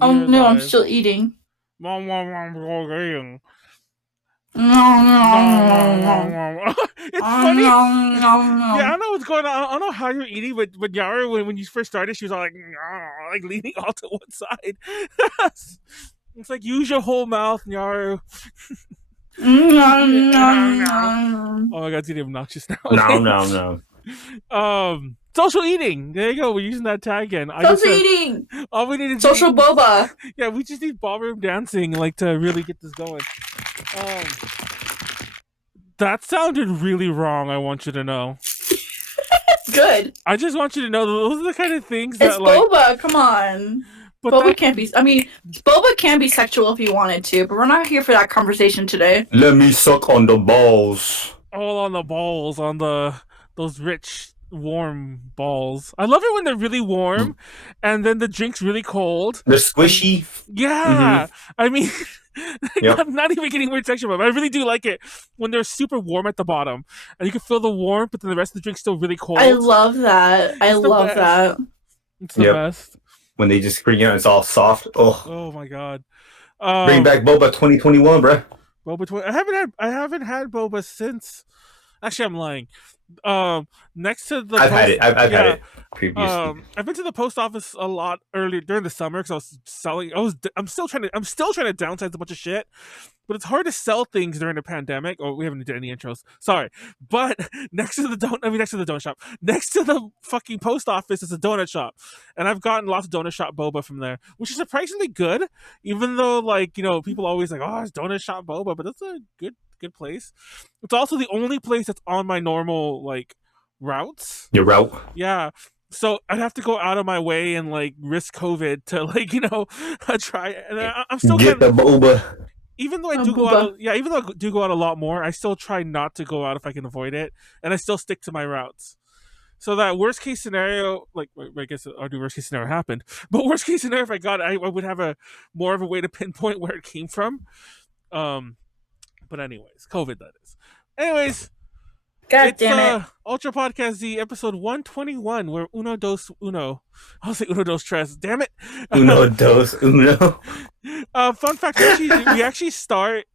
Oh We are no, I'm live. still eating. Nom, nom, nom, nom, nom. Nom, Nom, nom, nom, nom, nom, nom. nom. It's Nom, funny. nom, nom, Yeah, I nom. don't know what's going on. I don't know how you're eating, but Nyaru, when you first started, she was all like, "Nah," like leaning all to one side. It's like use your whole mouth, Nyaru. Nom, nom, Oh nom. my god, it's getting obnoxious now. No, Okay. no, no. Social eating. There you go. We're using that tag again. I just Social said eating. all we need is Social boba. yeah, we just need ballroom dancing like to really get this going. Um, that sounded really wrong. I want you to know. Good. I just want you to know those are the kind of things It's that like. boba. Come on. But Boba that, can't be. I mean, boba can be sexual if you wanted to, but we're not here for that conversation today. Let me suck on the balls. all on the balls on those rich warm balls. I love it when they're really warm, and then the drink's really cold. The squishy. Yeah, I mean, Yep. I'm not even getting weird sexual, but I really do like it when they're super warm at the bottom, and you can feel the warmth, but then the rest of the drink's still really cold. I love that. I It's the love best. that. It's the Yep. best. When they just bring it, it's all soft. Oh, Oh my god. bring back Boba 2021, bruh. Boba. I haven't had boba since. Actually, I'm lying. Next to the I've had it. I've yeah, had it previously. I've been to the post office a lot earlier during the summer because I was selling. I'm still trying to downsize a bunch of shit, but it's hard to sell things during a pandemic. Oh, we haven't done any intros. Sorry, but next to the donut shop, next to the fucking post office is a donut shop, and I've gotten lots of donut shop boba from there, which is surprisingly good. Even though, like, people always like, oh, it's donut shop boba, but it's a good place. It's also the only place that's on my normal like routes. Your route. Yeah. So I'd have to go out of my way and like risk COVID to like try. And I'm still Get the Boba. even though I Oh, do go booba. out. Yeah, even though I do go out a lot more, I still try not to go out if I can avoid it, and I still stick to my routes. So that worst case scenario, like I guess the worst case scenario happened, but worst case scenario, if I got it, I would have a more of a way to pinpoint where it came from. But anyways, COVID that is. Anyways, God it's damn it. Ultra Podcast Z episode 121 where uno dos uno. I'll say uno dos tres. Damn it. Uno, dos, uno. Fun fact, we actually start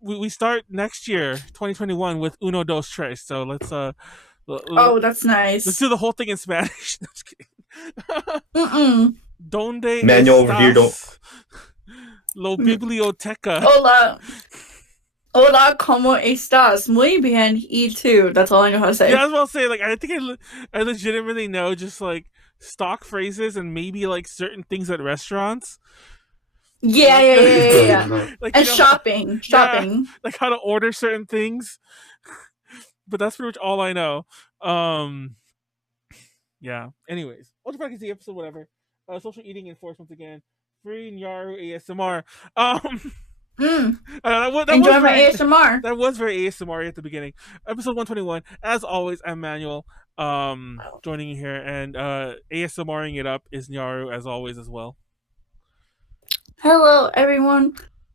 we start next year, 2021 with uno dos tres. So let's Oh, that's nice. let's do the whole thing in Spanish. No, just kidding. Mm-mm. Donde Manuel over here estás? Lo biblioteca. Hola. Hola, ¿cómo estás? Muy bien, y tú. That's all I know how to say. Yeah, I was about to say, like, I think I legitimately know just like stock phrases and maybe like certain things at restaurants. Yeah. Like, And shopping. Like how to order certain things. But that's pretty much all I know. Yeah. Anyways, Ultra Podcast Z episode whatever. Social eating enforced once again. Free Nyaru ASMR. Enjoy my ASMR. That was very ASMR at the beginning. Episode 121. As always, I'm Manuel. Joining you here, and ASMRing it up is Nyaru as always as well. Hello, everyone.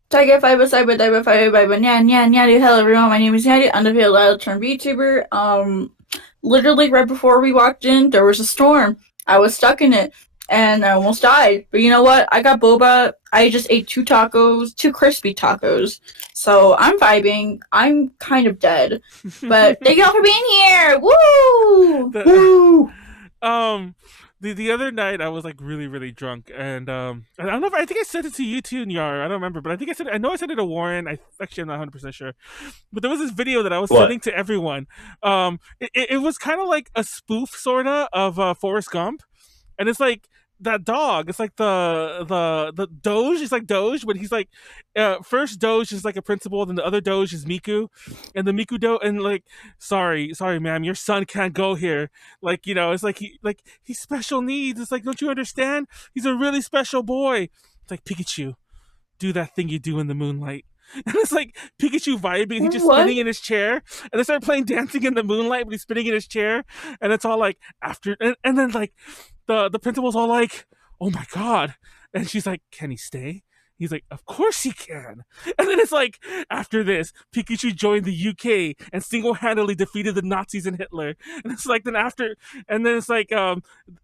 Tiger Fiber Cyber Diver Fire by Nyaru. Hello, everyone. My name is Nyaru. I'm the Untitled Chapter VTuber. Literally right before we walked in, there was a storm. I was stuck in it, and I almost died. But you know what? I got boba. I just ate 2 crispy tacos. So I'm vibing. I'm kind of dead. But thank y'all for being here. Woo! Woo! The other night I was like really, really drunk, and I don't know if I think I sent it to you too, Nyar. I don't remember, but I think I know I sent it to Warren. I'm not 100% sure. But there was this video that I was sending to everyone. It was kind of like a spoof sorta of Forrest Gump, and it's like that dog. It's like the Doge. It's like Doge, but he's like first Doge is like a principal, then the other Doge is Miku, and the Miku and like sorry, ma'am, your son can't go here. Like it's like he's special needs. It's like, don't you understand? He's a really special boy. It's like, Pikachu, do that thing you do in the moonlight. And it's like Pikachu vibing, he's just spinning in his chair, and they start playing dancing in the moonlight, but he's spinning in his chair, and it's all like after, and then like the principal's all like, oh my god, and she's like, can he stay? He's like, of course he can. And then it's like, after this, Pikachu joined the UK and single-handedly defeated the Nazis and Hitler. And it's like, and then it's like,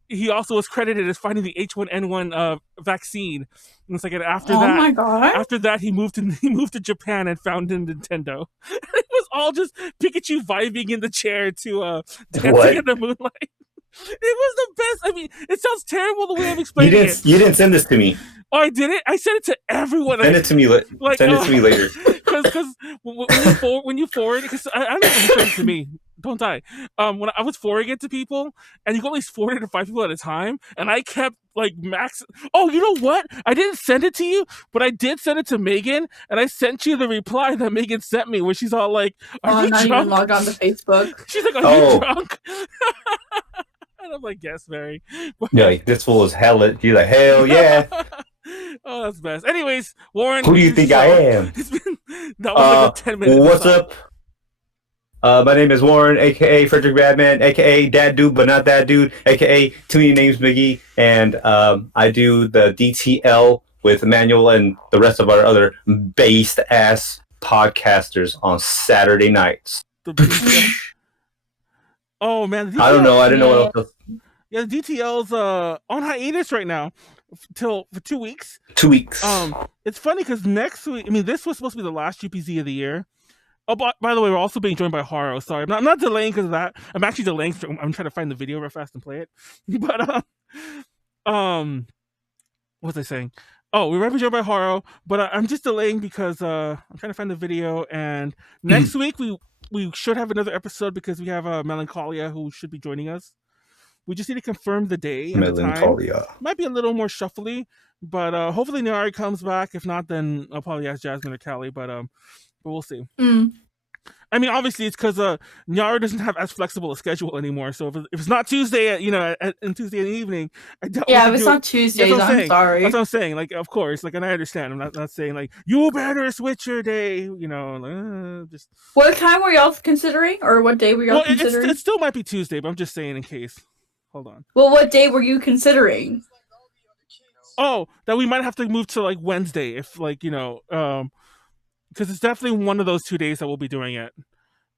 he also was credited as finding the H1N1 vaccine. And it's like, and after my god. after that, he moved to Japan and founded Nintendo. It was all just Pikachu vibing in the chair to dancing in the moonlight. It was the best. I mean, it sounds terrible the way I'm explaining it. You didn't send this to me. Oh, I did it. I sent it to everyone. Send it to me. Send it to me later. Because when you forward, because I don't know if you sent it to me. Don't die. When I was forwarding it to people, and you can only forward it to 5 people at a time, and I kept like max. Oh, you know what? I didn't send it to you, but I did send it to Megan, and I sent you the reply that Megan sent me, where she's all like, "Are you not drunk?" even logged on to Facebook. She's like, "Are you drunk?" And I'm like, "Yes, Mary." Yeah, like, this fool is hella. You're like, hell yeah. Oh, that's best. Anyways, Warren, Who do you think I am? That was like a 10-minute. What's up? My name is Warren, aka Frederick Badman, aka That Dude, but not that dude, aka Too Many Names Biggie, and I do the DTL with Manuel and the rest of our other based ass podcasters on Saturday nights. Oh man, I don't know. I didn't know what else. Yeah, the DTL's on hiatus right now for 2 weeks. 2 weeks. It's funny because next week, I mean, this was supposed to be the last GPZ of the year. Oh, by the way, we're also being joined by Haro. Sorry, I'm not delaying because of that. I'm actually delaying. I'm trying to find the video real fast and play it. But what was I saying? Oh, we're being joined by Haro, but I'm just delaying because I'm trying to find the video. And next week we should have another episode because we have Melancholia who should be joining us. We just need to confirm the day and the time. Might be a little more shuffly, but hopefully Nyaru comes back. If not, then I'll probably ask Jasmine or Callie. But we'll see. I mean, obviously, it's because Nyaru doesn't have as flexible a schedule anymore. So if it's not Tuesday, at Tuesday in the evening, I doubt. Yeah, if it's not Tuesdays, I'm sorry. That's what I'm saying. Like, of course, like, and I understand. I'm not saying like you better switch your day. You know, just. What time were y'all considering, or what day were y'all considering? It still might be Tuesday, but I'm just saying in case. Hold on. Well, what day were you considering? Oh, that we might have to move to like Wednesday if like because it's definitely one of those 2 days that we'll be doing it,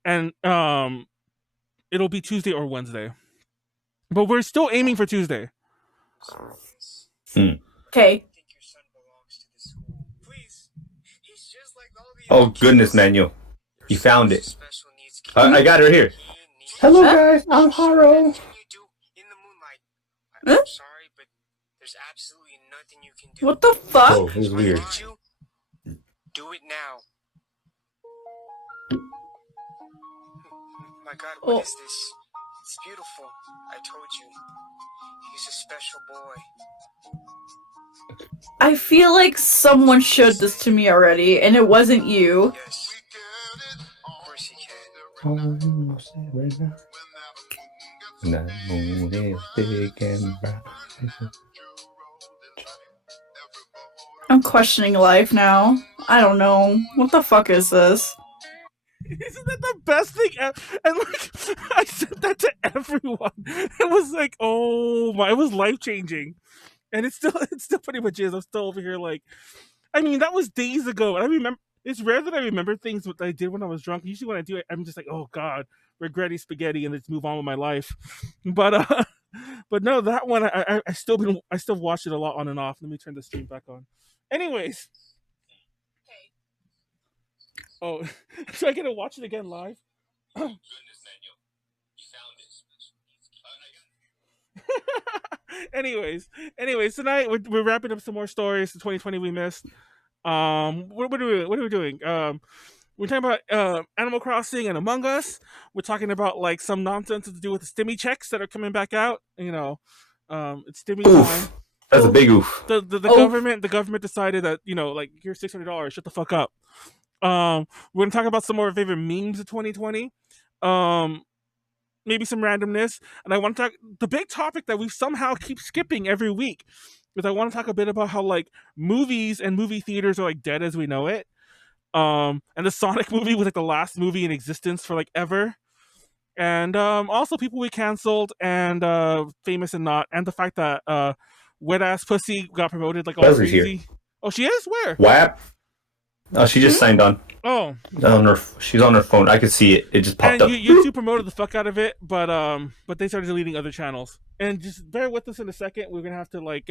and it'll be Tuesday or Wednesday, but we're still aiming for Tuesday. Okay. Oh goodness, Manuel, you found it. I got her here. Hello guys, I'm Haro. Huh? Sorry, but there's absolutely nothing you can do. What the fuck? Oh, this is weird. Do it now. My God, what is this? It's beautiful. I told you. He's a special boy. I feel like someone showed this to me already, and it wasn't you. Yes. Of course he can. The moon is big and bright. I'm questioning life now. I don't know. What the fuck is this? Isn't that the best thing ever? And like, I said that to everyone. It was like, oh my, it was life changing, and it's still pretty much is. I'm still over here like, I mean, that was days ago, and I remember. It's rare that I remember things that I did when I was drunk. Usually when I do it, I'm just like, oh God, regretty spaghetti, and let's move on with my life. But no, that one I still watch it a lot on and off. Let me turn the stream back on. Anyways. Oh, so I get to watch it again live? Goodness, Daniel. You found it. Anyways, tonight we're wrapping up some more stories. The 2020 we missed. What are we doing? We're talking about Animal Crossing and Among Us. We're talking about like some nonsense to do with the Stimmy checks that are coming back out. You know, it's Stimmy time. That's a big oof. The government decided that like here's $600. Shut the fuck up. We're gonna talk about some of our favorite memes of 2020. Maybe some randomness, and I want to talk the big topic that we somehow keep skipping every week. Because I want to talk a bit about how like movies and movie theaters are like dead as we know it. And the Sonic movie was like the last movie in existence for like ever. And also people we canceled and famous and not, and the fact that Wet Ass Pussy got promoted like all crazy. Oh, she is? Where? WAP. Oh, she just signed on. Oh. She's on her phone. I could see it. It just popped And up. YouTube promoted the fuck out of it, but they started deleting other channels. And just bear with us in a second. We're gonna have to like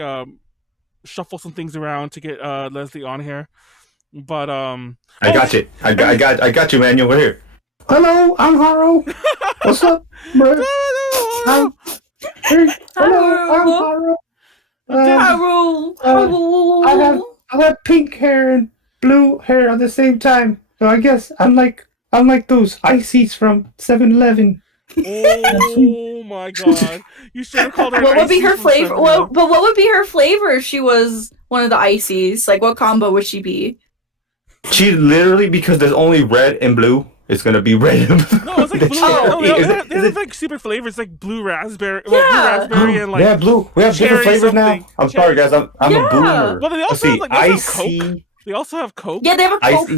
shuffle some things around to get Leslie on here. But I got you. I got you, Manuel. We're here. Hello, I'm Haro. What's up, bro? Hello, I'm Haro. I have pink hair and blue hair at the same time. So I guess I'm like those ices from 7-Eleven. Oh my god! You should have called her. What would be her flavor? Well, but what would be her flavor if she was one of the ices? Like, what combo would she be? She literally, because there's only red and blue, it's gonna be red and blue. No, it's like blue. They have like super flavors, like blue raspberry. Well, blue raspberry and like yeah, blue. We have different flavors now. I'm sorry, guys. I'm a boomer. Well, they also have like icy. They also have Coke. Yeah, they have a Coke.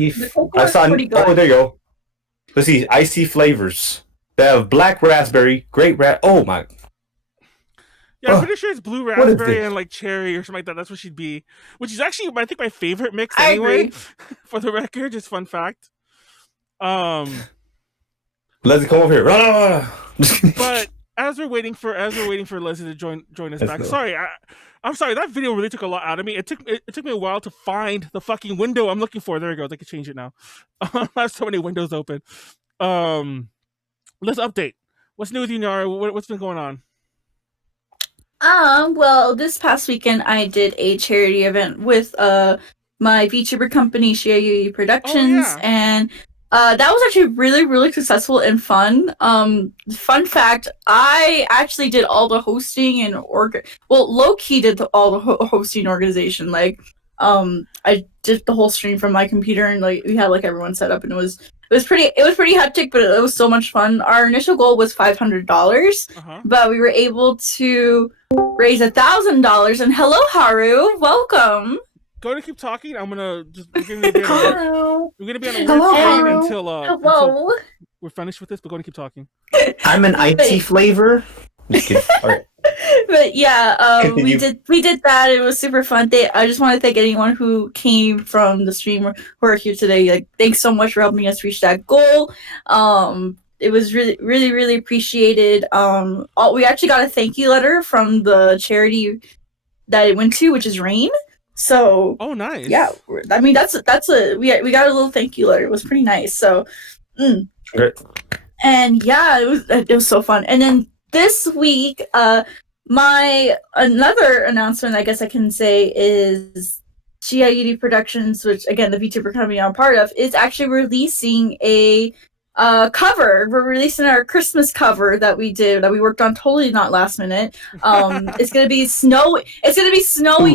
I saw. Oh, there you go. Let's see, icy flavors. They have black raspberry, oh my. Yeah, I'm pretty sure it's blue raspberry and like cherry or something like that. That's what she'd be. Which is actually, I think, my favorite mix anyway. For the record, just fun fact. Let's come over here. But as we're waiting for Leslie to join us back. Sorry, I'm sorry. That video really took a lot out of me. It took me a while to find the fucking window I'm looking for. There we go. I can change it now. I have so many windows open. Let's update. What's new with you, Nyaru? What's been going on? Well, this past weekend I did a charity event with my VTuber company, Shorthand Productions, and that was actually really, really successful and fun. Fun fact, I actually did all the hosting and low-key did all the hosting organization. Like, I did the whole stream from my computer, and like we had like everyone set up, and it was pretty hectic, but it was so much fun. Our initial goal was $500, but we were able to raise $1,000. And hello, Haru, welcome. Go to keep talking. We're gonna be on a until we're finished with this. But go and keep talking. I'm an IT flavor. Just kidding. All right. But yeah, we did that. It was super fun. I just want to thank anyone who came from the stream who are here today. Like, thanks so much for helping us reach that goal. It was really, really, really appreciated. We actually got a thank you letter from the charity that it went to, which is Rain. So, oh, nice. Yeah, I mean we got a little thank you letter. It was pretty nice. So, Great. And yeah, it was so fun. And then this week, my another announcement, I guess I can say, is GIED Productions, which again the VTuber company I'm part of, is actually releasing a cover. We're releasing our Christmas cover that we worked on totally not last minute. It's gonna be Snowy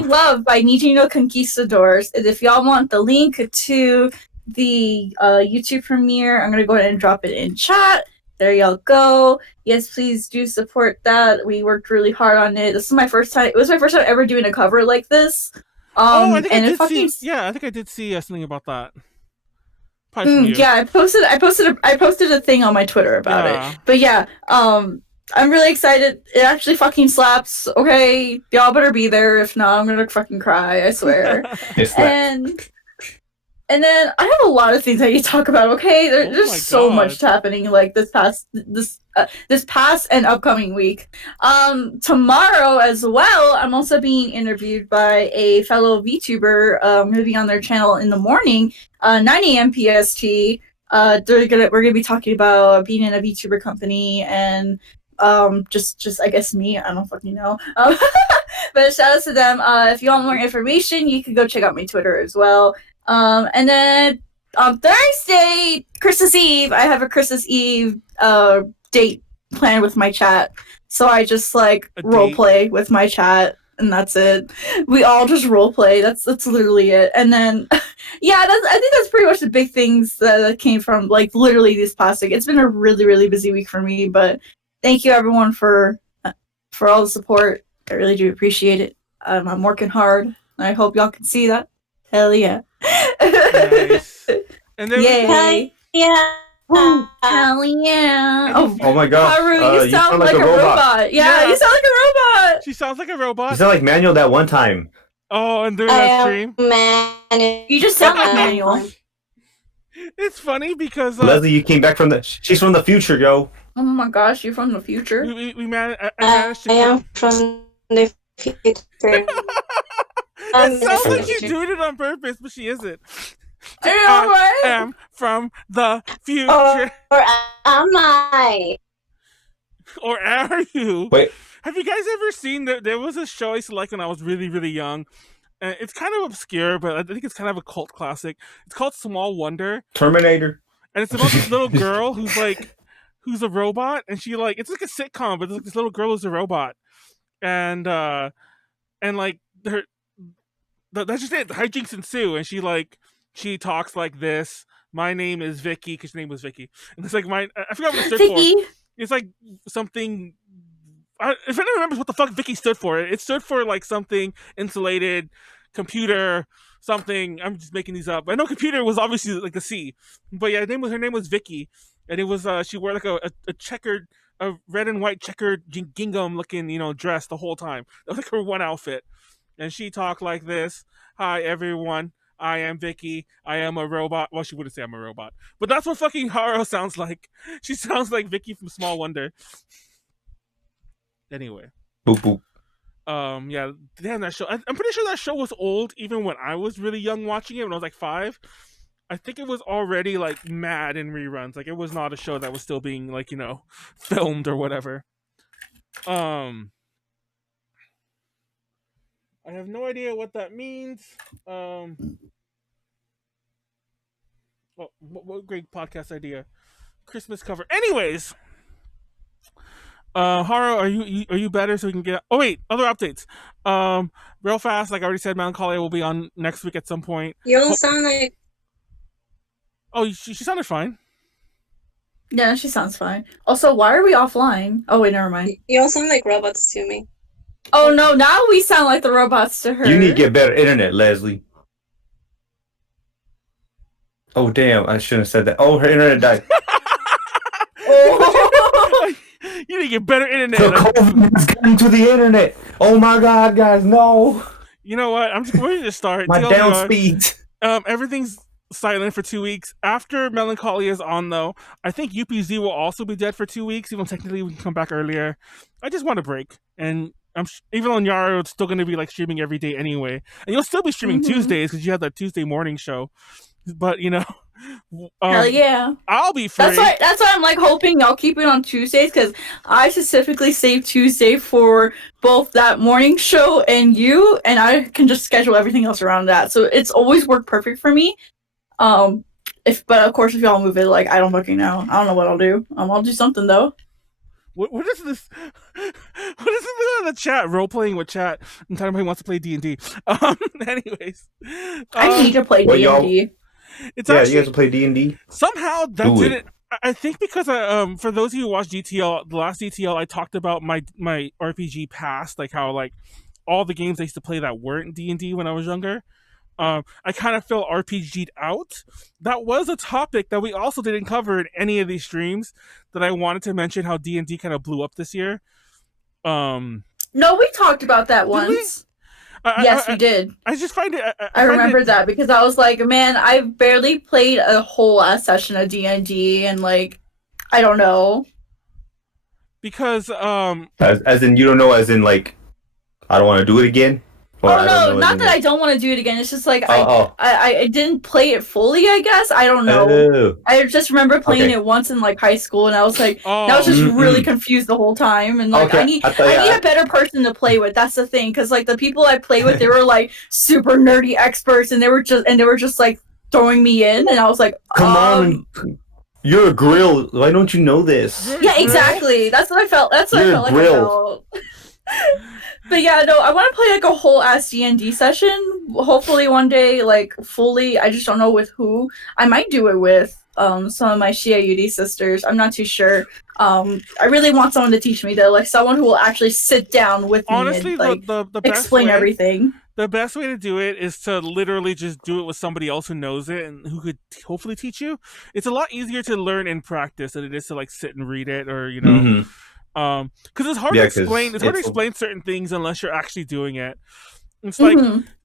Love by Nijino Conquistadors. And if y'all want the link to the YouTube premiere, I'm gonna go ahead and drop it in chat. There y'all go. Yes, please do support that. We worked really hard on it. This is my first time. It was my first time ever doing a cover like this. I think I did see something about that. Yeah, I posted a thing on my Twitter about it. But yeah, I'm really excited. It actually fucking slaps. Okay, y'all better be there. If not, I'm gonna fucking cry. I swear. And then I have a lot of things I need to talk about. Okay, there's so much happening like this past and upcoming week. Tomorrow as well, I'm also being interviewed by a fellow VTuber. I'm gonna be on their channel in the morning, 9 a.m. PST. We're gonna be talking about being in a VTuber company and just I guess me. I don't fucking know. But shout out to them. If you want more information, you can go check out my Twitter as well. And then on Thursday, Christmas Eve, I have a Christmas Eve date planned with my chat. So I just like role play with my chat, and that's it. We all just role play. That's literally it. And then yeah, I think that's pretty much the big things that came from like literally this past week. It's been a really, really busy week for me, but thank you everyone for all the support. I really do appreciate it. I'm working hard, and I hope y'all can see that. Hell yeah. Nice. And then hell yeah. Oh my god. Haru, you sound like a robot. Yeah, you sound like a robot. She sounds like a robot. You sound like Manuel that one time. Oh, and during that stream, Manuel. You just sound like Manuel. it's funny because Leslie, you came back from the. She's from the future, yo. Oh my gosh, you're from the future. I managed to. I am from the future. It sounds like she's doing it on purpose, but she isn't. I know, right? I am from the future. Or am I? Or are you? Wait. Have you guys ever seen there was a show I used to like when I was really, really young? It's kind of obscure, but I think it's kind of a cult classic. It's called Small Wonder. Terminator. And it's about this little girl who's a robot, and she it's like a sitcom, but this little girl who's a robot. And like that's just it. Hijinks ensue, and she talks like this. My name is Vicky, because her name was Vicky. And it's like I forgot what it stood Vicky. for. It's like something. If anyone remembers what the fuck Vicky stood for, it stood for like something insulated, computer, something. I'm just making these up. I know computer was obviously like the C, but yeah, her name was Vicky, and it was she wore like a checkered, a red and white checkered gingham looking dress the whole time. That was like her one outfit, and she talked like this: "Hi everyone, I am Vicky. I am a robot." Well, she wouldn't say I'm a robot, but that's what fucking Haro sounds like. She sounds like Vicky from Small Wonder. Anyway. Boop boop. Yeah, damn that show. I'm pretty sure that show was old even when I was really young watching it when I was like 5. I think it was already like mad in reruns. Like it was not a show that was still being like, filmed or whatever. I have no idea what that means. What great podcast idea. Christmas cover. Anyways, Haro, are you better so we can get? Oh wait, other updates. Real fast, like I already said, Melancholia will be on next week at some point. You don't sound like. Oh, she sounded fine. Yeah, she sounds fine. Also, why are we offline? Oh wait, never mind. You don't sound like robots to me. Oh no, now we sound like the robots to her. You need to get better internet, Leslie. Oh damn, I shouldn't have said that. Oh, her internet died. Oh. You need to get better internet. The COVID has gotten to the internet. Oh my god, guys, no. You know what? I'm just going to start. My down speeds. Everything's silent for 2 weeks. After Melancholia is on, though, I think UPZ will also be dead for 2 weeks. Even technically, we can come back earlier. I just want a break, and even on Nyaru, it's still going to be like streaming every day anyway. And you'll still be streaming Tuesdays because you have that Tuesday morning show. But hell yeah, I'll be free. That's why I'm like hoping y'all keep it on Tuesdays, because I specifically saved Tuesday for both that morning show and you, and I can just schedule everything else around that. So it's always worked perfect for me. But of course if y'all move it, like I don't fucking know. I don't know what I'll do. I'll do something though. What is this? What is this in the chat? Role playing with chat. And telling he wants to play D&D. Anyways, I need to play D&D. It's yeah, actually, you guys will play D&D. Somehow that didn't. I think because for those of you who watched DTL, the last DTL, I talked about my RPG past, like how like all the games I used to play that weren't D&D when I was younger. I kind of feel RPG'd out. That was a topic that we also didn't cover in any of these streams. That I wanted to mention how D&D kind of blew up this year. No, we talked about that once. Yes, we did. I just find it. I remember that because I was like, man, I barely played a whole ass session of D&D, and like, I don't know. Because as in you don't know, as in like, I don't want to do it again. Oh no, not that I don't want to do it again. It's just like I didn't play it fully, I guess. I don't know. Oh. I just remember playing it once in like high school, and I was like, I was just really confused the whole time. And like, I need a better person to play with. That's the thing, because like the people I play with, they were like super nerdy experts, and they were just like throwing me in, and I was like, come on. You're a grill. Why don't you know this? Yeah, exactly. That's what I felt. That's what I felt like I felt. But yeah, no, I want to play like a whole ass D&D session. Hopefully one day, like fully. I just don't know with who. I might do it with some of my Shia UD sisters. I'm not too sure. I really want someone to teach me though, like someone who will actually sit down with me and like the explain everything. The best way to do it is to literally just do it with somebody else who knows it and who could hopefully teach you. It's a lot easier to learn in practice than it is to like sit and read it or because it's hard to explain. It's hard to explain certain things unless you're actually doing it. It's like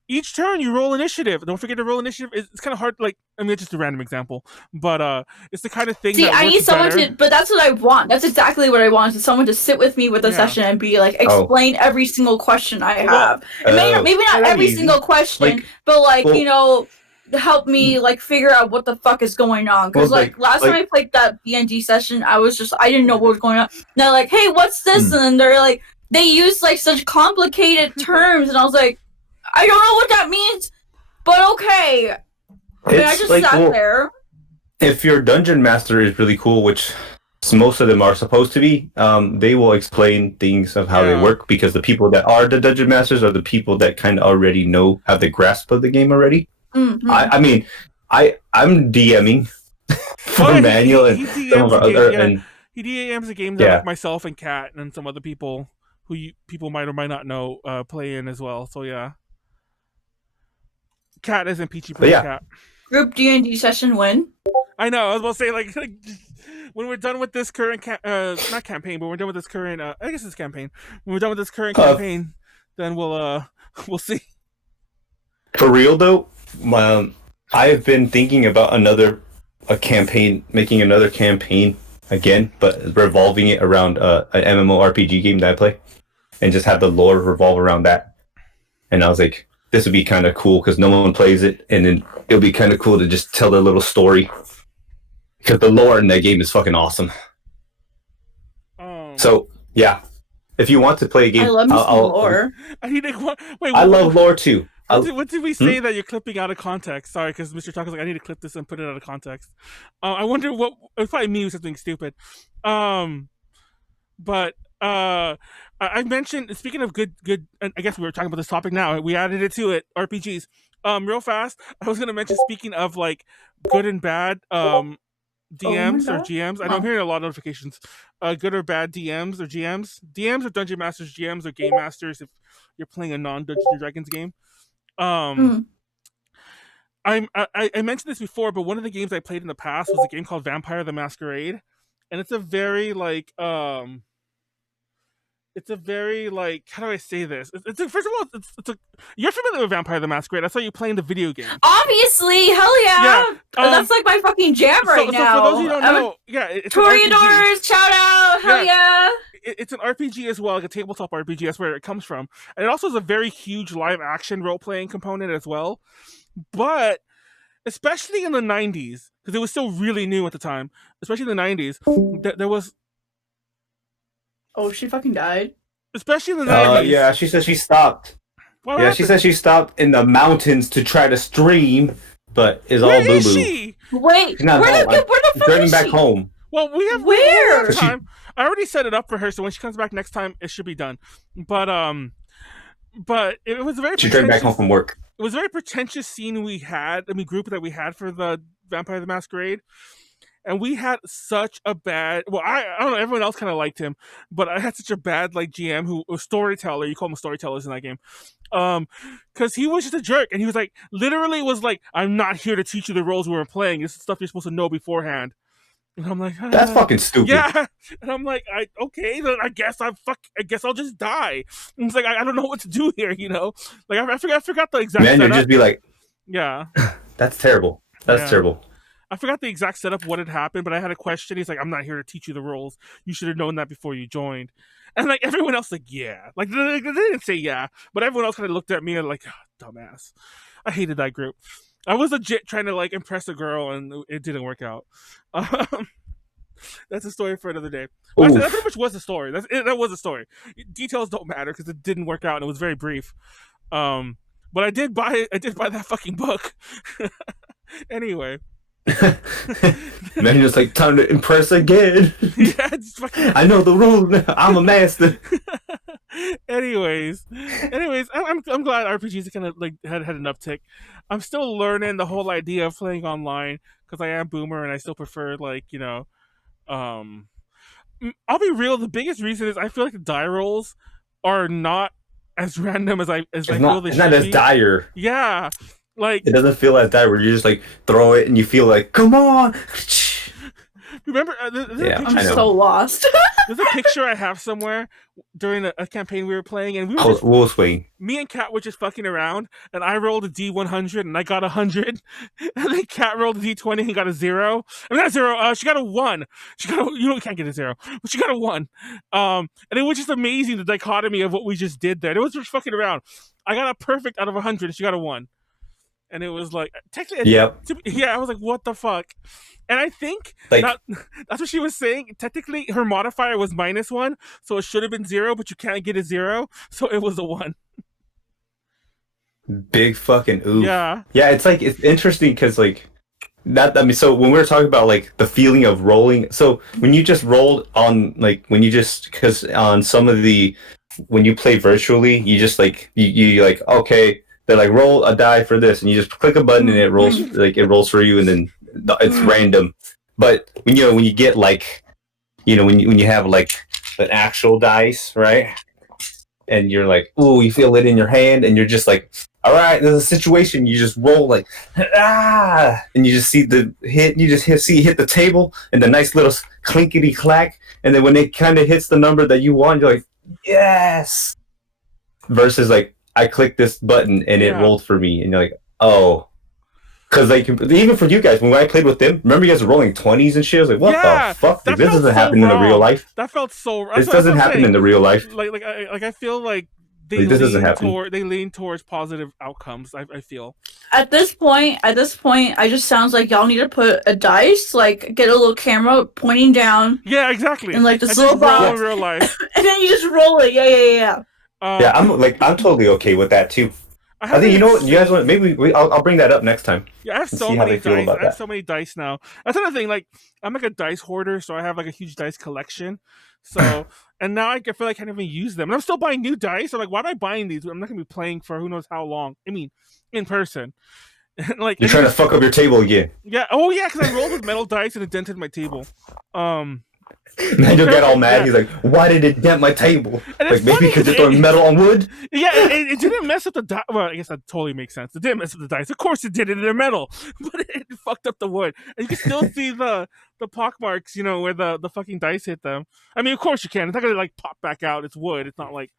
each turn you roll initiative. Don't forget to roll initiative. It's kind of hard. Like, I mean, it's just a random example, but it's the kind of thing. See, that I works need someone better. to, but that's what I want. That's exactly what I want. Is someone to sit with me with the session and be like, explain every single question I have. And maybe not every single question, but like, you know, help me like figure out what the fuck is going on. Because like last time I played that BNG session, I didn't know what was going on. And they're like, hey, what's this? And then they're like, they use like such complicated terms, and I was like, I don't know what that means, but okay. I mean, I just sat there. If your dungeon master is really cool, which most of them are supposed to be, they will explain things of how they work, because the people that are the dungeon masters are the people that kind of already have the grasp of the game already. Mm-hmm. I mean, I'm DMing for Manuel and some of our other... And he DMs the games that like myself and Kat and some other people who people might or might not know play in as well. So yeah. Kat isn't Peachy Play Cat. Group D&D session when? I know. I was about to say like when we're done with this current not campaign, but we're done with this current. I guess it's campaign. When we're done with this current campaign, then we'll see. For real though, I have been thinking about making another campaign again, but revolving it around an MMORPG game that I play, and just have the lore revolve around that. And I was like, this would be kind of cool because no one plays it, and then it'll be kind of cool to just tell their little story, because the lore in that game is fucking awesome. So yeah, if you want to play a game, I love lore. I love lore too. What did we say that you're clipping out of context? Sorry, because Mr. Talk was like, I need to clip this and put it out of context. I wonder what... It was probably me who said something stupid. But I mentioned, speaking of good, I guess we were talking about this topic now. We added it to it, RPGs. Real fast, I was going to mention, speaking of like good and bad DMs or GMs. I know I'm hearing a lot of notifications. Good or bad DMs or GMs. DMs or Dungeon Masters, GMs or Game Masters if you're playing a non-Dungeons & Dragons game. I mentioned this before, but one of the games I played in the past was a game called Vampire the Masquerade, and it's a very like how do I say this? First of all, you're familiar with Vampire the Masquerade. That's how you play in the video game. Obviously, hell yeah. That's like my fucking jam right now. So for those who don't know, it's Toreadors, shout out, hell yeah. It's an RPG as well, like a tabletop RPG. That's where it comes from. And it also has a very huge live action role-playing component as well. But especially in the 90s, because it was still really new at the time, especially in the 90s, there was... Oh, she fucking died? Especially in the 90s. Yeah, she said she stopped. What happened? She said she stopped in the mountains to try to stream, but is all boo-boo. Where is she? Wait, she's not where the fuck driving is back she? home. Well, we have where time. I already set it up for her, so when she comes back next time, it should be done. But it was a very... She drove back home from work. It was a very pretentious group that we had for the Vampire the Masquerade. And we had such a bad... Well, I don't know, everyone else kind of liked him, but I had such a bad like GM who was storyteller. You call them storytellers in that game. Because he was just a jerk, and he was like, literally was like, I'm not here to teach you the roles we were playing. This is stuff you're supposed to know beforehand. And I'm like, that's fucking stupid. Yeah, and I'm like, okay, then I guess I'll just die. And it's like I don't know what to do here, you know. Like I forgot the exact. Man, you'd just be like, yeah, that's terrible. That's terrible. I forgot the exact setup, what had happened, but I had a question. He's like, I'm not here to teach you the roles. You should have known that before you joined. And like everyone else, like, yeah, like they didn't say yeah, but everyone else kind of looked at me and like, oh, dumbass. I hated that group. I was legit trying to like impress a girl, and it didn't work out. That's a story for another day. Well, that pretty much was the story. That was the story. Details don't matter because it didn't work out and it was very brief. But I did buy that fucking book. Anyway. Man, just like time to impress again. Yeah, it's fucking... I know the rules now. I'm a master. Anyways, I'm glad RPGs kind of like had an uptick. I'm still learning the whole idea of playing online because I am boomer and I still prefer like, you know, I'll be real. The biggest reason is I feel like the die rolls are not as random as I feel they should be. It's not as dire. Yeah, like it doesn't feel as dire where you just like throw it and you feel like, come on. Remember, there's a Yeah, picture, I'm I know. so lost. there's a picture I have somewhere during a campaign we were playing, and we were Oh, just, we'll swing. me and Kat were just fucking around, and I rolled a D100 and I got 100, and then Kat rolled a D20 and got a 0. I mean, not 0. She got a 1. She got you can't get a 0, but she got a 1. And it was just amazing the dichotomy of what we just did there. It was just fucking around. I got a perfect out of 100, and she got a 1. And it was like, technically, Yep. yeah, I was like, what the fuck? And I think Like, that's what she was saying. Technically, her modifier was -1, so it should have been 0, but you can't get a 0, so it was a 1. big fucking oof. Yeah. Yeah, it's like, it's interesting because, like, that, I mean, so when we were talking about, like, the feeling of rolling, so when you just rolled on, like, when you just, because on some of the, when you play virtually, you just, like, you like, okay, they're like, roll a die for this, and you just click a button and it rolls, like, it rolls for you, and then it's random. But when you get, like, when you have, like, an actual dice, right? And you're like, ooh, you feel it in your hand, and you're just like, all right, there's a situation. You just roll like, and you just see the hit. You just hit the table, and the nice little clinkety clack. And then when it kind of hits the number that you want, you're like, yes. Versus like, I clicked this button and it rolled for me, and you're like, oh. Because like, even for you guys, when I played with them, remember you guys were rolling 20s and shit? I was like, what the fuck? Like, this doesn't happen in the real life. That felt so wrong. This doesn't happen in the real life. I feel like they lean towards positive outcomes. I feel At this point, I just sounds like y'all need to put a dice, like get a little camera pointing down. Yeah, exactly. And like this just little box in real life, and then you just roll it. Yeah. Yeah, I'm totally okay with that too. I think, you know what, you guys want, maybe I'll bring that up next time. Yeah, I have so many dice. I have so many dice now. That's another thing. Like, I'm like a dice hoarder, so I have like a huge dice collection. So, and now I feel like I can't even use them. And I'm still buying new dice. So, like, why am I buying these? I'm not gonna be playing for who knows how long. I mean, in person. Like, you're trying to fuck up your table again. Yeah. Oh yeah, because I rolled with metal dice and it dented my table. Then you'll get all mad. Yeah. He's like, "Why did it dent my table? Like maybe because you're throwing metal on wood." Yeah, it didn't mess up the dice. Well, I guess that totally makes sense. It didn't mess up the dice. Of course, it did. It in metal, but it fucked up the wood. And you can still see the pock marks, where the fucking dice hit them. I mean, of course you can. It's not gonna like pop back out. It's wood. It's not like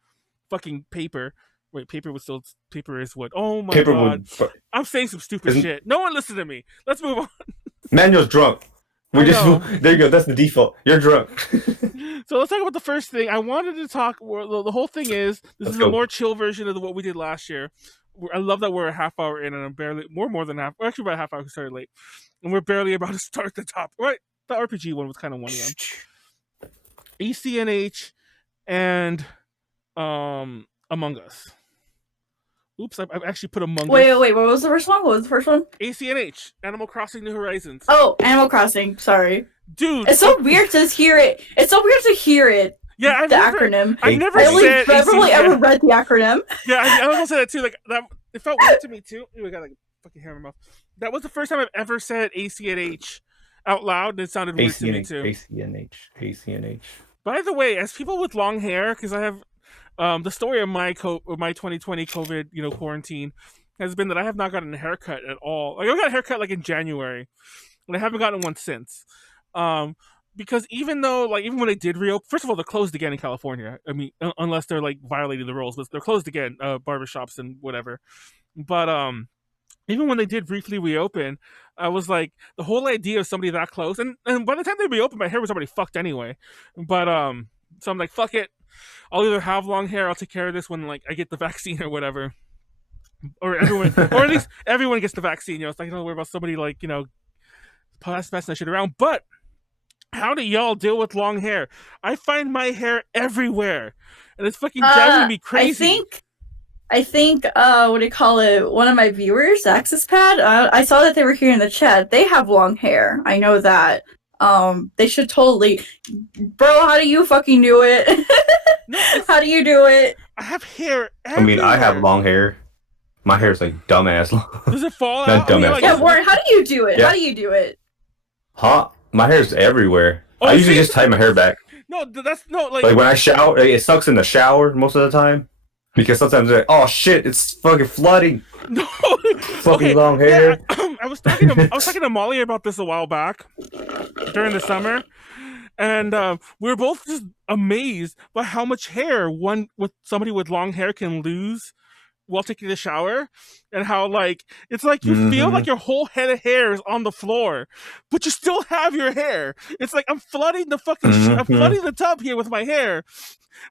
fucking paper. Wait, paper is wood. Oh my god! I'm saying some stupid shit. No one listen to me. Let's move on. Manuel's drunk. There you go. That's the default. You're drunk. So let's talk about the first thing. I wanted to talk. The whole thing is this is a more chill version of what we did last year. I love that we're a half hour in, and I'm barely more than half. Actually, about a half hour. We started late, and we're barely about to start the top. Right, the RPG one was kind of one of them. ACNH and Among Us. Oops, I've actually put Among Us. Wait, what was the first one? ACNH, Animal Crossing New Horizons. Oh, Animal Crossing, sorry. Dude. It's so weird to hear it. Yeah, acronym. I've never ever read the acronym. Yeah, I was gonna say that too. Like that, it felt weird to me too. Ooh, I got like fucking hair in my mouth. That was the first time I've ever said ACNH out loud, and it sounded weird to me too. ACNH. By the way, as people with long hair, because I have the story of my 2020 COVID quarantine has been that I have not gotten a haircut at all. Like I got a haircut like in January, and I haven't gotten one since. Because even when they did reopen, first of all, they're closed again in California. I mean, unless they're like violating the rules, but they're closed again, barbershops and whatever. But even when they did briefly reopen, I was like, the whole idea of somebody that close, and by the time they reopened, my hair was already fucked anyway. But so I'm like, fuck it. I'll either have long hair, I'll take care of this when like I get the vaccine or whatever, or at least everyone gets the vaccine. It's like, don't worry about somebody like passing that shit around. But how do y'all deal with long hair? I find my hair everywhere, and it's fucking driving me crazy. I think what do you call it? One of my viewers, Access Pad. I saw that they were here in the chat. They have long hair. I know that. They should totally, bro. How do you fucking do it? No, how do you do it? I have hair everywhere. I mean, I have long hair. My hair's like dumbass long. Does it fall out? Yeah, Warren, how do you do it? Yeah. How do you do it? Huh? My hair's everywhere. I usually just tie my hair back. No, that's no like when I shower. It sucks in the shower most of the time. Because sometimes they're like, oh shit, it's fucking flooding. No. Fucking long hair. Yeah, I was talking to Molly about this a while back during the summer, and we were both just amazed by how much hair somebody with long hair can lose while taking a shower, and how like it's like you feel like your whole head of hair is on the floor, but you still have your hair. It's like I'm flooding the fucking I'm flooding the tub here with my hair,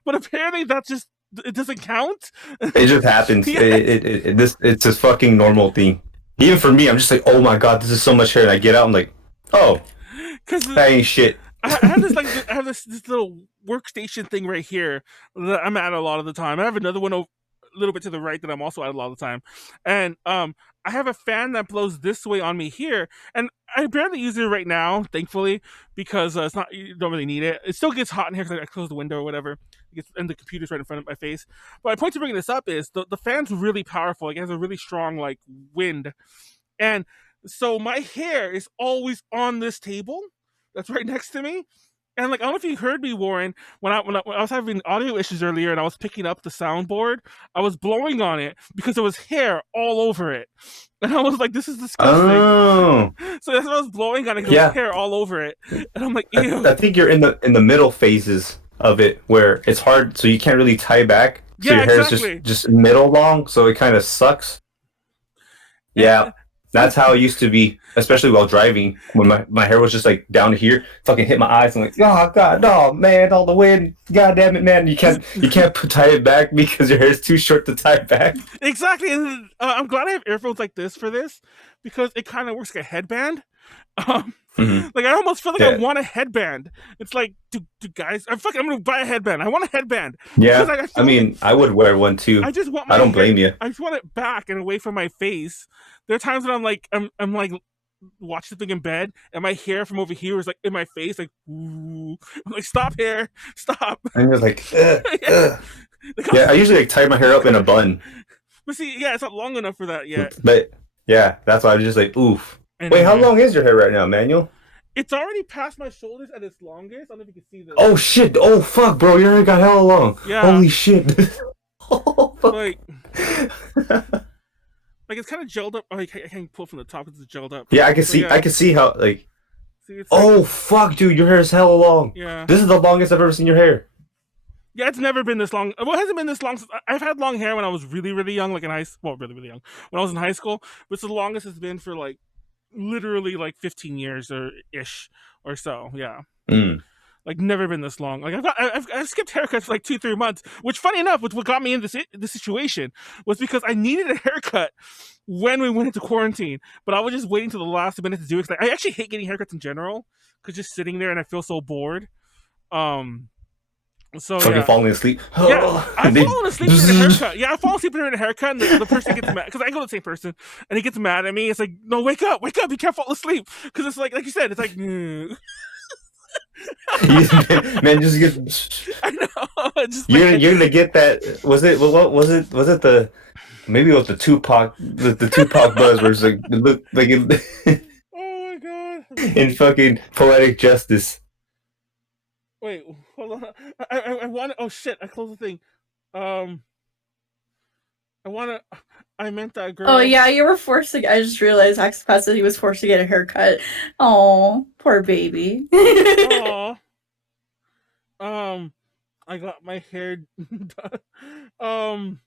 but apparently that's just it doesn't count. It just happens. Yeah. It's a fucking normal thing. Even for me, I'm just like, oh my god, this is so much hair, and I get out, I'm like, oh, that ain't shit. I have this little workstation thing right here that I'm at a lot of the time. I have another one a little bit to the right that I'm also at a lot of the time, and I have a fan that blows this way on me here, and I barely use it right now, thankfully, because it's not you don't really need it. It still gets hot in here because I close the window or whatever, and the computer's right in front of my face. But my point to bringing this up is the fan's really powerful. Like, it has a really strong like wind, and so my hair is always on this table that's right next to me. And like, I don't know if you heard me, Warren, when I was having audio issues earlier and I was picking up the soundboard, I was blowing on it because there was hair all over it, and I was like, "This is disgusting." Oh. So that's what I was blowing on it. There was hair all over it, and I'm like, "Ew." I think you're in the middle phases of it where it's hard, so you can't really tie back. So your hair is just middle long, so it kind of sucks. Yeah. That's how it used to be, especially while driving, when my hair was just like down here, fucking hit my eyes. I'm like, oh god, no, man, all the wind, god damn it, man, you can't tie it back because your hair is too short to tie back. Exactly, and I'm glad I have earphones like this for this, because it kind of works like a headband. Like, I almost feel like I want a headband. It's like, do guys, I'm gonna buy a headband. I want a headband. Yeah, I mean, I would wear one too. I just want. I don't blame you. I just want it back and away from my face. There are times when I'm like watching something in bed, and my hair from over here is like in my face, like, ooh. I'm like, stop hair, stop. And you're like, yeah, I usually like tie my hair up in a bun. But see, yeah, it's not long enough for that yet. But yeah, that's why I'm just like, oof. Wait, how long is your hair right now, Manuel? It's already past my shoulders at its longest. I don't know if you can see this. Oh shit! Oh fuck, bro, your hair got hella long. Yeah. Holy shit. Oh, fuck. Like it's kind of gelled up. Oh, I can't pull from the top. It's gelled up. Yeah, I can see. Yeah. I can see how like. See, oh fuck, dude, your hair is hella long. Yeah. This is the longest I've ever seen your hair. Yeah, it's never been this long. Well, it hasn't been this long since I've had long hair when I was really, really young, like in high school. Well, really, really young when I was in high school. But it's the longest it's been for like literally like 15 years or ish or so. Yeah. Like, never been this long. Like, I've skipped haircuts for like 2-3 months, which, funny enough, what got me in this situation was because I needed a haircut when we went into quarantine, but I was just waiting till the last minute to do it. Cause I actually hate getting haircuts in general, because just sitting there and I feel so bored. So fucking falling asleep. Yeah, I've fallen asleep during a haircut. Yeah, I fall asleep during a haircut, and the person gets mad because I go to the same person, and he gets mad at me. It's like, no, wake up, you can't fall asleep, because it's like you said, it's like. Man, just get. I know. Just you're gonna get that. Was it? What was it? Was it the? Maybe it was the Tupac. The Tupac buzz, where it's like it looked like it. Oh my god! In fucking poetic justice. Wait, hold on. I want. Oh shit! I closed the thing. I meant that girl. Oh yeah, you were forced to. I just realized Axpass said he was forced to get a haircut. Oh, poor baby. Aww. I got my hair done.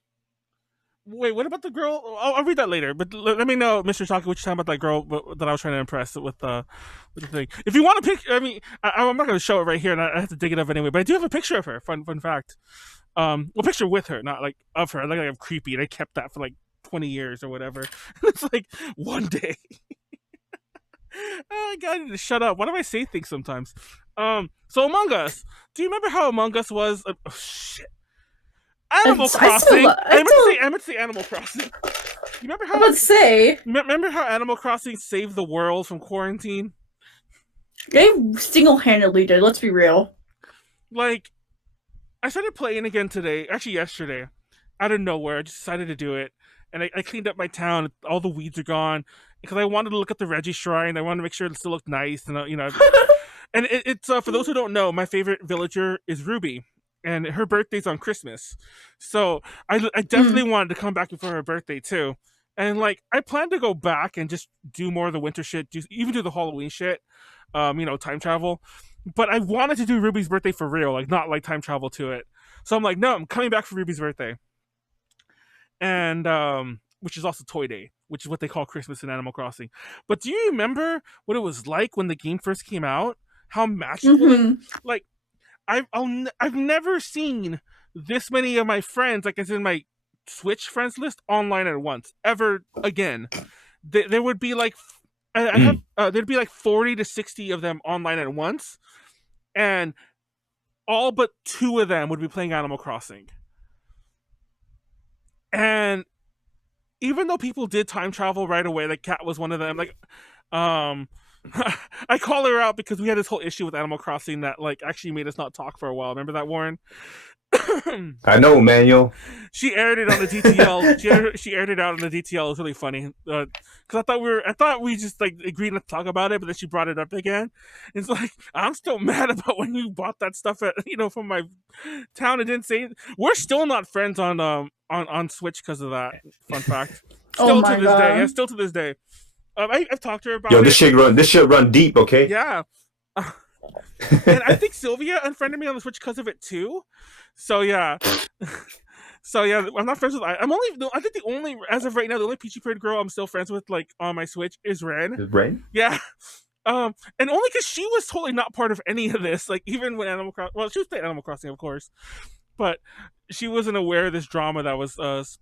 Wait, what about the girl? I'll read that later. But let me know, Mr. Saki, what you're talking about that girl that I was trying to impress with the thing. If you want a picture, I mean, I'm not going to show it right here, and I have to dig it up anyway. But I do have a picture of her. Fun fact. Well, picture with her, not like of her. Like, I'm creepy, and I kept that for like 20 years or whatever. It's like one day. Oh, God, I need to shut up. Why do I say things sometimes? So Among Us. Do you remember how Among Us was? Oh shit. Animal Crossing. I meant to say Animal Crossing. You remember how? I was about to say. Remember how Animal Crossing saved the world from quarantine? They single-handedly did. Let's be real. Like, I started playing again today. Actually, yesterday, out of nowhere, I just decided to do it, and I cleaned up my town. All the weeds are gone because I wanted to look at the Reggie Shrine. I wanted to make sure it still looked nice, and you know. And it's for those who don't know, my favorite villager is Ruby. and her birthday's on Christmas, so I definitely wanted to come back before her birthday too. And like I plan to go back and just do more of the winter shit, even do the Halloween shit, time travel. But I wanted to do Ruby's birthday for real, like not like time travel to it. So I'm like, no, I'm coming back for Ruby's birthday, and which is also Toy Day, which is what they call Christmas in Animal Crossing. But do you remember what it was like when the game first came out? How magical! Like I've never seen this many of my friends, like as in my Switch friends list, online at once ever again. There would be like there'd be like 40 to 60 of them online at once, and all but 2 of them would be playing Animal Crossing. And even though people did time travel right away, like Kat was one of them, like I call her out because we had this whole issue with Animal Crossing that like actually made us not talk for a while. Remember that, Warren? I know, Manuel. She aired it on the DTL. She aired it out on the DTL. It was really funny because I thought we just like agreed not to talk about it, but then she brought it up again. It's like I'm still mad about when you bought that stuff at from my town and didn't say. We're still not friends on Switch because of that. Fun fact. Still to this day. Yeah, still to this day. I've talked to her about it. Yo, this shit run deep, okay? Yeah. And I think Sylvia unfriended me on the Switch because of it too. So yeah. I'm not friends with. I think the only, as of right now, the only Peachy Bird girl I'm still friends with, like on my Switch, is Ren. Is Ren? Yeah. And only because she was totally not part of any of this. Like even when Animal Crossing, well, she was playing Animal Crossing, of course, but she wasn't aware of this drama that was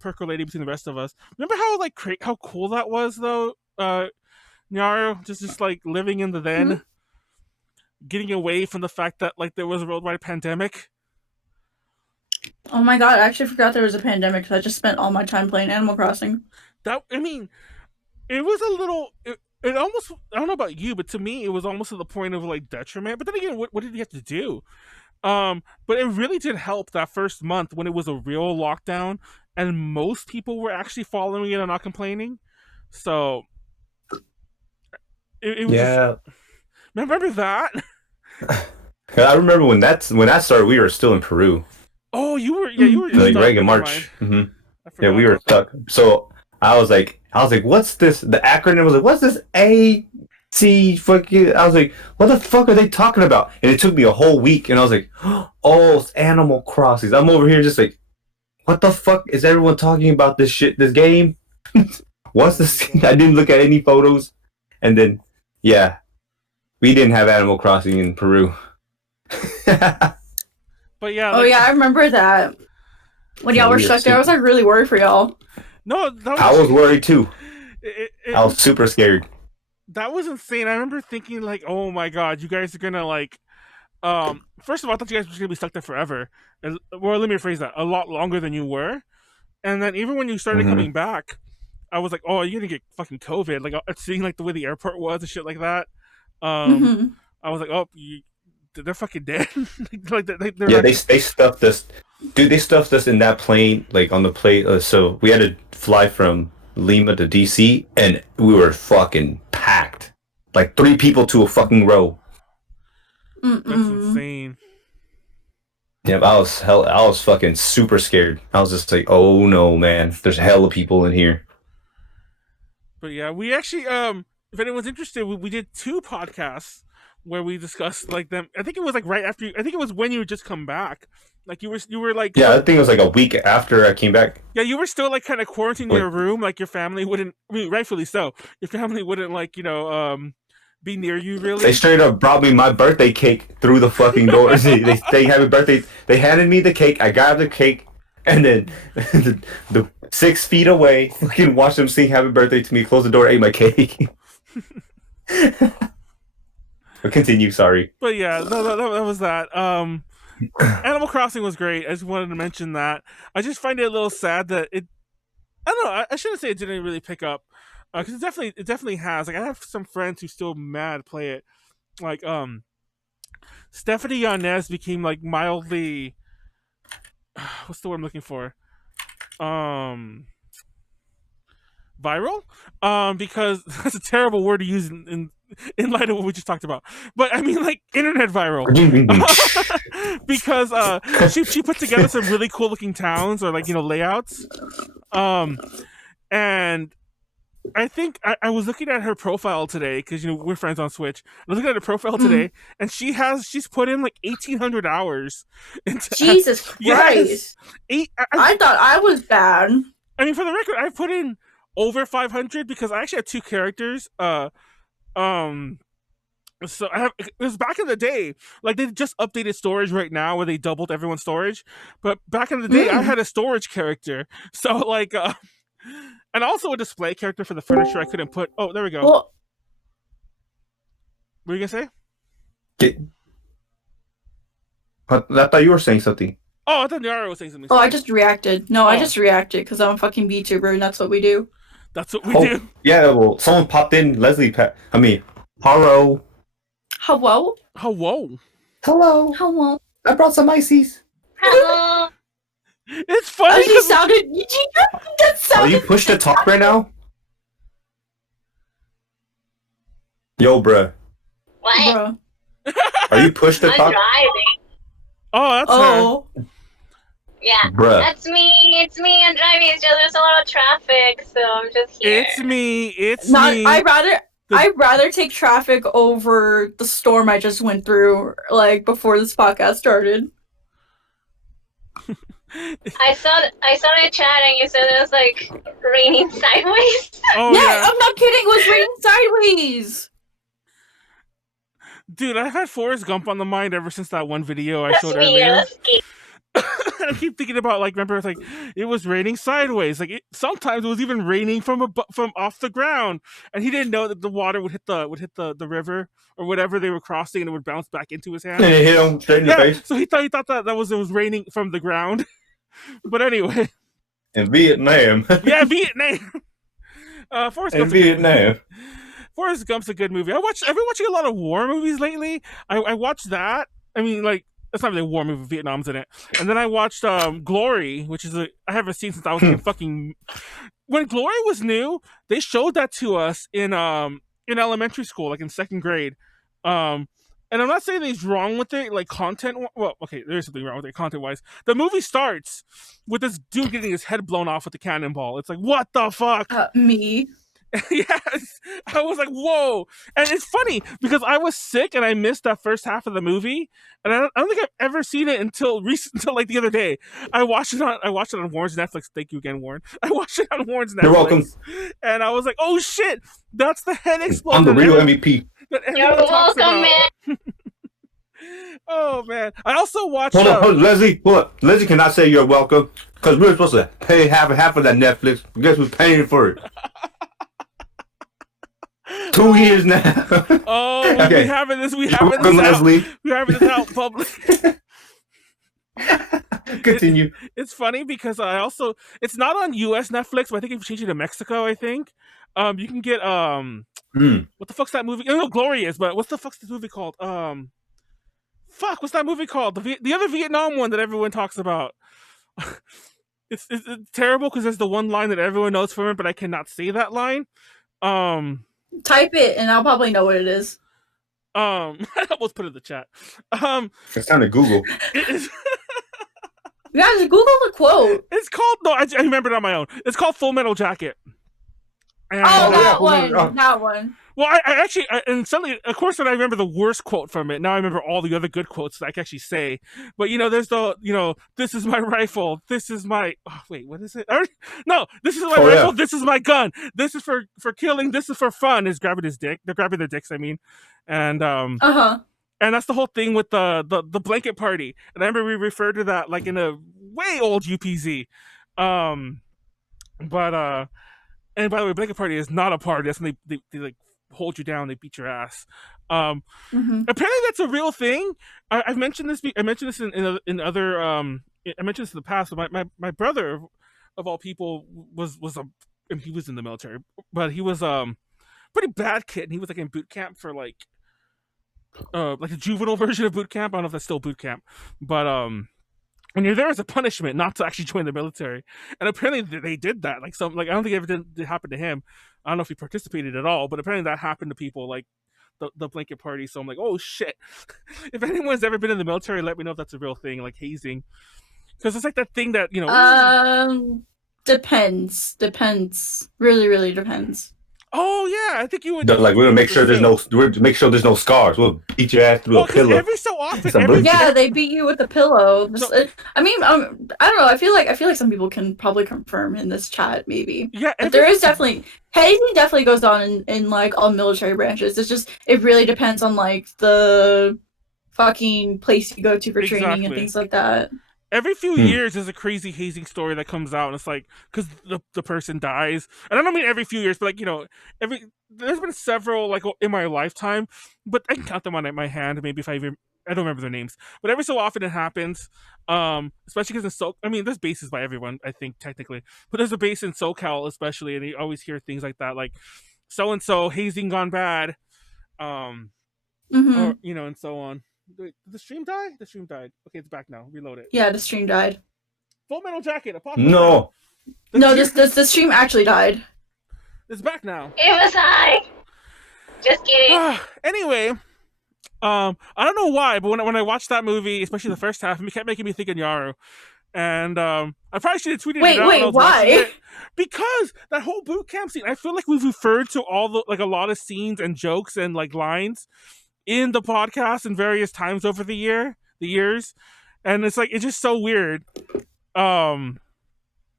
percolating between the rest of us. Remember how like how cool that was though, Nyaru, just like living in the then, getting away from the fact that like there was a worldwide pandemic. Oh my god, I actually forgot there was a pandemic because I just spent all my time playing Animal Crossing. It was a little. It almost. I don't know about you, but to me, it was almost to the point of like detriment. But then again, what did he have to do? But it really did help that first month when it was a real lockdown and most people were actually following it and not complaining. So it was. Yeah. Remember that? I remember when that started. We were still in Peru. Oh, you were like right in March. Mm-hmm. Yeah, we were stuck. So I was like, what's this? The acronym was like, what's this AC fucking? I was like, what the fuck are they talking about? And it took me a whole week, and I was like, oh, it's Animal Crossing. I'm over here just like, what the fuck is everyone talking about this shit? This game? What's this? I didn't look at any photos, and then yeah, we didn't have Animal Crossing in Peru. But yeah. Oh yeah, I remember that. When y'all were stuck there, I was like really worried for y'all. No, I was worried too. I was super scared. That was insane. I remember thinking like, oh my god, you guys are gonna like. First of all, I thought you guys were gonna be stuck there forever. Well, let me rephrase that. A lot longer than you were. And then even when you started coming back, I was like, oh, you're gonna get fucking COVID. Like seeing like the way the airport was and shit like that. I was like, oh, they're fucking dead. They stuffed us. Dude, they stuffed us in that plane, like on the plane. So we had to fly from Lima to DC, and we were fucking packed. Like 3 people to a fucking row. That's insane. Yeah, I was fucking super scared. I was just like, oh no, man, there's hella people in here. But yeah, we actually, if anyone's interested, we did 2 podcasts where we discussed like them. I think it was like right after. I think it was when you had just come back. Like you were like. Yeah, I think it was like a week after I came back. Yeah, you were still like kind of quarantined in your room. Like your family wouldn't. I mean, rightfully so. Your family wouldn't like be near you really. They straight up brought me my birthday cake through the fucking door. they had a birthday. They handed me the cake. I got the cake, and then the 6 feet away, fucking watch them sing "Happy Birthday" to me. Close the door, ate my cake. But continue, sorry. But yeah, that was that. Animal Crossing was great. I just wanted to mention that. I just find it a little sad that it. I don't know. I shouldn't say it didn't really pick up, because it definitely has. Like I have some friends who still mad play it. Like Stephanie Yanez became like mildly. What's the word I'm looking for? Viral. Because that's a terrible word to use in in light of what we just talked about. But I mean, like internet viral because she put together some really cool looking towns or like layouts, and I think I was looking at her profile today because we're friends on Switch. I was looking at her profile today, and she's put in like 1,800 hours into Jesus Christ! Yes. I thought I was bad. I mean, for the record, I've put in over 500 because I actually have 2 characters. So it was back in the day. Like they just updated storage right now where they doubled everyone's storage. But back in the day, I had a storage character. So like, and also a display character for the furniture I couldn't put. Oh, there we go. Well, what were you gonna say? I thought you were saying something. Oh, I thought Nyaru was saying something. I just reacted. No, I just reacted because I'm a fucking VTuber and that's what we do. That's what we do. Yeah, well, someone popped in. Haro. Hello? Hello. Hello. Hello? I brought some ices. Hello. It's funny. That sounded. That Are sounded. you push to talk right now? Yo, bruh. What? Bro. Are you push to I'm talk? driving. Oh, that's her. Oh. Yeah, Bruh. that's me. It's me. I'm driving. It's just there's a lot of traffic, so I'm just here. It's me. It's Not. me. I'd rather take traffic over the storm I just went through, like before this podcast started. I saw the chat and you said it was like raining sideways. Oh Yeah, I'm not kidding. It was raining sideways. Dude, I've had Forrest Gump on the mind ever since that one video I That's showed me. earlier. That's I keep thinking about remember it's like it was raining sideways. Like sometimes it was even raining from off the ground, and he didn't know that the water would hit the river or whatever they were crossing, and it would bounce back into his hand. And it hit him straight in the face. So he thought that it was raining from the ground. But anyway, In Vietnam. yeah, Vietnam. Forrest In Gump's Vietnam. Forrest Gump's a good movie. I've been watching a lot of war movies lately. I watched that. I mean, like, it's not really a war movie. Vietnam's in it. And then I watched Glory, which is I haven't seen since I was in fucking. When Glory was new, they showed that to us in elementary school, like in 2nd grade. And I'm not saying there's wrong with it, like content. Well, okay, there's something wrong with it content-wise. The movie starts with this dude getting his head blown off with a cannonball. It's like, what the fuck? Me. Yes, I was like, whoa. And it's funny because I was sick and I missed that first half of the movie, and I don't think I've ever seen it until like the other day. I watched it on Warren's Netflix. Thank you again, Warren. I watched it on Warren's Netflix. You're welcome. And I was like, oh shit, that's the head explosion. I'm the real MVP. You're welcome, man. Oh man, I also watched. Hold on, Leslie. Hold on. Leslie cannot say you're welcome because we're supposed to pay half of that Netflix. Guess who's paying for it? 2 years now. Oh, okay. we having this Leslie. We're having this out public. Continue. It's funny because it's not on US Netflix, but I think if you change it to Mexico, I think you can get what the fuck's that movie? I don't know, Glory is, but what's the fuck's this movie called? What's that movie called? The other Vietnam one that everyone talks about. It's terrible because there's the one line that everyone knows from it, but I cannot say that line. Type it and I'll probably know what it is. I almost put it in the chat. It's time to Google. You guys Google the quote. It's called I remember it on my own. It's called Full Metal Jacket. And, That yeah, That one. Well, I actually, and suddenly, of course, when I remember the worst quote from it, now I remember all the other good quotes that I can actually say. But, there's this is my rifle. This is my, wait, what is it? No, this is my rifle. Yeah. This is my gun. This is for killing. This is for fun. Is grabbing his dick. They're grabbing their dicks, I mean. And, and that's the whole thing with the blanket party. And I remember we referred to that like in a way old UPZ. And by the way, blanket party is not a party. That's when they like hold you down, they beat your ass. Apparently that's a real thing. I've mentioned this. I mentioned this in other. I mentioned this in the past. But my brother, of all people, he was in the military, but he was pretty bad kid, and he was like in boot camp for like a juvenile version of boot camp. I don't know if that's still boot camp, but when you're there as a punishment, not to actually join the military. And apparently they did that. I don't think it ever did happen to him. I don't know if he participated at all, but apparently that happened to people. Like the blanket party. So I'm like, oh shit. If anyone's ever been in the military, let me know if that's a real thing, like hazing, because it's like that thing that Depends. Really depends. Oh yeah, I think you would. They're like, we're gonna make sure there's no scars. We'll beat your ass through a pillow. Every so often, yeah, they beat you with a pillow. I mean, I don't know. I feel like some people can probably confirm in this chat, maybe. Yeah, but there is definitely hazing definitely goes on in like all military branches. It's just it really depends on like the fucking place you go to for training and things like that. Every few years, there's a crazy hazing story that comes out, and it's like, because the person dies. And I don't mean every few years, but like, you know, there's been several, like, in my lifetime, but I can count them on my hand, maybe if I don't remember their names. But every so often it happens, especially because there's bases by everyone, I think, technically. But there's a base in SoCal, especially, and you always hear things like that, like, so-and-so, hazing gone bad, or, you know, and so on. Did the stream die? The stream died. Okay, it's back now. Reload it. Yeah, the stream died. Full Metal Jacket. No. The stream actually died. It's back now. It was high. Just kidding. Anyway, I don't know why, but when I watched that movie, especially the first half, it kept making me think of Nyaru. And I probably should have tweeted it out. Wait, why? Because that whole boot camp scene, I feel like we've referred to a lot of scenes and jokes and like lines in the podcast in various times over the years, and it's like, it's just so weird. Yeah,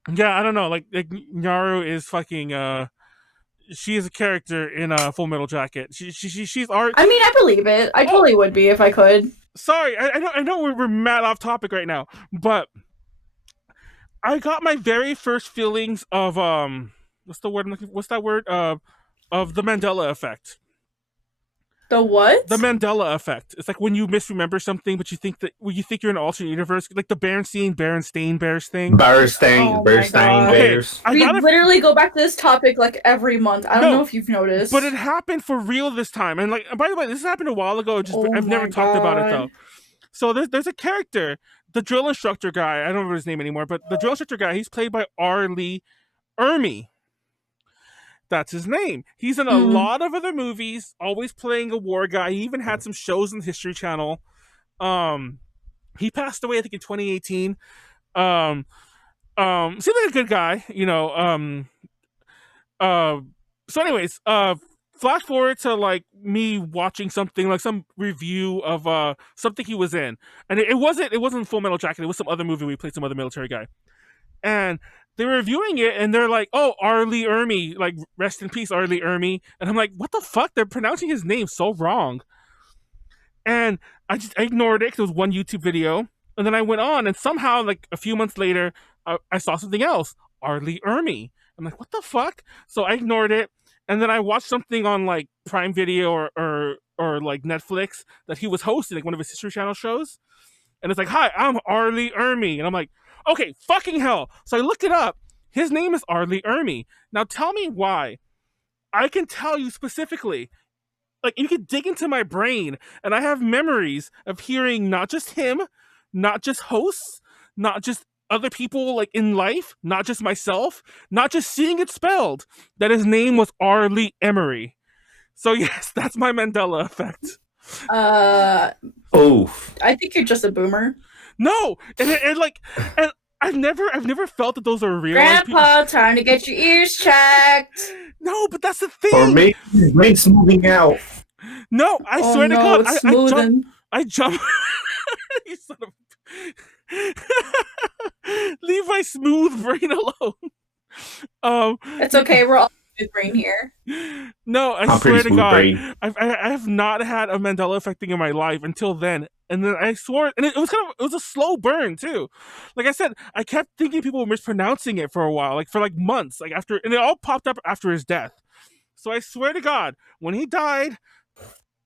I don't know, like Nyaru is fucking she is a character in Full Metal Jacket. She's art. I mean, I believe it. I totally would be if I could. Sorry, I know we're mad off topic right now, but I got my very first feelings of what's that word of the Mandela effect. The what? The Mandela effect. It's like when you misremember something, but you think you're in an alternate universe, like the Berenstain Bears thing. Berenstain Bears. We literally go back to this topic like every month. I don't know if you've noticed, but it happened for real this time. And like, by the way, this happened a while ago. I've never talked about it though. So there's a character, the drill instructor guy. I don't remember his name anymore, but the drill instructor guy, he's played by R. Lee Ermey. That's his name. He's in a lot of other movies, always playing a war guy. He even had some shows on the History Channel. He passed away, I think, in 2018. Seemed like a good guy, you know. So anyways, flash forward to like me watching something, like some review of something he was in. And it wasn't Full Metal Jacket, it was some other movie where he played some other military guy. And they were reviewing it, and they're like, "Oh, R. Lee Ermey, like rest in peace, R. Lee Ermey." And I'm like, "What the fuck? They're pronouncing his name so wrong." And I ignored it because it was one YouTube video, and then I went on, and somehow, like a few months later, I saw something else, R. Lee Ermey. I'm like, "What the fuck?" So I ignored it, and then I watched something on like Prime Video or like Netflix that he was hosting, like one of his History Channel shows, and it's like, "Hi, I'm R. Lee Ermey," and I'm like, okay, fucking hell. So I looked it up. His name is R. Lee Ermey. Now tell me why. I can tell you specifically. Like, you can dig into my brain, and I have memories of hearing not just him, not just hosts, not just other people like in life, not just myself, not just seeing it spelled, that his name was R. Lee Emery. So yes, that's my Mandela effect. I think you're just a boomer. No, and I've never felt that those are real. Grandpa, time to get your ears checked. No, but that's the thing. Or maybe his brain's moving out. No, I swear to God, I jump. You son of. Leave my smooth brain alone. It's okay. We're all smooth brain here. No, I swear to God, I have not had a Mandela effect thing in my life until then. And then I swore, and it was a slow burn too. Like I said, I kept thinking people were mispronouncing it for a while, like for like months, like after, and it all popped up after his death. So I swear to God, when he died,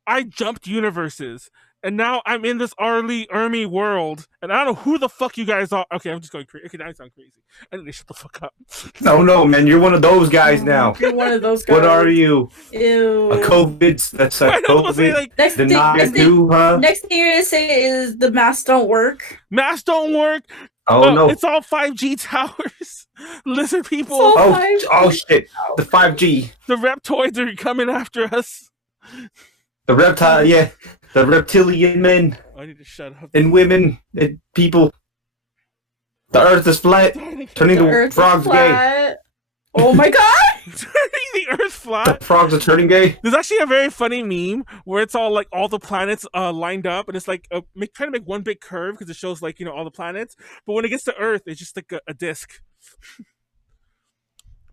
I jumped universes, and now I'm in this R. Lee Ermey world, and I don't know who the fuck you guys are. Okay, I'm just going crazy. Okay, now I sound crazy. I need to shut the fuck up. No, man, you're one of those guys now. You're one of those guys. What are you? Ew. A COVID? That's a COVID. Say, like, next thing you're gonna say is the masks don't work. Masks don't work. Oh no! It's all 5G towers. Lizard people. Oh shit! The 5G. The reptoids are coming after us. The reptile, yeah. The reptilian men I need to shut up. and women and people. The earth is flat. Turning The the Earth is frogs gay. flat. Oh my god! Turning the Earth The flat. frogs are turning gay. There's actually a very funny meme where it's all like all the planets lined up, and it's like trying to make one big curve because it shows like all the planets. But when it gets to Earth, it's just like a disc.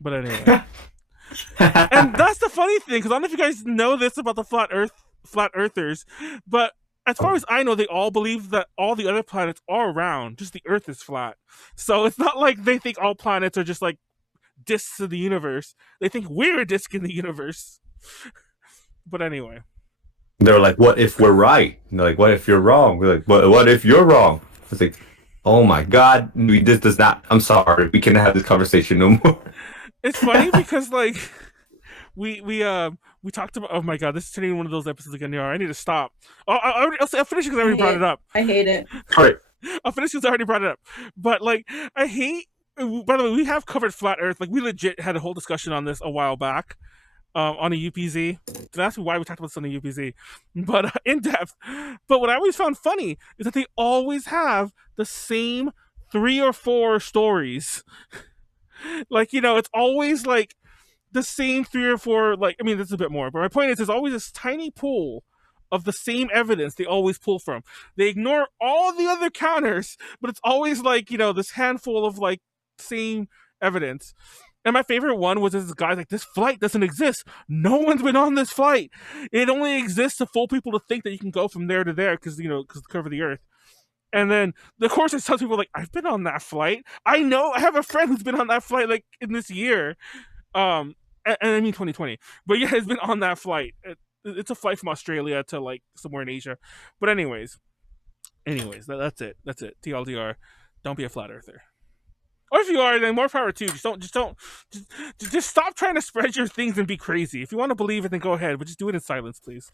But anyway, and that's the funny thing because I don't know if you guys know this about the flat Earthers, but as far as I know, they all believe that all the other planets are round, just the Earth is flat. So it's not like they think all planets are just like discs of the universe. They think we're a disc in the universe. But anyway. They're like, what if we're right? And they're like, what if you're wrong? We're like, what if you're wrong? It's like, oh my god, this does not. I'm sorry, we can't have this conversation no more. It's funny because like we talked about. Oh my god, this is turning one of those episodes again. I need to stop. I'll finish because I already brought it up. I hate it. All right. I'll finish because I already brought it up. But like, I hate. By the way, we have covered flat Earth. Like, we legit had a whole discussion on this a while back, on a UPZ. So that's why we talked about this on a UPZ, but in depth. But what I always found funny is that they always have the same 3 or 4 stories. Like, it's always like the same 3 or 4. Like, I mean, there's a bit more, but my point is, there's always this tiny pool of the same evidence they always pull from. They ignore all the other counters, but it's always like, this handful of like same evidence. And my favorite one was this guy's like, this flight doesn't exist. No one's been on this flight. It only exists to fool people to think that you can go from there to there because the curve of the Earth. And then, of course, it tells people like, I've been on that flight. I have a friend who's been on that flight like in this year. And I mean 2020. But yeah, it's been on that flight. It's a flight from Australia to like somewhere in Asia. But anyways, that's it. That's it. TLDR. Don't be a flat earther. Or if you are, then more power to you. Just stop trying to spread your things and be crazy. If you want to believe it, then go ahead, but just do it in silence, please.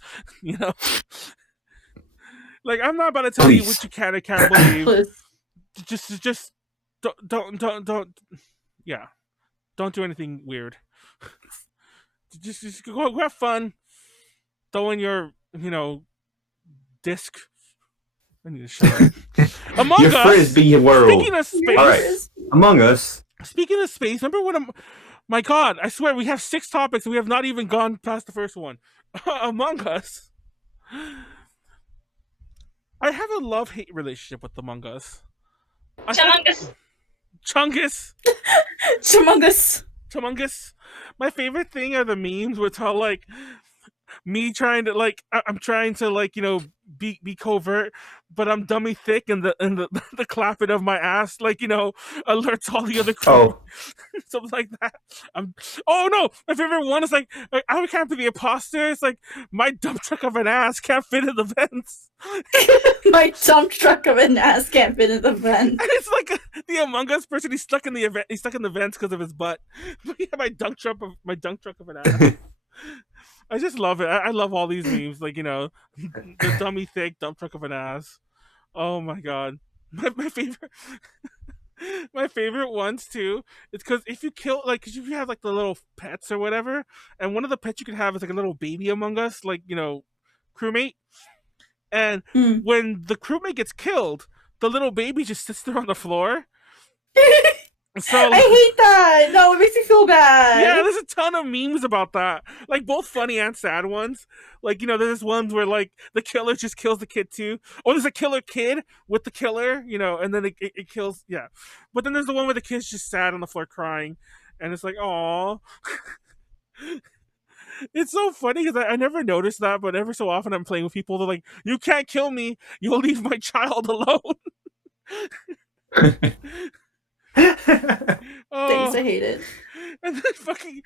Like, I'm not about to tell you what you can and can't believe. just don't. Yeah, don't do anything weird. Just go have fun. Throw in your disc. I need to shut up. Among Your Us. frisbee world. Speaking of space. All right. Among Us. Speaking of space, remember when? My God, I swear we have 6 topics and we have not even gone past the first one. Among Us. I have a love-hate relationship with Among Us. Chungus. Chungus. Chungus. My favorite thing are the memes where it's all like me trying to like I'm trying to like be covert, but I'm dummy thick and the clapping of my ass like alerts all the other crew. Oh. Something like that. Oh no, my favorite one is like I can't be the imposter. It's like my dump truck of an ass can't fit in the vents. My dump truck of an ass can't fit in the vent. And it's like the Among Us person. He's stuck in the event. He's stuck in the vents because of his butt. But yeah, my dump truck of an ass. I just love it. I love all these memes. Like the dummy thick dump truck of an ass. Oh my god, my favorite. My favorite ones too. It's because if you kill because if you have like the little pets or whatever, and one of the pets you can have is like a little baby Among Us, like crewmate. And when the crewmate gets killed, the little baby just sits there on the floor. So I hate that. No, it makes me feel bad. Yeah, there's a ton of memes about that. Like both funny and sad ones. Like there's ones where like the killer just kills the kid too, or there's a killer kid with the killer, and then it kills. Yeah, but then there's the one where the kid's just sad on the floor crying, and it's like, aw. It's so funny because I never noticed that, but every so often I'm playing with people. They're like, "You can't kill me. You'll leave my child alone." Thanks, I hate it. And then fucking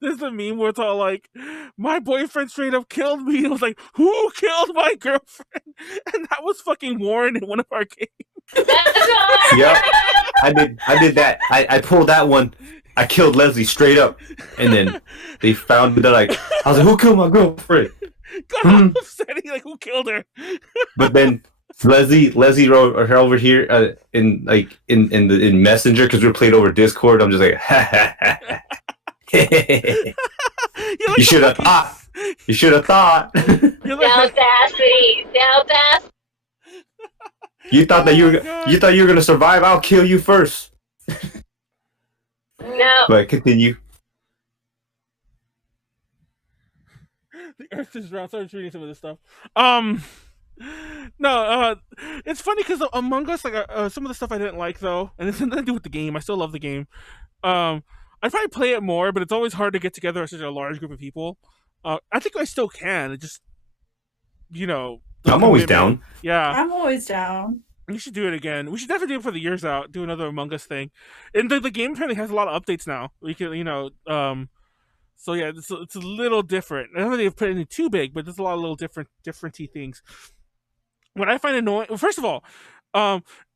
there's the meme where it's all like, my boyfriend straight up killed me. It was like, who killed my girlfriend? And that was fucking Warren in one of our games. Yep, I did that. I pulled that one. I killed Leslie straight up, and then they found me. They're like, I was like, who killed my girlfriend? God, upsetting. Like, who killed her? But then Leslie wrote her over here in Messenger because we were playing over Discord. I'm just like, ha ha ha. Like You should have thought. You should have thought. You're The like, audacity. The audacity. You thought that Oh my God. you thought you were gonna survive. I'll kill you first. No. But continue. The earth is round. Sorry, reading some of this stuff. No, it's funny because Among Us, like some of the stuff I didn't like though, and it's nothing to do with the game. I still love the game. I'd probably play it more, but it's always hard to get together as such a large group of people. I think I still can. It just, you know, the I'm always commitment. down. Yeah, I'm always down. we should do it again. We should definitely do it for the years out. Do another Among Us thing, and the game apparently has a lot of updates now. We can, so yeah, it's a little different. I don't think they've put anything too big, but there's a lot of little different-y things. What I find annoying, well, first of all,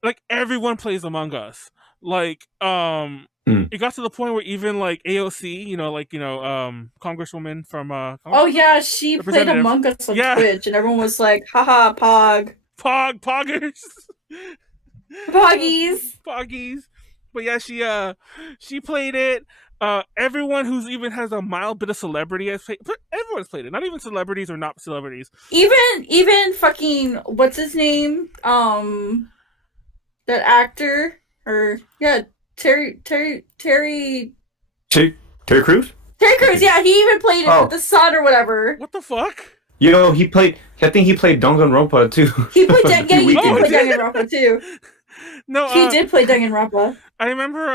like everyone plays Among Us. Like, it got to the point where even like AOC, Congresswoman from Oh yeah, she played Representative. Among Us on Yeah. Twitch, and everyone was like, haha, pog. Poggers. Poggies. Poggies. But yeah, she played it. Everyone who's even has a mild bit of celebrity has played. Everyone's played it. Not even celebrities or not celebrities. Even fucking what's his name? That actor Terry Terry Crews? Terry Crews. Yeah, he even played it Oh. with the son or whatever. What the fuck? You know, he played. I think he played Danganronpa too. He played A few he did weekends play ago. Danganronpa too. No, He did play Danganronpa. I remember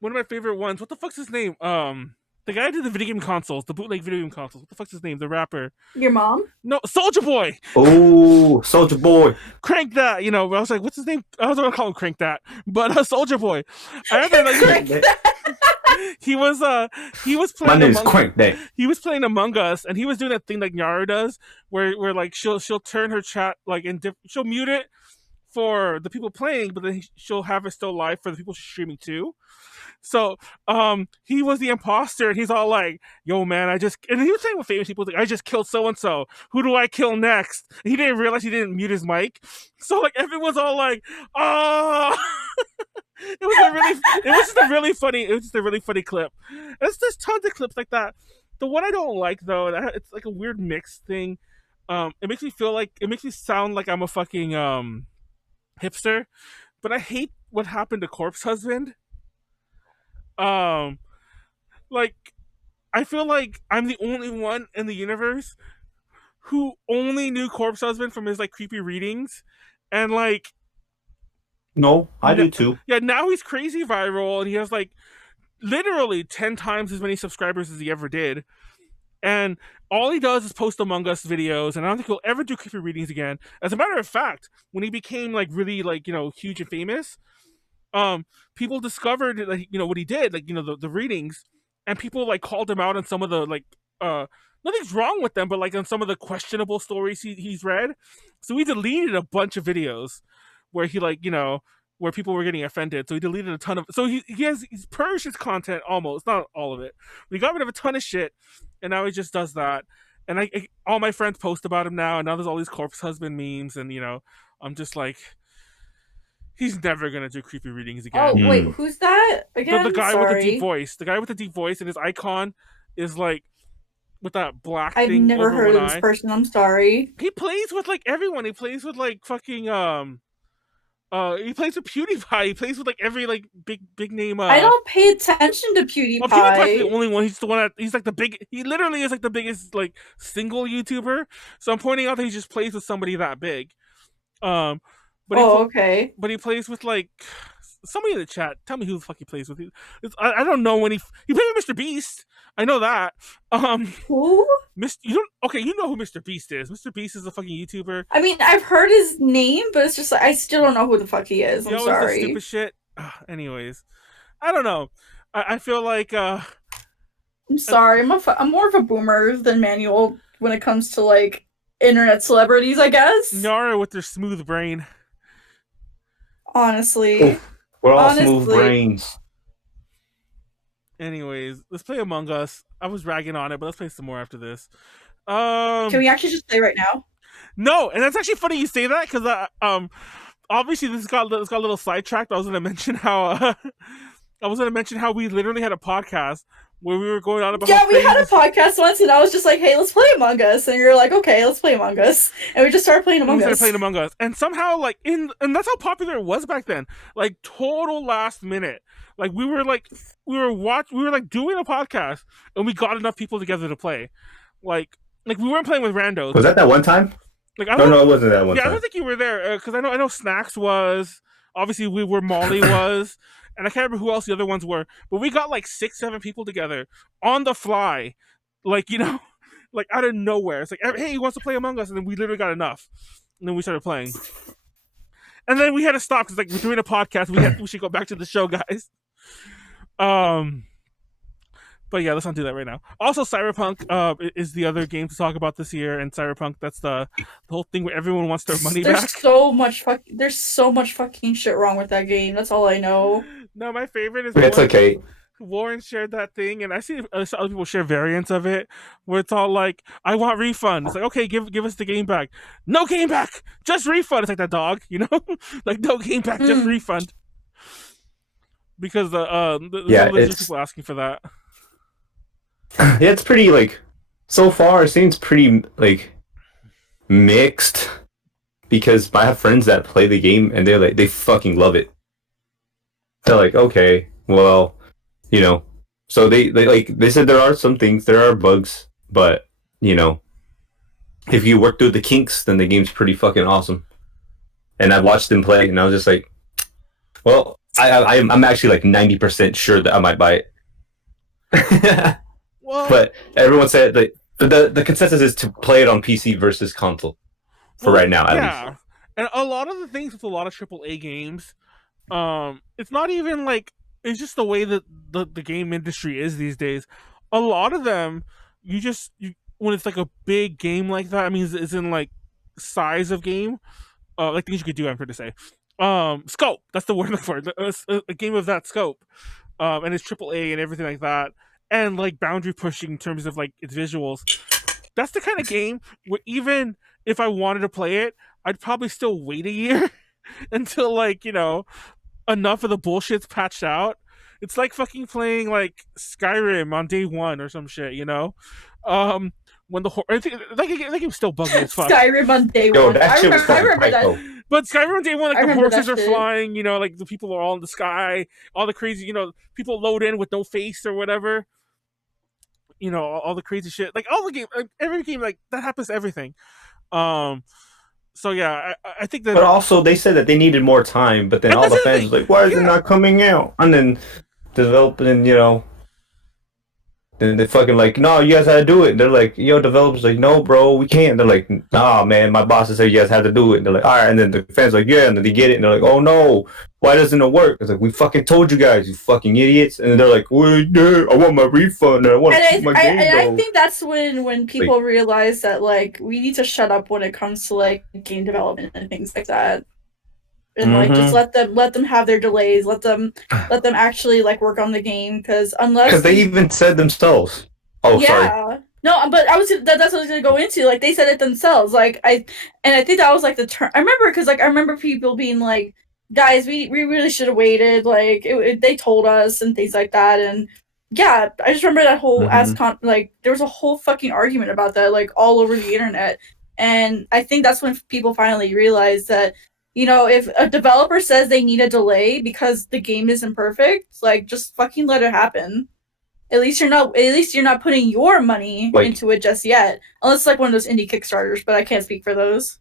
one of my favorite ones. What the fuck's his name? The guy who did the video game consoles, the bootleg video game consoles. What the fuck's his name? The rapper. Your mom? No, Soldier Boy. Oh, Soldier Boy. Crank That. I was like, what's his name? I was gonna call him Crank That, but Soldier Boy. I remember like he was My playing. name's Crank That. He was playing Among Us, and he was doing that thing like Nyaru does, where like she'll turn her chat like she'll mute it for the people playing, but then she'll have it still live for the people streaming too. So he was the imposter, and he's all like, "Yo, man, and he was saying with famous people, like, I just killed so and so. Who do I kill next?" And he didn't realize he didn't mute his mic, so like everyone's all like, "Oh." It was just a really funny clip. There's tons of clips like that. The one I don't like though, it's like a weird mixed thing. It makes me sound like I'm a fucking hipster, but I hate what happened to Corpse Husband. Like, I feel like I'm the only one in the universe who only knew Corpse Husband from his like creepy readings, and like, No, I do too. yeah, now he's crazy viral, and he has like literally 10 times as many subscribers as he ever did. And all he does is post Among Us videos, and I don't think he'll ever do creepy readings again. As a matter of fact, when he became like really like huge and famous, people discovered like what he did, like the readings, and people like called him out on some of the like nothing's wrong with them, but like on some of the questionable stories he's read. So he deleted a bunch of videos where he like where people were getting offended. So he deleted a ton of. So he's purged his content almost, not all of it. But he got rid of a ton of shit, and now he just does that. And all my friends post about him now, and now there's all these Corpse Husband memes, and I'm just like, he's never gonna do creepy readings again. Oh wait, who's that again? The guy Sorry. with the deep voice. The guy with the deep voice, and his icon is like with that black I've thing never over heard one of this eye. person. I'm sorry. He plays with like everyone. He plays with like fucking he plays with PewDiePie. He plays with like every like big name. I don't pay attention to PewDiePie. Well, PewDiePie's the only one. He's the one that he's like the big. He literally is like the biggest like single YouTuber. So I'm pointing out that he just plays with somebody that big. But okay. But he plays with like somebody in the chat. Tell me who the fuck he plays with. I don't know when he played with Mr. Beast. I know that. Who? You know who Mr. Beast is. Mr. Beast is a fucking YouTuber. I mean, I've heard his name, but it's just like I still don't know who the fuck he is. I'm He always does sorry. stupid shit. Anyways, I don't know. I feel like I'm sorry. I'm more of a boomer than Manuel when it comes to like internet celebrities, I guess. Nyaru with their smooth brain. Honestly. Oof. We're all Honestly. smooth brains. Anyways, let's play Among Us. I was ragging on it, but let's play some more after this. Can we actually just play right now? No, and that's actually funny you say that because obviously this got a little sidetracked. I was gonna mention how we literally had a podcast where we were going on about. Yeah, how we had a crazy podcast once, and I was just like, "Hey, let's play Among Us," and you're like, "Okay, let's play Among Us," and we just started playing Among we started Us. playing Among Us, and somehow and that's how popular it was back then. Like total last minute. Like we were doing a podcast, and we got enough people together to play. Like we weren't playing with randos. Was that one time? Like I don't No, it wasn't that one Yeah, time. I don't think you were there because I know Snacks was. Obviously, we were Molly was, and I can't remember who else the other ones were. But we got like 6-7 people together on the fly, like like out of nowhere. It's like, hey, he wants to play Among Us, and then we literally got enough, and then we started playing. And then we had to stop because we're doing a podcast. We should go back to the show, guys. But yeah, let's not do that right now. Also, Cyberpunk is the other game to talk about this year, and Cyberpunk, that's the whole thing where everyone wants their money back. There's so much fucking shit wrong with that game. That's all I know. No, my favorite is It's okay. Warren shared that thing, and I see other people share variants of it, where it's all like, "I want refund." It's like, okay, give us the game back. No game back, just refund. It's like that dog, like no game back, just refund. Because there's people asking for that. Yeah, it's pretty so far it seems pretty mixed, because I have friends that play the game and they're they fucking love it. They're like, okay, well, so they said there are some things, there are bugs, but if you work through the kinks, then the game's pretty fucking awesome. And I watched them play, and I was just like, well, I'm actually 90% sure that I might buy it. Well, but everyone said the consensus is to play it on PC versus console for right now, at least. And a lot of the things with a lot of AAA games, it's not even it's just the way that the game industry is these days. A lot of them, when it's a big game like that, I mean, it's in size of game, things you could do. I'm trying to say, scope. That's the word I'm looking for. A game of that scope, and it's AAA and everything like that. And boundary pushing in terms of its visuals. That's the kind of game where even if I wanted to play it, I'd probably still wait a year until enough of the bullshit's patched out. It's like fucking playing Skyrim on day one or some shit, when I think that game's still buggy as fuck. Skyrim on day one. That shit was I remember that. But Skyrim on day one, the horses are shit. flying, the people are all in the sky, all the crazy, people load in with no face or whatever. All the crazy shit, all the game, every game, that happens to everything. So yeah, I think that. But also, they said that they needed more time, but then all the fans were like, "Why is it not coming out?" And then developing, then they fucking no, you guys had to do it. And they're like, yo, developers no, bro, we can't. They're like, nah, man, my bosses said you guys had to do it. And they're like, all right. And then the fans yeah, and then they get it, and they're like, oh no, why doesn't it work? It's we fucking told you guys, you fucking idiots. And then they're like, well, yeah, I want my refund, and I want to keep my game. And I think that's when people realize that we need to shut up when it comes to game development and things like that. And just let them have their delays. Let them actually work on the game, because they even said themselves. Oh, yeah. Sorry. No, but that's what I was gonna go into. They said it themselves. I think that was the term. I remember because I remember people being like, guys, we really should have waited. They told us and things like that. And yeah, I just remember that whole there was a whole fucking argument about that all over the internet. And I think that's when people finally realized that. If a developer says they need a delay because the game isn't perfect, just fucking let it happen. At least you're not putting your money into it just yet, unless it's one of those indie Kickstarters. But I can't speak for those.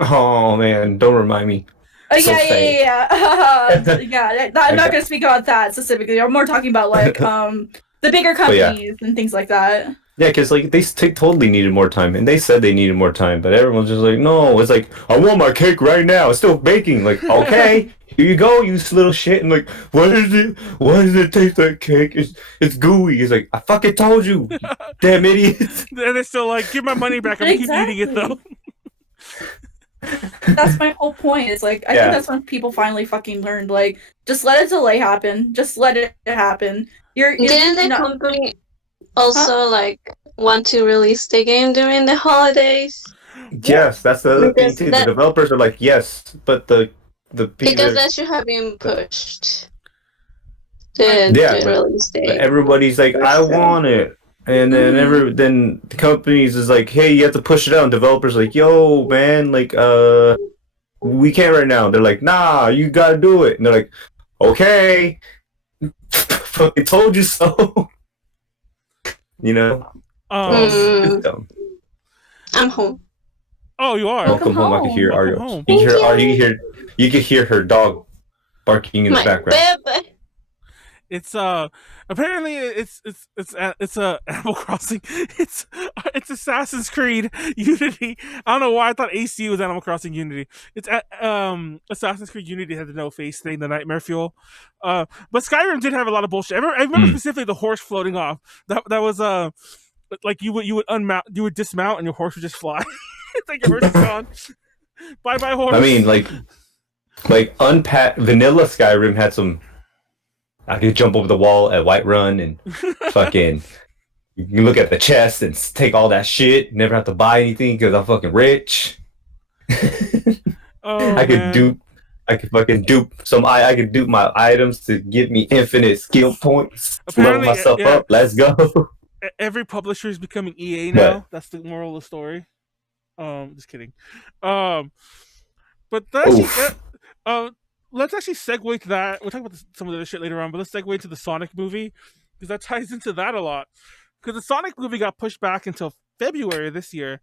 Oh man, don't remind me. Yeah. I'm not gonna speak about that specifically. I'm more talking about the bigger companies and things like that. Yeah, because they totally needed more time, and they said they needed more time, but everyone's just no. It's I want my cake right now. It's still baking. Okay, here you go, you little shit. And what is it? Why does it taste like cake? It's gooey. It's I fucking told you, damn idiots. And they're still give my money back. I'm keep eating it though. That's my whole point. It's I think that's when people finally fucking learned. Just let a delay happen. Just let it happen. Didn't the company also want to release the game during the holidays? Yes, that's the other thing too. The developers are yes, but the people because that should have been pushed Yeah, the but release date. everybody's like, I want it. And then then the companies is like, hey, you have to push it out. And developers like, yo, man, like, we can't right now. They're like, nah, you gotta do it. And they're like, okay, fucking told you so. You know, it's dumb. I'm home. Oh, you are. Welcome Welcome home. I can hear Welcome Ario. home. You can hear her dog barking in the My background. baby. It's apparently it's Animal Crossing. It's Assassin's Creed Unity. I don't know why I thought AC was Animal Crossing Unity. It's Assassin's Creed Unity had the no face thing, the nightmare fuel. But Skyrim did have a lot of bullshit. I remember specifically the horse floating off. That was like you would dismount and your horse would just fly. It's like your horse is gone. Bye bye horse. I mean, like vanilla Skyrim had some. I could jump over the wall at Whiterun and fucking. You can look at the chest and take all that shit. Never have to buy anything because I'm fucking rich. Oh, I could fucking dupe I could dupe my items to give me infinite skill points. Level myself up. Let's go. Every publisher is becoming EA now. That's the moral of the story. Just kidding. But let's actually segue to that. We'll talk about some of the other shit later on, but let's segue into the Sonic movie because that ties into that a lot. Because the Sonic movie got pushed back until February this year,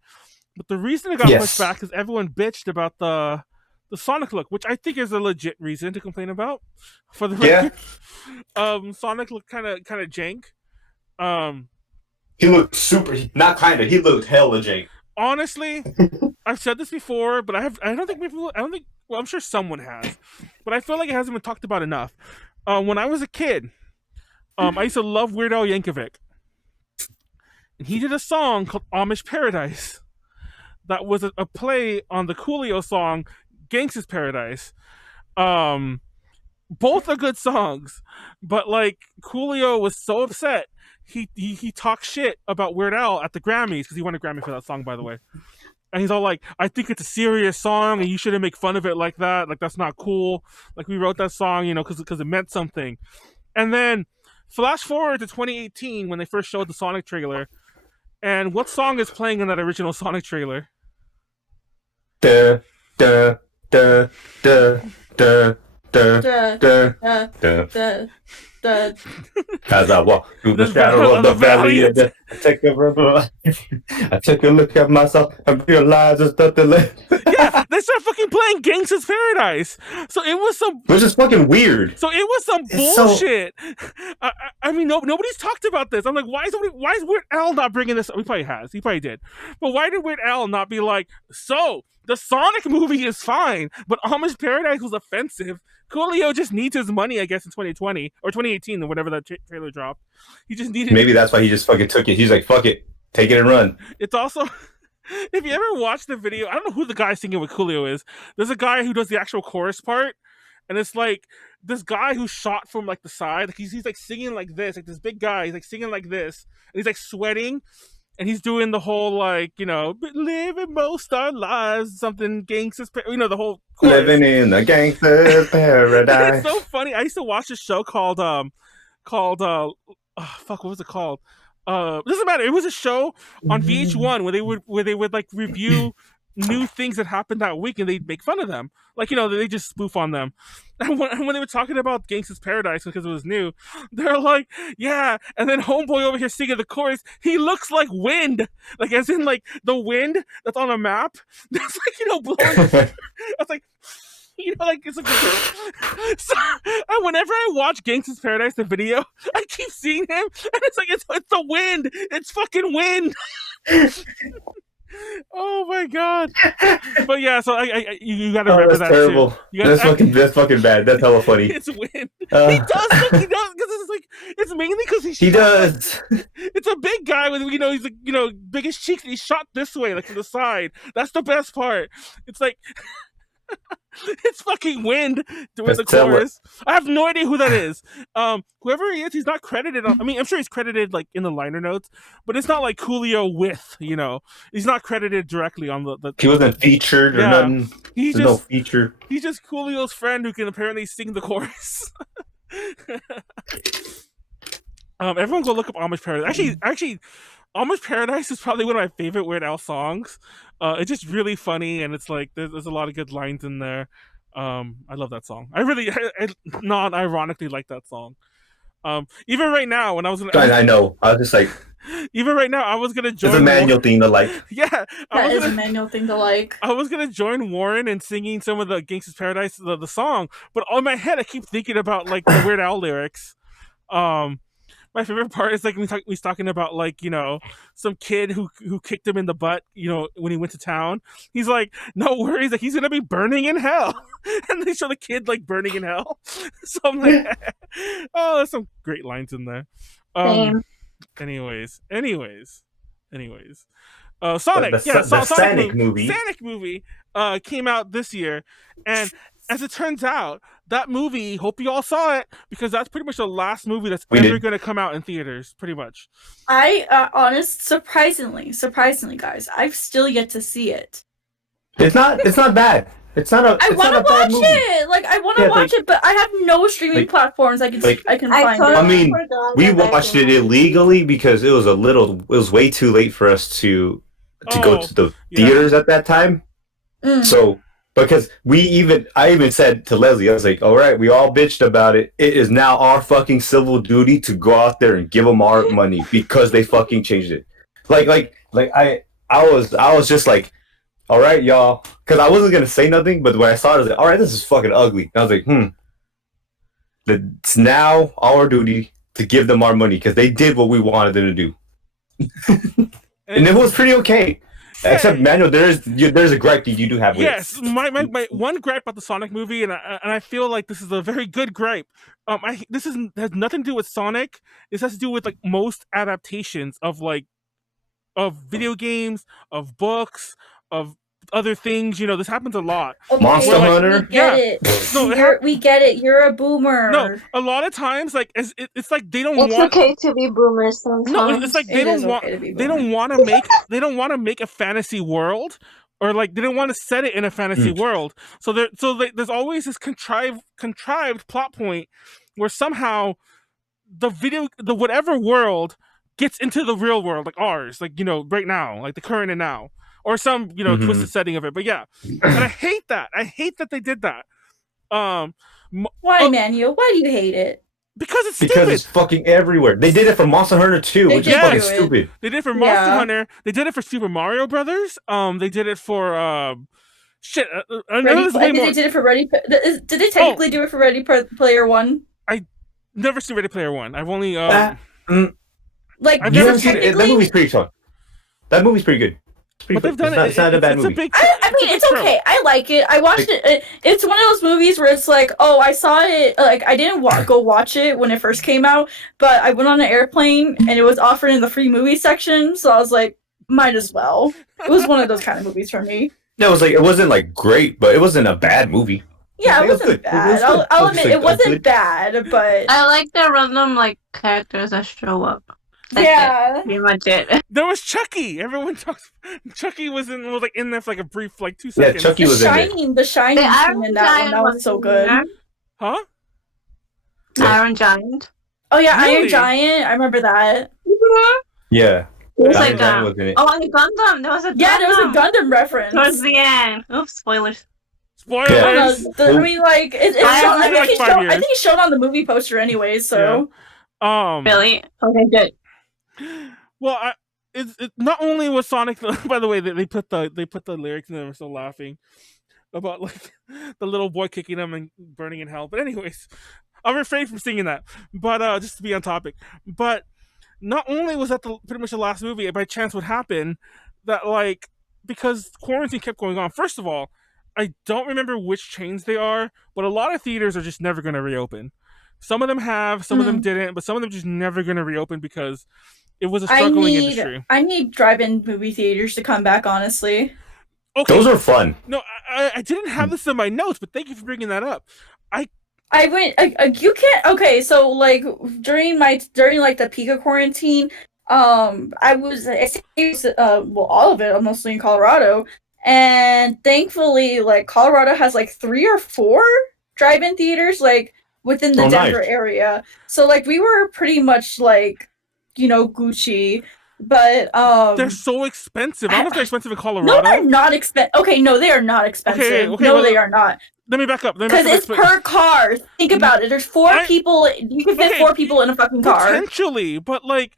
but the reason it got pushed back is everyone bitched about the Sonic look, which I think is a legit reason to complain about. For the record, Sonic looked kind of jank. He looked super. Not kind of. He looked hella jank. Honestly, I've said this before, but I don't think. Well, I'm sure someone has, but I feel like it hasn't been talked about enough. When I was a kid, I used to love Weird Al Yankovic, and he did a song called "Amish Paradise." That was a play on the Coolio song "Gangsta's Paradise." Both are good songs, but like Coolio was so upset. He talked shit about Weird Al at the Grammys because he won a Grammy for that song, by the way. And he's all like, I think it's a serious song and you shouldn't make fun of it like that. Like, that's not cool. Like, we wrote that song, because it meant something. And then flash forward to 2018 when they first showed the Sonic trailer. And what song is playing in that original Sonic trailer? Da, da, da, da, da, da, da, da. As I walk through the shadow of the valley of death, I take a look at myself and realize there's nothing left. Yeah, they start fucking playing Gangsta's Paradise. So it was some, which is fucking weird. So it was some bullshit. I mean, nobody's talked about this. I'm like, why is Weird Al not bringing this up? He probably has. He probably did. But why did Weird Al not be like, so the Sonic movie is fine, but Amish Paradise was offensive. Coolio just needs his money, I guess, in 2020 or 2018 or whatever that trailer dropped. He just needed. Maybe that's why he just fucking took it. He's like, fuck it, take it and run. It's also, if you ever watch the video, I don't know who the guy singing with Coolio is. There's a guy who does the actual chorus part, and it's like this guy who's shot from like the side. Like he's like singing like this, like this big guy. He's like singing like this, and he's like sweating. And he's doing the whole, like, living most our lives, something gangsters, the whole chorus. Living in the gangster's paradise. It's so funny. I used to watch a show called what was it called? It doesn't matter. It was a show on VH1 where they would like review new things that happened that week and they'd make fun of them. Like, they just spoof on them. And when they were talking about Gangsta's Paradise because it was new, they're like, yeah, and then homeboy over here singing the chorus, he looks like wind. Like, as in, like, the wind that's on a map. That's like, blowing. That's like, it's like, so, and whenever I watch Gangsta's Paradise, the video, I keep seeing him, and it's like, it's the wind. It's fucking wind. Oh my god! But yeah, so you gotta remember that terrible. Too. That's fucking bad. That's hella funny. It's wind. He does because it's like it's mainly because he does. It's a big guy with he's like biggest cheeks. And he's shot this way, like to the side. That's the best part. It's like. It's fucking wind doing the chorus. I have no idea who that is. Whoever he is, he's not credited on. I mean, I'm sure he's credited like in the liner notes, but it's not like Coolio with. He's not credited directly on the. He wasn't featured or nothing. He's no feature. He's just Coolio's friend who can apparently sing the chorus. Everyone go look up Amish Paradise. Actually, Amish Paradise is probably one of my favorite Weird Al songs. It's just really funny, and it's like there's a lot of good lines in there. I love that song. I non-ironically like that song. Even right now, when I was gonna, I know. I was just like, even right now, I was gonna join. it's a Manuel thing to like. Yeah, that is a Manuel thing to like. I was gonna join Warren in singing some of the Gangsta's Paradise, the song, but on my head, I keep thinking about like the Weird Al lyrics. My favorite part is like he's talking about like, you know, some kid who kicked him in the butt, you know, when he went to town. He's like, no worries, like he's gonna be burning in hell, and they show the kid like burning in hell. So I'm like, oh, there's some great lines in there. Same. Anyways, Sonic, Sonic movie. Sonic movie came out this year, and as it turns out, that movie, hope you all saw it, because that's pretty much the last movie that's ever going to come out in theaters, pretty much. Surprisingly, guys, I've still yet to see it. It's not bad. It's not a. I want to watch it. Like I want to watch it, but I have no streaming platforms I can find it. I mean, we watched it illegally because it was way too late for us to go to the theaters at that time. So because I even said to Leslie, I was like, all right, we all bitched about it. It is now our fucking civil duty to go out there and give them our money because they fucking changed it. I was just like, all right, y'all, because I wasn't gonna say nothing, but when I saw it, I was like, all right, this is fucking ugly. And I was like, it's now our duty to give them our money because they did what we wanted them to do, and it was pretty okay. Yeah. Except Manuel, there's a gripe that you do have with yes, my one gripe about the Sonic movie, and I feel like this is a very good gripe. This has nothing to do with Sonic. This has to do with like most adaptations of video games, of books, of other things. You know, this happens a lot. Okay, Monster Hunter. We get it. We get it. You're a boomer. No, a lot of times, like it's like they don't. It's okay to be boomers sometimes. No, it's like they don't want to make a fantasy world, or like they don't want to set it in a fantasy world. So there's always this contrived plot point where somehow the whatever world gets into the real world, like ours, like, you know, right now, like the current and now, or some, you know, twisted setting of it. But yeah, and I hate that. I hate that they did that. Why, Manuel? Why do you hate it? Because it's stupid. Because it's fucking everywhere. They did it for Monster Hunter 2, which is fucking stupid. They did it for Monster Hunter. They did it for Super Mario Brothers. They did it for shit. I think they did it for Ready. Did they technically do it for Ready Player One? I never seen Ready Player One. I've only like I've never seen it. That movie's pretty fun. That movie's pretty good. But they've done it. It's not a bad movie. I mean, it's okay. I like it. I watched it. It's one of those movies where it's like, oh, I saw it. Like, I didn't go watch it when it first came out, but I went on an airplane and it was offered in the free movie section, so I was like, might as well. It was one of those kind of movies for me. No, it wasn't like great, but it wasn't a bad movie. Yeah, it wasn't bad. I'll admit it wasn't bad, but I like the random characters that show up. That's pretty much it. There was Chucky. Everyone talks. Chucky was in there for like a brief 2 seconds. Yeah, Chucky was in it. The Shining scene in that one, that was so good. Huh? Iron Giant. Oh yeah, Really? Iron Giant. I remember that. Yeah. It was Iron Giant was in it. Oh, and the Gundam. There was a Gundam. Yeah, there was a Gundam reference Towards the end. Oops, spoilers. Spoilers. Yeah. I mean, like, it's shown, I think it's shown on the movie poster anyway. So. Yeah. Really? Okay, good. Well, it not only was Sonic. By the way, they put the lyrics in there. I'm still laughing about like the little boy kicking him and burning in hell. But anyways, I'll refrain from singing that. But just to be on topic. But not only was that pretty much the last movie, by chance would happen that like because quarantine kept going on. First of all, I don't remember which chains they are, but a lot of theaters are just never going to reopen. Some of them have, some of them didn't, but some of them just never going to reopen because it was a struggling industry. I need drive-in movie theaters to come back, honestly. Okay. Those are fun. No, I didn't have this in my notes, but thank you for bringing that up. I went. You can't. Okay, so like during like the peak of quarantine, I was all of it, mostly in Colorado, and thankfully, like Colorado has like 3 or 4 drive-in theaters. Like within the Oh, Denver nice. area. So like we were pretty much like, Gucci, but They're so expensive. I don't know if they're expensive in no, Colorado. they're not expensive. Okay, no, they are not expensive. Okay, No, well, they are not. let me back up. Because it's per car. Think about it. There's 4 people. You can fit 4 people in a fucking car. Potentially, but like,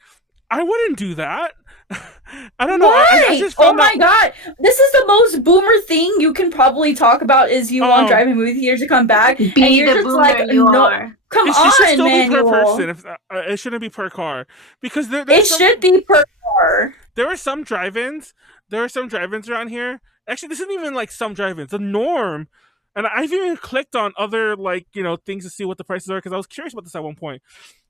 I wouldn't do that. I don't know. Why? I just found my god! This is the most boomer thing you can probably talk about. Is you want driving movie theaters to come back, and Be you're the just boomer like, you no, are. come It should on, still be per Manuel. person. If it shouldn't be per car, because It should be per car. There are some drive-ins. There are some drive-ins around here. Actually, this isn't even like some drive-ins. The norm, and I've even clicked on other things to see what the prices are because I was curious about this at one point.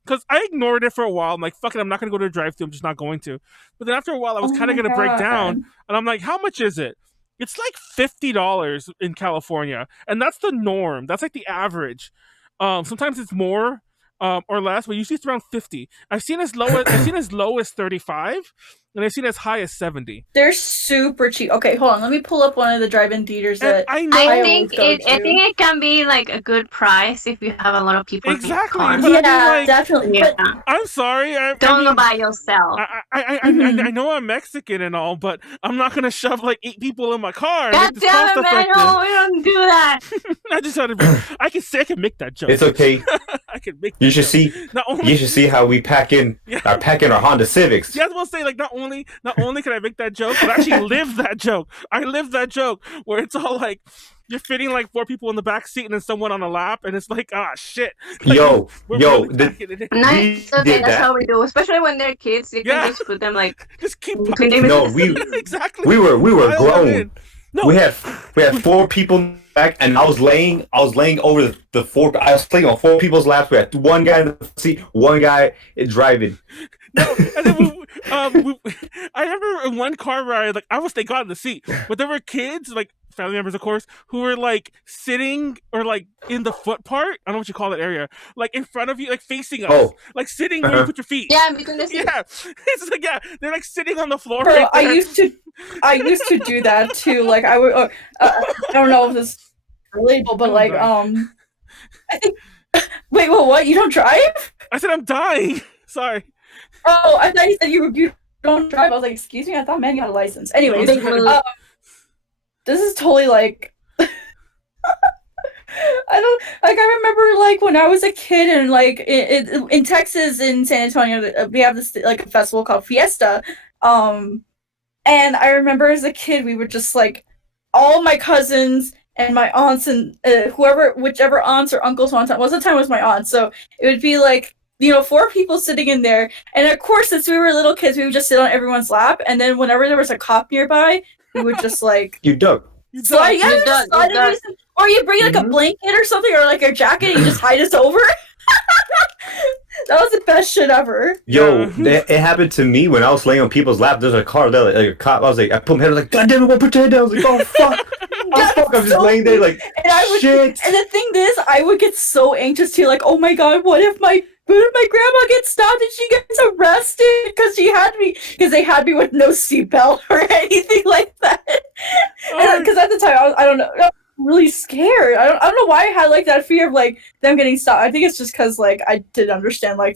Because I ignored it for a while. I'm like, fuck it, I'm not going to go to a drive-thru. I'm just not going to. But then after a while, I was kind of going to break down. And I'm like, how much is it? It's like $50 in California. And that's the norm. That's like the average. Sometimes it's more or less, but usually it's around 50. I've seen as low as 35, and I've seen as high as 70. They're super cheap. Okay, hold on. Let me pull up one of the drive-in theaters that I know. I think it can be like a good price if you have a lot of people. Exactly. In But yeah, I mean, like, definitely. Yeah. But I'm sorry. Don't go by yourself. I know I'm Mexican and all, but I'm not gonna shove like 8 people in my car. God damn it, man! No, we don't do that. I just had to. I can make that joke. It's okay. I can make. You should joke. see. You should see how we pack in our Honda Civics. Yeah, I was gonna say, like, not only can I make that joke, but I actually live that joke. I live that joke where it's all like you're fitting like 4 people in the back seat and then someone on the lap, and it's like, ah, shit. Like, Really nice. Okay, that's how we do. Especially when they're kids, you can just put them like just keep. No, exactly. We were grown. No. We had 4 people back, and I was laying over the 4. I was playing on 4 people's laps. We had 1 guy in the seat, 1 guy driving. No, and then I remember in one car ride, like I was thank God in the seat, but there were kids, like family members, of course, who were like sitting or like in the foot part. I don't know what you call that area, like in front of you, like facing us, like sitting where you put your feet. Yeah, between the seats. Yeah, it's like they're like sitting on the floor. Bro, right there. I used to do that too. Like I would, I don't know if this is label, but like I think. Wait, well, what? You don't drive? I said I'm dying. Sorry. Oh, I thought you said you don't drive. I was like, excuse me, I thought man you had a license. Anyways, this is totally like I remember like when I was a kid and like in Texas, in San Antonio, we have this like a festival called Fiesta. And I remember as a kid we would just like all my cousins and my aunts and whichever aunts or uncles most of the time was my aunt, so it would be like 4 people sitting in there, and of course, since we were little kids, we would just sit on everyone's lap, and then whenever there was a cop nearby, we would just like you duck. Slide, or you bring like a blanket or something, or like a jacket, and you just hide us over. That was the best shit ever. Yo, it happened to me when I was laying on people's lap. There's a car there, like a cop. I was like, I put my head, I was like, God damn it, what put your head down? I was like, oh fuck. I'm just laying there like, shit. And the thing is, I would get so anxious too, like, oh my god, what if my grandma gets stopped and she gets arrested because they had me with no seatbelt or anything like that. Because at the time, I don't know, I was really scared. I don't know why I had like that fear of like them getting stopped. I think it's just because like I didn't understand I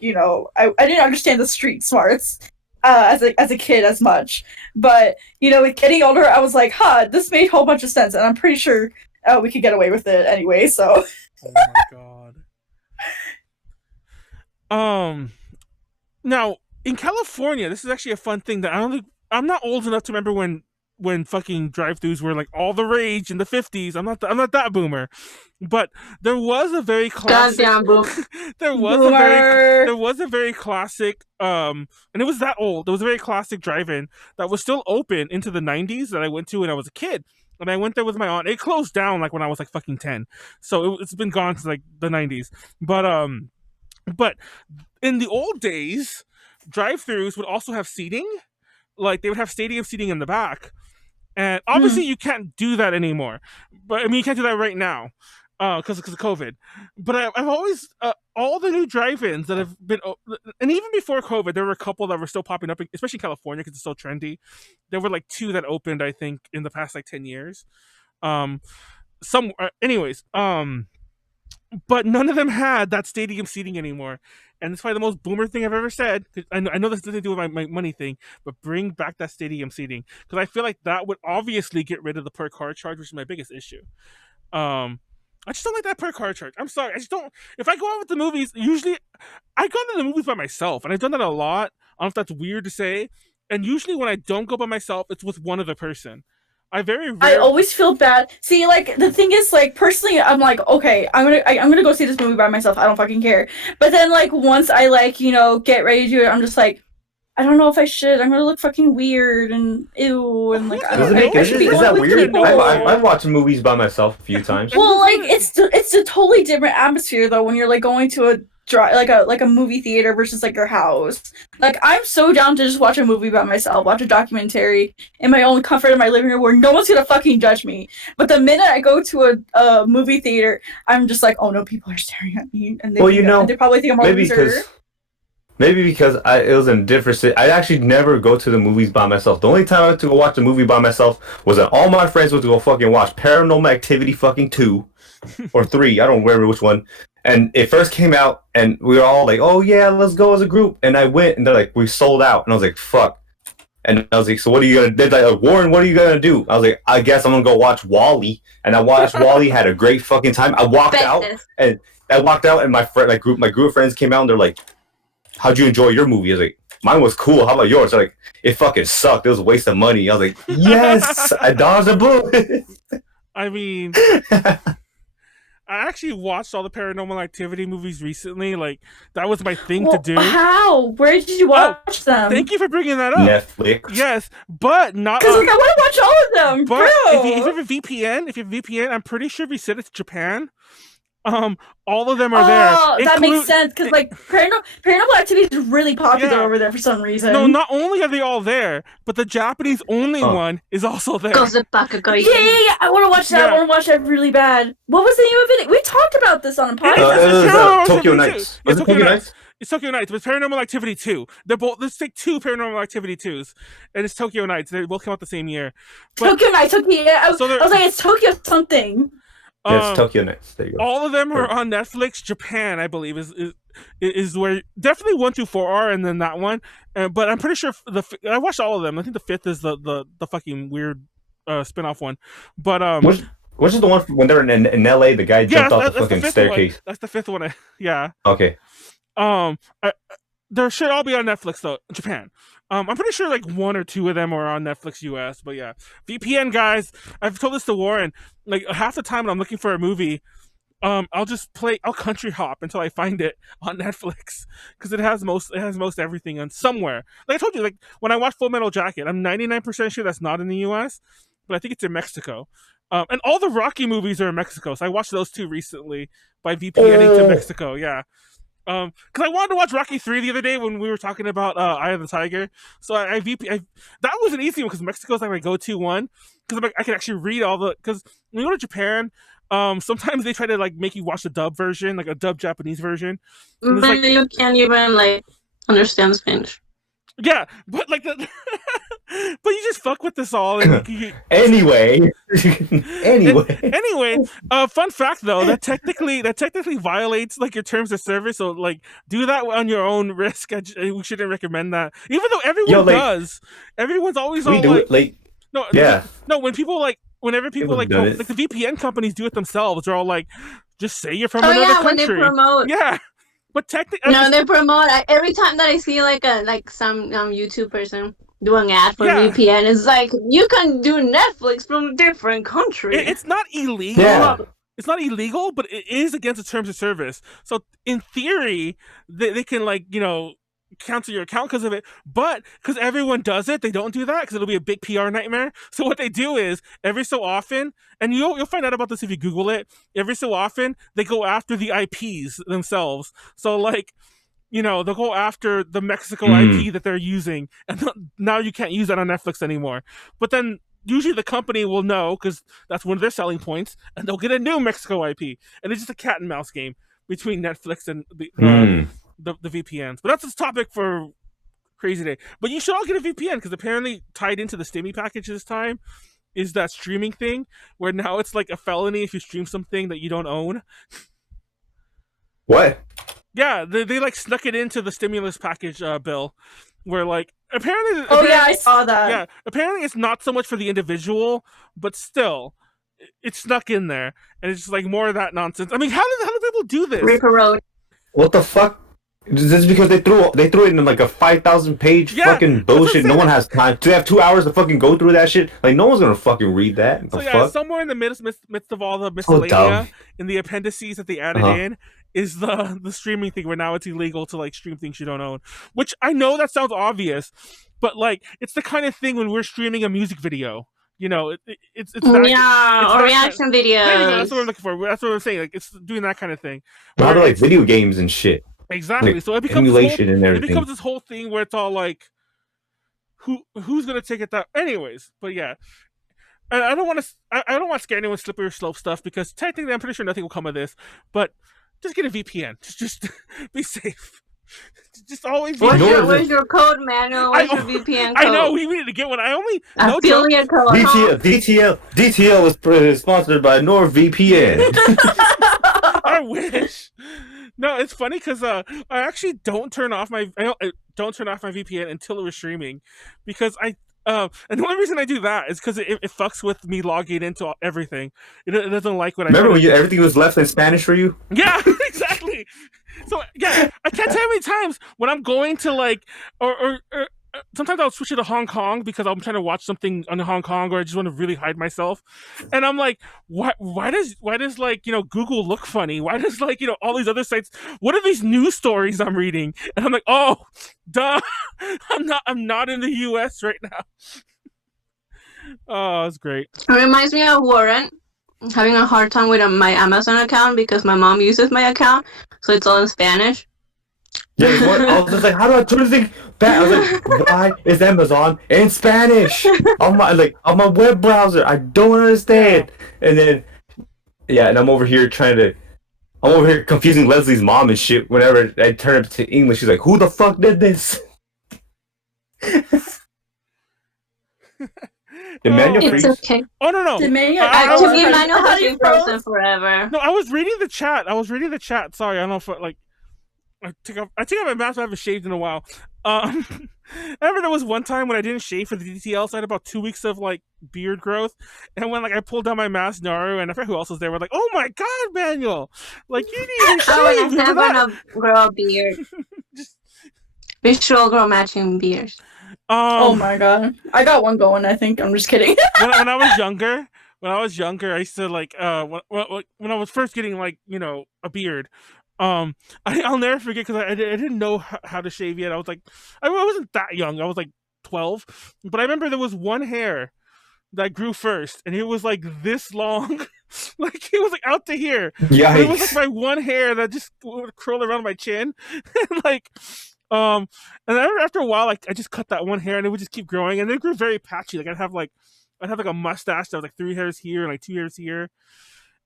didn't understand the street smarts as a kid as much. But with getting older, I was like, this made a whole bunch of sense, and I'm pretty sure we could get away with it anyway. So. Oh my god. Now in California, this is actually a fun thing that I'm not old enough to remember when fucking drive-thrus were like all the rage in the 50s. I'm not that boomer, but there was a very classic. Goddamn boomer. there was a very classic. And it was that old. There was a very classic drive-in that was still open into the 90s that I went to when I was a kid. And I went there with my aunt. It closed down like when I was like fucking 10, so it's been gone since like the 90s. But in the old days, drive-thrus would also have seating. Like they would have stadium seating in the back. And obviously you can't do that anymore. But I mean, you can't do that right now because of COVID. But I've always, all the new drive-ins that have been, and even before COVID, there were a couple that were still popping up, especially in California because it's so trendy. There were like 2 that opened, I think, in the past like 10 years. Anyways, but none of them had that stadium seating anymore. And it's probably the most boomer thing I've ever said. 'Cause I know this doesn't do with my money thing, but bring back that stadium seating, because I feel like that would obviously get rid of the per card charge, which is my biggest issue. I just don't like that per card charge. I'm sorry, I just don't. If I go out with the movies, usually I go to the movies by myself, and I've done that a lot. I don't know if that's weird to say. And usually when I don't go by myself, it's with one other person. I always feel bad. See, like, the thing is, like, personally, I'm like, okay, I'm gonna go see this movie by myself. I don't fucking care. But then, like, once I, like, you know, get ready to do it, I'm just like, I don't know if I should. I'm gonna look fucking weird and ew and like I don't know. Is that weird? I've watched movies by myself a few times. Well, like it's a totally different atmosphere though when you're like going to a movie theater versus like your house. Like I'm so down to just watch a movie by myself, watch a documentary in my own comfort in my living room where no one's gonna fucking judge me. But the minute I go to a movie theater, I'm just like, oh no, people are staring at me and they probably think I'm a loser. Maybe because it was in different city. I actually never go to the movies by myself. The only time I went to go watch a movie by myself was when all my friends went to go fucking watch Paranormal Activity fucking 2 or 3. I don't remember which one. And it first came out, and we were all like, "Oh yeah, let's go as a group." And I went, and they're like, "We sold out." And I was like, "Fuck." And I was like, "So what are you gonna do?" They're like, "Warren, what are you gonna do?" I was like, "I guess I'm gonna go watch Wall-E." And I watched Wall-E, had a great fucking time. I walked out, and my group of friends came out, and they're like, "How'd you enjoy your movie?" I was like, "Mine was cool. How about yours?" They're like, "It fucking sucked. It was a waste of money." I was like, "Yes, I dodged a bullet." I mean, I actually watched all the Paranormal Activity movies recently. Like, that was my thing to do. How? Where did you watch them? Thank you for bringing that up. Netflix. Yes, but not. Because like, I want to watch all of them, but bro. If you have a VPN, I'm pretty sure we said it's Japan. All of them are there. Oh, that makes sense because like Paranormal Activity is really popular over there for some reason. No, not only are they all there, but the Japanese only one is also there. Yeah. I want to watch that. I want to watch that really bad. What was the name of it? We talked about this on a podcast. Tokyo Nights. Was it Tokyo Nights? It's Tokyo Nights, but it's Paranormal Activity 2. They're both. Let's take 2 Paranormal Activity 2s, and it's Tokyo Nights. They both came out the same year. But, Tokyo Nights. Okay, yeah. I was like, it's Tokyo something. It's Tokyo Nights. There you go. All of them are on Netflix. Japan, I believe, is where definitely 1 through 4 are, and then that one. But I'm pretty sure I watched all of them. I think the 5th is the fucking weird spin-off one. But which is the one when they're in LA? The guy jumped off the fucking staircase. One. That's the 5th one. Yeah. Okay. There should all be on Netflix though. Japan. I'm pretty sure like 1 or 2 of them are on Netflix US, but yeah. VPN guys, I've told this to Warren, like half the time when I'm looking for a movie, I'll country hop until I find it on Netflix because it has most everything on somewhere. Like I told you, like when I watch Full Metal Jacket, I'm 99% sure that's not in the US, but I think it's in Mexico. And all the Rocky movies are in Mexico, so I watched those 2 recently by VPNing to Mexico, yeah. Because I wanted to watch Rocky 3 the other day when we were talking about Eye of the Tiger. So that was an easy one because Mexico's like my go-to one. Because I can actually read all the... Because when you go to Japan, sometimes they try to like make you watch the dub version, like a dub Japanese version. But like, you can't even understand Spanish. Yeah, but like but you just fuck with this all. And anyway, fun fact though, that technically violates like your terms of service. So like, do that on your own risk. We shouldn't recommend that, even though everyone does. Everyone's always whenever people like the VPN companies do it themselves. They're all like, just say you're from another country. When they promote. Yeah. But technically, they promote every time that I see some YouTube person doing ad for VPN. It's like you can do Netflix from a different country. It's not illegal. Yeah. It's not illegal, but it is against the terms of service. So in theory, they can cancel your account because of it, but because everyone does it, they don't do that because it'll be a big PR nightmare. So what they do is every so often, and you'll find out about this if you Google it, every so often they go after the IPs themselves. So they'll go after the Mexico IP that they're using, and now you can't use that on Netflix anymore. But then usually the company will know because that's one of their selling points, and they'll get a new Mexico IP, and it's just a cat and mouse game between Netflix and the VPNs. But that's a topic for crazy day. But you should all get a VPN because apparently tied into the Stimmy package this time is that streaming thing where now it's like a felony if you stream something that you don't own. What? Yeah, they like snuck it into the stimulus package bill, where like apparently. Oh yeah, I saw that. Yeah, apparently it's not so much for the individual, but still, it's snuck in there, and it's just like more of that nonsense. I mean, how do people do this? Ripper Road. What the fuck? Just because they threw it in like a 5,000 page fucking bullshit. No one has time to have 2 hours to fucking go through that shit. Like no one's gonna fucking read that. So the yeah, fuck? somewhere in the midst of all the miscellanea in the appendices that they added in is the streaming thing where now it's illegal to like stream things you don't own. Which I know that sounds obvious, but like it's the kind of thing when we're streaming a music video. You know, it's or reaction videos. That's what I'm looking for. That's what I'm saying. Like it's doing that kind of thing. Now they're like video games and shit. Exactly. Like, so it becomes emulation and everything. It becomes this whole thing where it's all like, who's gonna take it that? Anyways, but yeah, I don't want to scare anyone slippery slope stuff because technically I'm pretty sure nothing will come of this. But just get a VPN. Just be safe. Just always. Where's your code, Manuel? Where's your VPN code? I know we needed to get one. I only affiliate code. DTL was sponsored by NordVPN. I wish. No, it's funny because I actually don't turn off my VPN until it was streaming, because and the only reason I do that is because it fucks with me logging into everything. It doesn't like what I remember when everything was left in Spanish for you. Yeah, exactly. So yeah, I can't tell you how many times when I'm going to like or sometimes I'll switch it to Hong Kong because I'm trying to watch something on Hong Kong, or I just want to really hide myself. And I'm like, why does like, Google look funny? Why does like, all these other sites, what are these news stories I'm reading? And I'm like, oh, duh. I'm not in the US right now. Oh, it's great. It reminds me of Warren having a hard time with my Amazon account because my mom uses my account, so it's all in Spanish. Yeah, I was just like, how do I turn this thing back? I was like, why is Amazon in Spanish on my web browser? I don't understand. And then, and I'm over here confusing Leslie's mom and shit. Whenever I turn it to English, she's like, who the fuck did this? Did Manuel freeze? It's okay. Oh no. Did Manuel has been frozen forever. No, I was reading the chat. Sorry, I don't know if I took off my mask. I haven't shaved in a while. I remember there was one time when I didn't shave for the DTL, so I had about 2 weeks of like beard growth. And when I pulled down my mask, Nyaru and I forget who else was there, were like, "Oh my god, Manuel! Like you need to shave." Oh, and I'm gonna grow a beard. We should all grow matching beards. Oh my god, I got one going. I think I'm just kidding. when I was younger, I used to like when I was first getting like a beard. I'll never forget because I didn't know how to shave yet. I was like, I wasn't that young. I was like 12, but I remember there was one hair that grew first, and it was like this long, like it was like out to here. Yeah, it was like my one hair that just would curl around my chin, and like. And then after a while, I just cut that one hair, and it would just keep growing, and it grew very patchy. Like I'd have like a mustache that was like 3 hairs here and like 2 hairs here,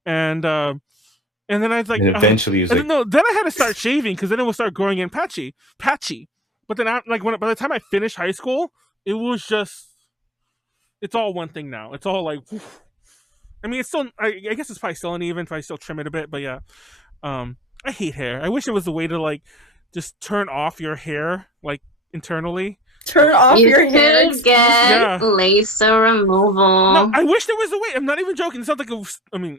and then I was like, and eventually, then I had to start shaving because then it would start growing in patchy. But then by the time I finished high school, it was it's all one thing now. It's all like, I mean, it's still, I guess it's probably still uneven if I still trim it a bit, but yeah, I hate hair. I wish there was a way to like just turn off your hair like internally. Turn off your hair. You could get laser removal. No, I wish there was a way. I'm not even joking. It sounds like I mean,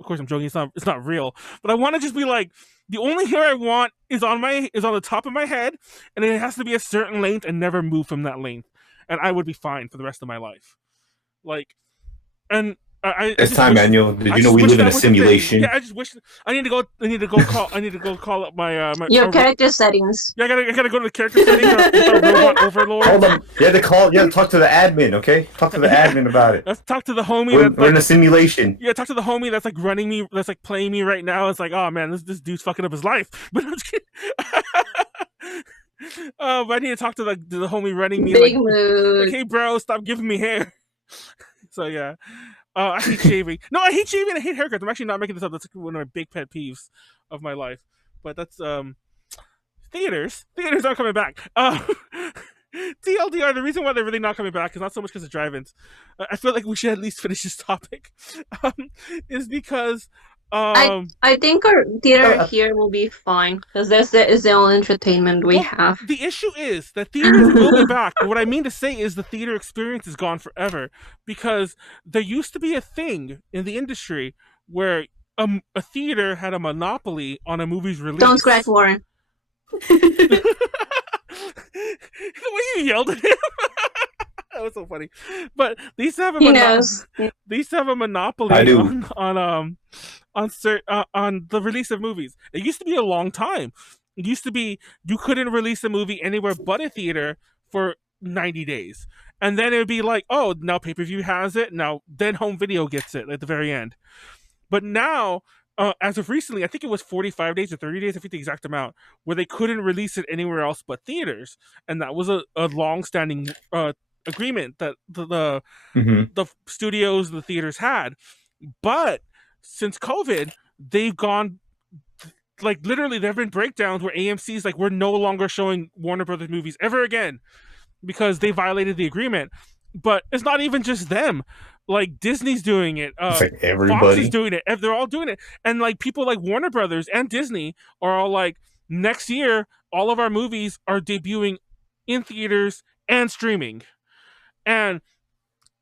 of course I'm joking. It's not real. But I want to just be like, the only hair I want is on the top of my head, and it has to be a certain length and never move from that length, and I would be fine for the rest of my life. Like, and it's time, Manuel. Did you know we live in a simulation? Yeah, I just wish. I need to go call up my your character settings. Yeah, I gotta go to the character settings. Our robot overlord. Hold on. You have to talk to the admin. Okay, talk to the admin about it. Let's talk to the homie. We're in a simulation. Yeah, talk to the homie that's like running me. That's like playing me right now. It's like, oh man, this dude's fucking up his life. But I'm just kidding. But I need to talk to the homie running me. Big mood. Like, hey bro, stop giving me hair. So yeah. I hate shaving. No, I hate shaving. I hate haircuts. I'm actually not making this up. That's one of my big pet peeves of my life. But that's theaters. Theaters aren't coming back. TLDR. The reason why they're really not coming back is not so much because of drive-ins. I feel like we should at least finish this topic. Is because I think our theater here will be fine because this is the only entertainment we have. The issue is that theaters will be back. But what I mean to say is the theater experience is gone forever, because there used to be a thing in the industry where a theater had a monopoly on a movie's release. Don't scratch Warren. The way you yelled at him. That was so funny. But they used to have a monopoly I do. on the release of movies. It used to be a long time. It used to be you couldn't release a movie anywhere but a theater for 90 days. And then it would be like, oh, now pay-per-view has it. Now then home video gets it at the very end. But now, as of recently, I think it was 45 days or 30 days, I forget the exact amount, where they couldn't release it anywhere else but theaters. And that was a long-standing agreement that the studios, the theaters had. But since COVID, they've gone, like, literally there have been breakdowns where AMC's like, we're no longer showing Warner Brothers movies ever again because they violated the agreement. But it's not even just them. Like, Disney's doing it. It's like everybody. Fox is doing it. They're all doing it. And like people like Warner Brothers and Disney are all like, next year, all of our movies are debuting in theaters and streaming. And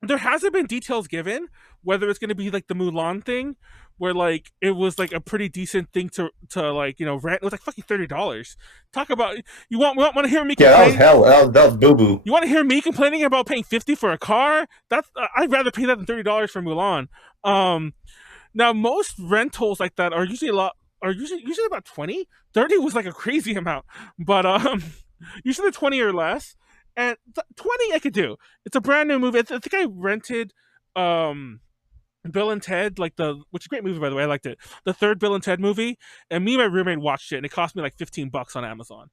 there hasn't been details given whether it's going to be like the Mulan thing, where like it was like a pretty decent thing to like, you know, rent. It was like fucking $30. Talk about, you want to hear me complain? Yeah, that was hell. That was boo boo. You want to hear me complaining about paying $50 for a car? That's I'd rather pay that than $30 for Mulan. Now most rentals like that are usually usually about 20. 30 was like a crazy amount, but usually 20 or less. And 20 I could do. It's a brand new movie. I think I rented Bill and Ted, like which is a great movie, by the way. I liked it. The third Bill and Ted movie, and me and my roommate watched it, and it cost me like $15 on Amazon.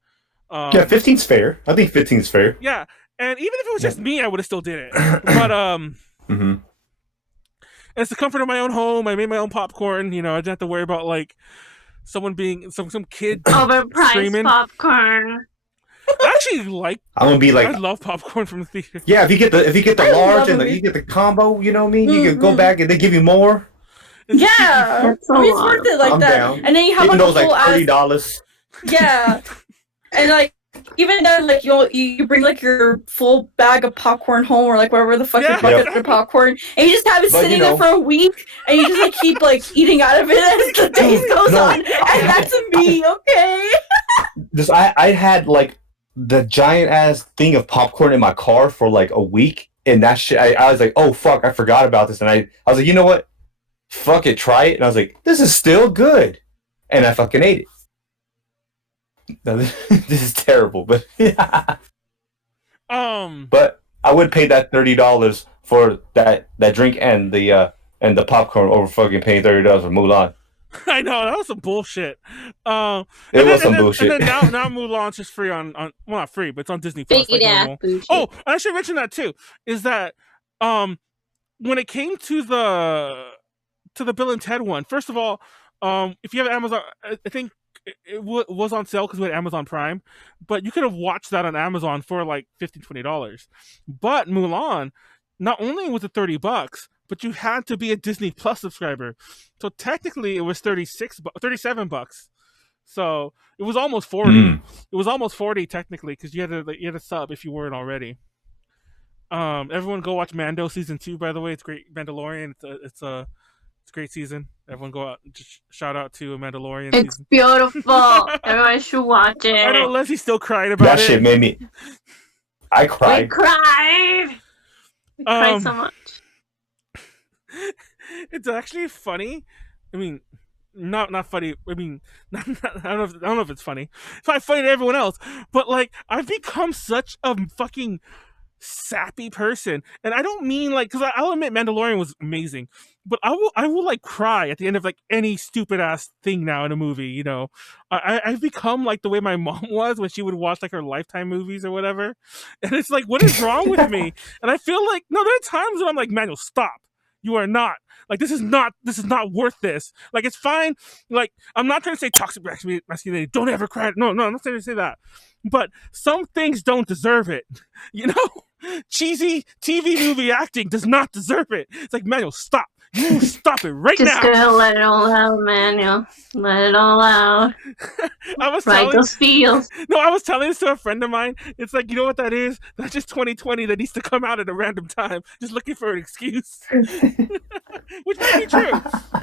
Yeah, 15's fair. I think 15's fair. Yeah, and even if it was just me, I would have still did it. But it's the comfort of my own home. I made my own popcorn. You know, I didn't have to worry about like someone being some kid overpriced screaming. Popcorn. I actually like. I'm gonna be like, I love popcorn from the theater. Yeah, if you get the large and you get the combo, you know what I mean. You can go back and they give you more. Yeah, it's worth it like I'm that. down. And then you have even like though it's like $30. Yeah, and like even then, like you bring like your full bag of popcorn home or like whatever the fuck your bucket of popcorn, and you just have it sitting there for a week, and you just like keep like eating out of it as the days goes on, and that's me, okay? I had like the giant ass thing of popcorn in my car for like a week, and that shit, I was like, oh fuck, I forgot about this, and I was like, you know what, fuck it, try it, and I was like, this is still good, and I fucking ate it. No, this is terrible, but yeah. But I would pay that $30 for that drink and the popcorn over fucking paying $30 for Mulan. I know, that was some bullshit. It was some bullshit. And then now Mulan's just free on well, not free, but it's on Disney Plus. Like normal. Oh, I should mention that too. Is that when it came to the Bill and Ted one, first of all, if you have Amazon, I think it was on sale because we had Amazon Prime, but you could have watched that on Amazon for like $15-$20. But Mulan, not only was it $30, but you had to be a Disney Plus subscriber. So technically it was $37. So it was almost 40. It was almost 40 technically, because you had a sub if you weren't already. Everyone go watch Mando season 2, by the way. It's great. Mandalorian. It's a great season. Everyone go out and just shout out to a Mandalorian It's season. beautiful. Everyone should watch it. I know Leslie still cried about that it. That shit made me. I cried. We cried. We cried so much. It's actually funny. I mean, not funny. I mean, I don't know if it's funny. It's probably funny to everyone else, but like, I've become such a fucking sappy person, and I don't mean like, because I'll admit Mandalorian was amazing, but I will like cry at the end of like any stupid ass thing now in a movie. You know, I've become like the way my mom was when she would watch like her Lifetime movies or whatever, and it's like, what is wrong with me? And I feel like, no, there are times when I'm like, Manuel, stop. You are not. Like, this is not worth this. Like, it's fine. Like, I'm not trying to say toxic masculinity. Don't ever cry. No, I'm not trying to say that. But some things don't deserve it. You know? Cheesy TV movie acting does not deserve it. It's like, Manuel, stop. You stop it right Just now. gonna let it all out, Manuel. Let it all out. I was Right, telling those feels. No, I was telling this to a friend of mine. It's like, you know what that is? That's just 2020 that needs to come out at a random time, just looking for an excuse. Which might be true.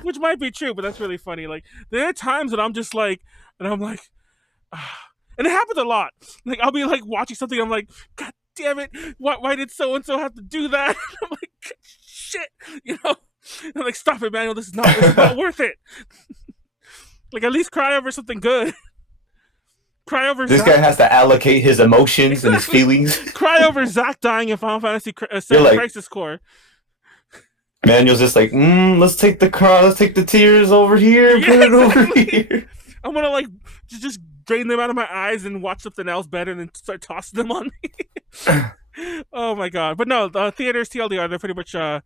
Which might be true, but that's really funny. Like, there are times that I'm just like, and I'm like, and it happens a lot. Like, I'll be like watching something, I'm like, God damn it, why did so and so have to do that? I'm like, shit, you know. I'm like, stop it, Manuel. This is not worth it. Like, at least cry over something good. Cry over This Zach. guy has to allocate his emotions and his Exactly. feelings. Cry over Zach dying in Final Fantasy VII You're like- Crisis Core. Manuel's just like, let's take the tears over here, Yeah, put it over exactly. here. I'm gonna like just drain them out of my eyes and watch something else better and then start tossing them on me. Oh my god! But no, the theaters TLDR, they're pretty much they're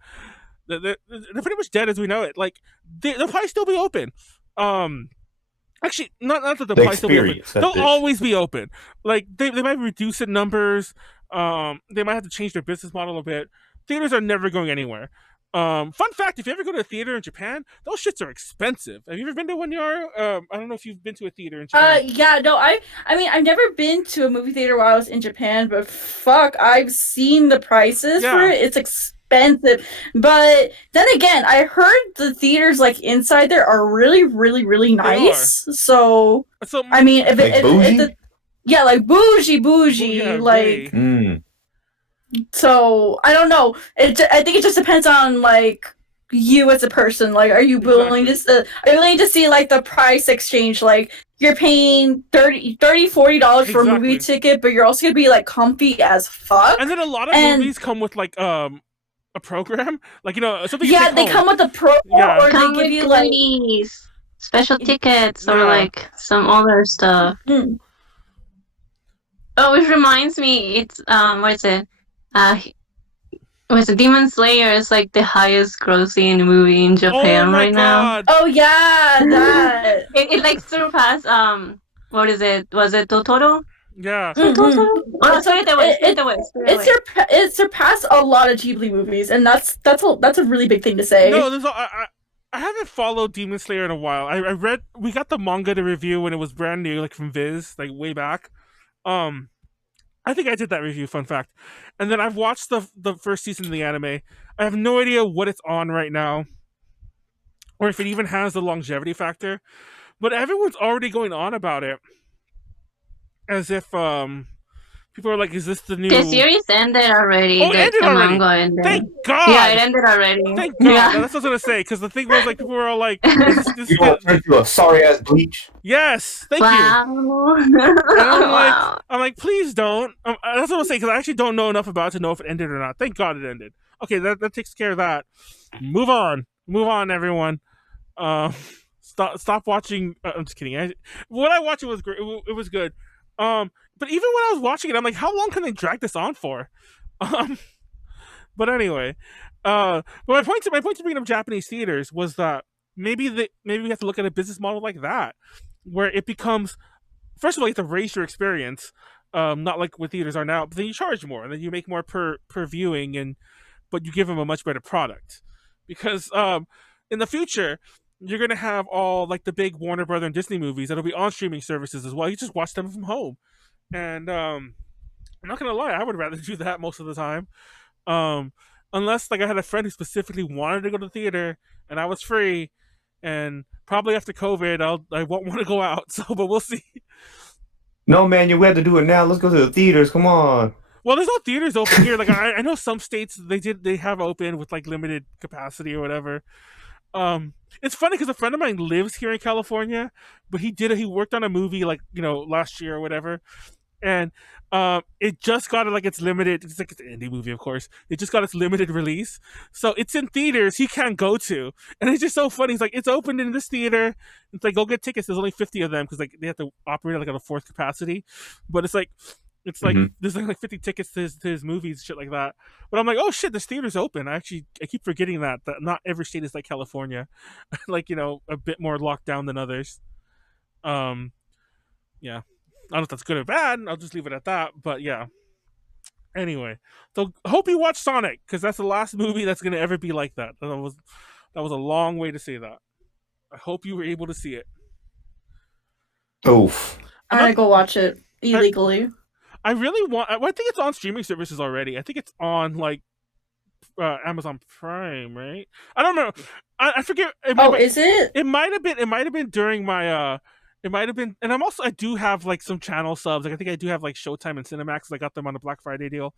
pretty much dead as we know it. Like they'll probably still be open. Actually, not that they'll The probably still be open. experience, that They'll bitch. always be open. Like they might reduce in numbers. They might have to change their business model a bit. Theaters are never going anywhere. Fun fact: if you ever go to a theater in Japan, those shits are expensive. Have you ever been to one, Nyaru? I don't know if you've been to a theater in Japan. Yeah, no, I mean, I've never been to a movie theater while I was in Japan, but fuck, I've seen the prices for Yeah. it. It's expensive. But then again, I heard the theaters like inside there are really, really, really nice. So So I mean, if Like it, bougie? if the yeah, like bougie, yeah, like really. so I don't know. I think it just depends on like you as a person. Like, are you willing to see like the price exchange? Like, you're paying $40 for a movie Exactly. ticket, but you're also gonna be like comfy as fuck. And then a lot of And- movies come with like a program, like, you know, something. You Yeah, take they home. come with a pro, Yeah. or they Come give with you like. goodies, special tickets, or Yeah. like some other stuff. Mm. Oh, which reminds me, it's what is it? Was it Demon Slayer is like the highest grossing movie in Japan Oh my right now. god! Oh yeah, that. It like surpassed what is it? Was it Totoro? Yeah. Mhm. Totoro? Oh, Spirited Away. It surpassed a lot of Ghibli movies, and that's a really big thing to say. No, I haven't followed Demon Slayer in a while. We got the manga to review when it was brand new, like from Viz, like way back. I think I did that review, fun fact. And then I've watched the first season of the anime. I have no idea what it's on right now, or if it even has the longevity factor. But everyone's already going on about it, as if people are like, "Is this the new?" The series ended already. Oh, it ended the already. manga ended. Thank God. Yeah, it ended already. Thank God. Yeah. That's what I was gonna say, because the thing was like people were all like, "Is this You want to turn to a sorry ass bleach? Yes, thank you." Wow. And I'm Wow. like, please don't. That's what I'm saying, because I actually don't know enough about it to know if it ended or not. Thank God it ended. Okay, that takes care of that. Move on, everyone. Stop watching. I'm just kidding. When I watched it was great. It was good. But even when I was watching it, I'm like, how long can they drag this on for? But anyway, but my point to bringing up Japanese theaters was that maybe we have to look at a business model like that, where it becomes, first of all, you have to raise your experience, not like what theaters are now, but then you charge more and then you make more per viewing, but you give them a much better product, because in the future you're gonna have all like the big Warner Brother and Disney movies that'll be on streaming services as well. You just watch them from home, and I'm not gonna lie, I would rather do that most of the time. Unless like I had a friend who specifically wanted to go to the theater and I was free, and probably after COVID I won't want to go out. So, but we'll see. No, man, we have to do it now. Let's go to the theaters. Come on. Well, there's no theaters open here. Like I know some states they have open with like limited capacity or whatever. It's funny because a friend of mine lives here in California, but he worked on a movie like, you know, last year or whatever, and it just got like its limited. It's like it's an indie movie, of course. It just got its limited release, so it's in theaters he can't go to, and it's just so funny. He's like, it's opened in this theater. It's like, go get tickets. There's only 50 of them because like they have to operate like at a fourth capacity, but it's like there's like 50 tickets to his movies, shit like that. But I'm like, oh shit, this theater's open. I keep forgetting that not every state is like California, like, you know, a bit more locked down than others. Yeah. I don't know if that's good or bad. I'll just leave it at that. But yeah. Anyway, so hope you watch Sonic, because that's the last movie that's gonna ever be like that. That was a long way to say that. I hope you were able to see it. Oof. I'm gonna go watch it illegally. I really want. I think it's on streaming services already. I think it's on like Amazon Prime, right? I don't know. I forget. Is it? It might have been. It might have been during my. It might have been, and I do have like some channel subs. Like I think I do have like Showtime and Cinemax. I got them on a Black Friday deal.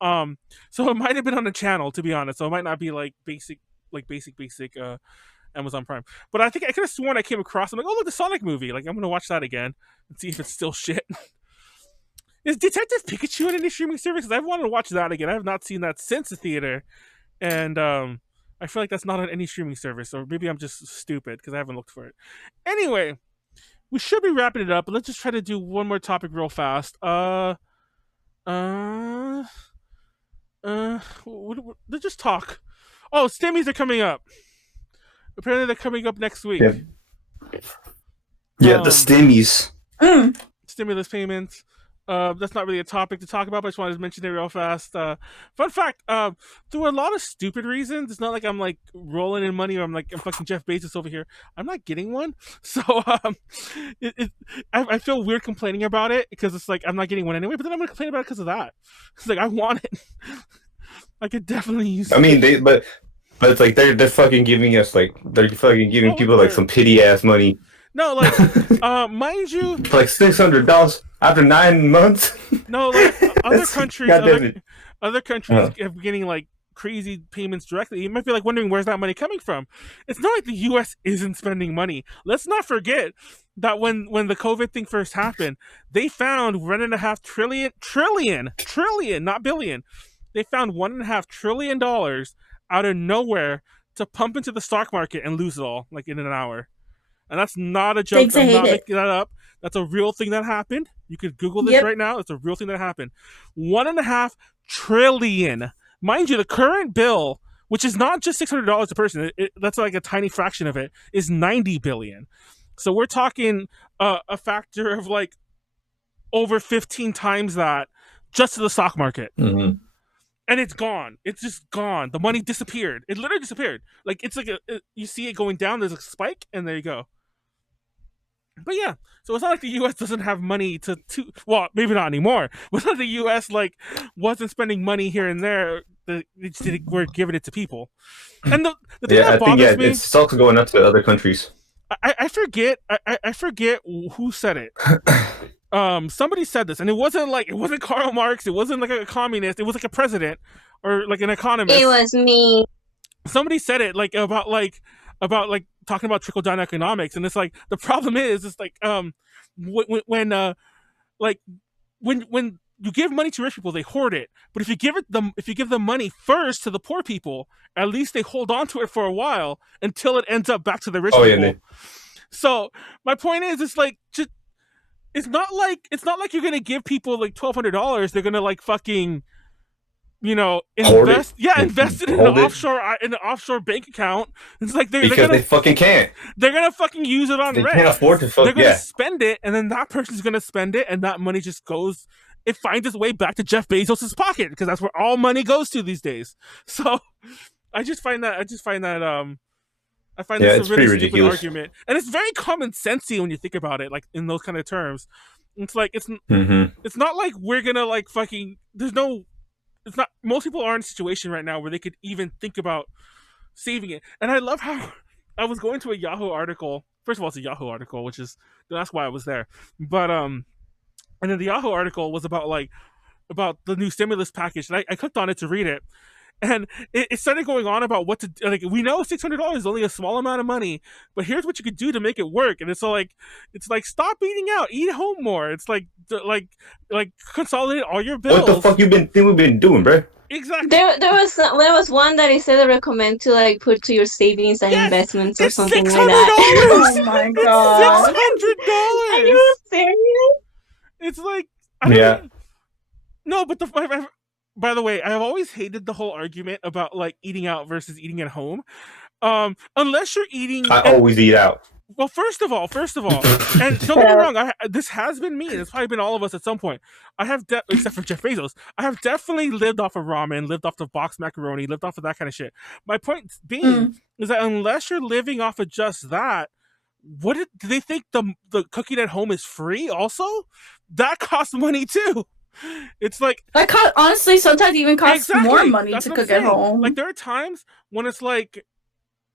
So it might have been on the channel, to be honest. So it might not be like basic Amazon Prime. But I think I could have sworn I came across. I'm like, oh look, the Sonic movie. Like I'm gonna watch that again and see if it's still shit. Is Detective Pikachu on any streaming service? I've wanted to watch that again. I have not seen that since the theater, and I feel like that's not on any streaming service, or maybe I'm just stupid because I haven't looked for it. Anyway, we should be wrapping it up, but let's just try to do one more topic real fast. Let's just talk. Oh, Stimmies are coming up. Apparently, they're coming up next week. Yeah, the Stimmies. Stimulus payments. That's not really a topic to talk about, but I just wanted to mention it real fast. Fun fact, through a lot of stupid reasons, it's not like I'm like rolling in money or I'm fucking Jeff Bezos over here. I'm not getting one. So I feel weird complaining about it because it's like I'm not getting one anyway, but then I'm going to complain about it because of that. It's like I want it. I could definitely use it. I mean, but it's like they're fucking giving us like they're fucking giving people like some pity ass money. No, like, mind you, like $600 after 9 months. No, like other countries Uh-huh. have getting like crazy payments directly. You might be like wondering where's that money coming from. It's not like the U.S. isn't spending money. Let's not forget that when the COVID thing first happened, they found $1.5 trillion, not billion. They found $1.5 trillion out of nowhere to pump into the stock market and lose it all like in an hour. And that's not a joke. I'm not making that up. That's a real thing that happened. You could Google this right now. It's a real thing that happened. $1.5 trillion. Mind you, the current bill, which is not just $600 a person, that's like a tiny fraction of it, is $90 billion. So we're talking a factor of like over 15 times that just to the stock market. Mm-hmm. And it's gone. It's just gone. The money disappeared. It literally disappeared. Like it's like you see it going down. There's a spike, and there you go. But yeah, so it's not like the U.S. doesn't have money to well, maybe not anymore. But it's not the U.S. like wasn't spending money here and there. We're giving it to people. And the thing that bothers me, it's also going up to other countries. I forget who said it. Somebody said this, and it wasn't Karl Marx, it wasn't like a communist, it was like a president or like an economist. It was me. Somebody said it about talking about trickle down economics, and it's like the problem is it's like when you give money to rich people, they hoard it. But if you give them money first to the poor people, at least they hold on to it for a while until it ends up back to the rich people. Yeah, so my point is, it's like just. It's not like you're gonna give people like $1,200. They're gonna like fucking, invest. Yeah, invest it in an offshore bank account. It's like they fucking can't. They're gonna fucking use it on rent. They can't afford to. They're gonna spend it, and then that person's gonna spend it, and that money just goes. It finds its way back to Jeff Bezos' pocket because that's where all money goes to these days. So, I find this a really stupid argument, and it's very common sensey when you think about it, like in those kind of terms. It's like it's not like we're gonna like fucking. It's not. Most people are in a situation right now where they could even think about saving it. And I love how I was going to a Yahoo article. First of all, it's a Yahoo article, that's why I was there. But and then the Yahoo article was about the new stimulus package, and I clicked on it to read it. And it started going on about what to do. Like, we know $600 is only a small amount of money, but here's what you could do to make it work. And it's like stop eating out, eat home more. It's like consolidate all your bills. What the fuck we've been doing, bro? Exactly. There was one that he said to recommend to like put to your savings and investments or something like that. Oh my god! $600. Are you serious? It's like no, but by the way, I've always hated the whole argument about like eating out versus eating at home. Unless you're eating, I always eat out. Well, first of all, and don't get me wrong, this has been me. It's probably been all of us at some point. I have, except for Jeff Bezos, I have definitely lived off of ramen, lived off of boxed macaroni, lived off of that kind of shit. My point being is that unless you're living off of just that, do they think the cooking at home is free? Also, that costs money too. It's like that honestly sometimes even costs more money That's to cook at home. Like there are times when it's like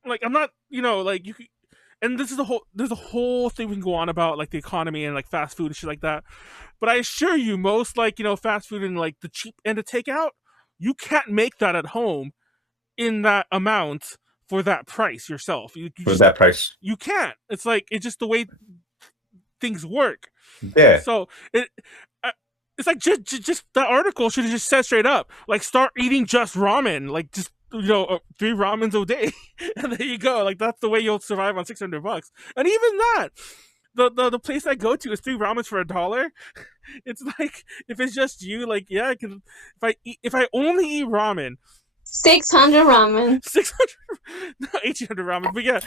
I'm not, like you could. And there's a whole thing we can go on about like the economy and like fast food and shit like that. But I assure you, most like, fast food and like the cheap end of takeout, you can't make that at home in that amount for that price yourself. That price? You can't. It's like, it's just the way things work. Yeah. So it's like just that article should have just said straight up, like, start eating just ramen, like just 3 ramens a day, and there you go. Like that's the way you'll survive on $600. And even that, the place I go to is 3 ramens for $1. It's like, if it's just you, like, yeah, I can. If I only eat ramen, 600 ramen, 1800 ramen, but yeah,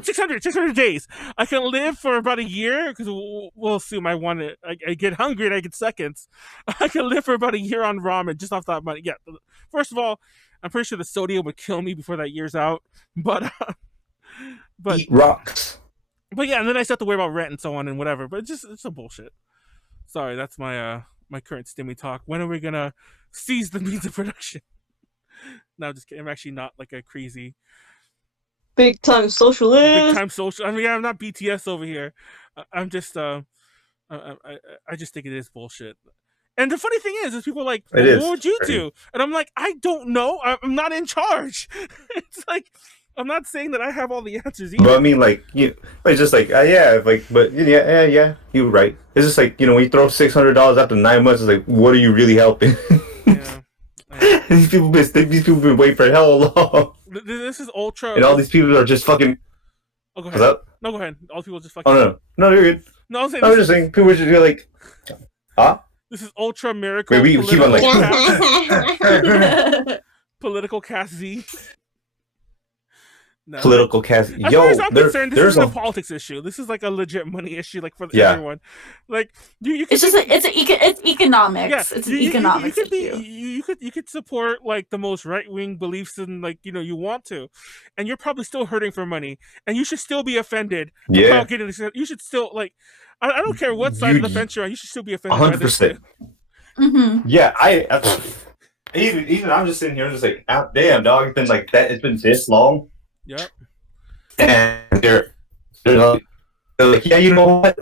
600 days. I can live for about a year because we'll assume I get hungry and I get seconds. I can live for about a year on ramen just off that money. Yeah, first of all, I'm pretty sure the sodium would kill me before that year's out, but eat rocks. But yeah, and then I still have to worry about rent and so on and whatever. But it's some bullshit. Sorry, that's my my current Stimmy talk. When are we gonna seize the means of production? No, just kidding. I'm actually not like a crazy big time socialist. I mean, I'm not BTS over here. I'm just I just think it is bullshit. And the funny thing is people are like, well, what would you do? And I'm like, I don't know. I'm not in charge. It's like, I'm not saying that I have all the answers either. But I mean, like, it's just like, but yeah, you're right. It's just like, when you throw $600 after 9 months, it's like, what are you really helping? Yeah. These people been waiting for hell long. This is ultra. And all these people are just fucking. Oh, go ahead. What's up? No, go ahead. All people just fucking. Oh no, you're good. No, I'm just saying people are just like, huh? This is ultra miracle. Wait, we keep on like political cast Z. No. Political cast. As far as I'm concerned, this isn't a politics issue. This is like a legit money issue, like for everyone. Like it's economics. Yeah, it's an economics issue. You could support like the most right wing beliefs and like you want to, and you're probably still hurting for money, and you should still be offended. Yeah. About getting this. You should still like. I don't care what side of the fence you're on. You should still be offended. 100%. Mm-hmm. Yeah, even I'm just sitting here, I'm just like, damn, dog. It's been like that. It's been this long. Yep. And they're like, yeah, you know what?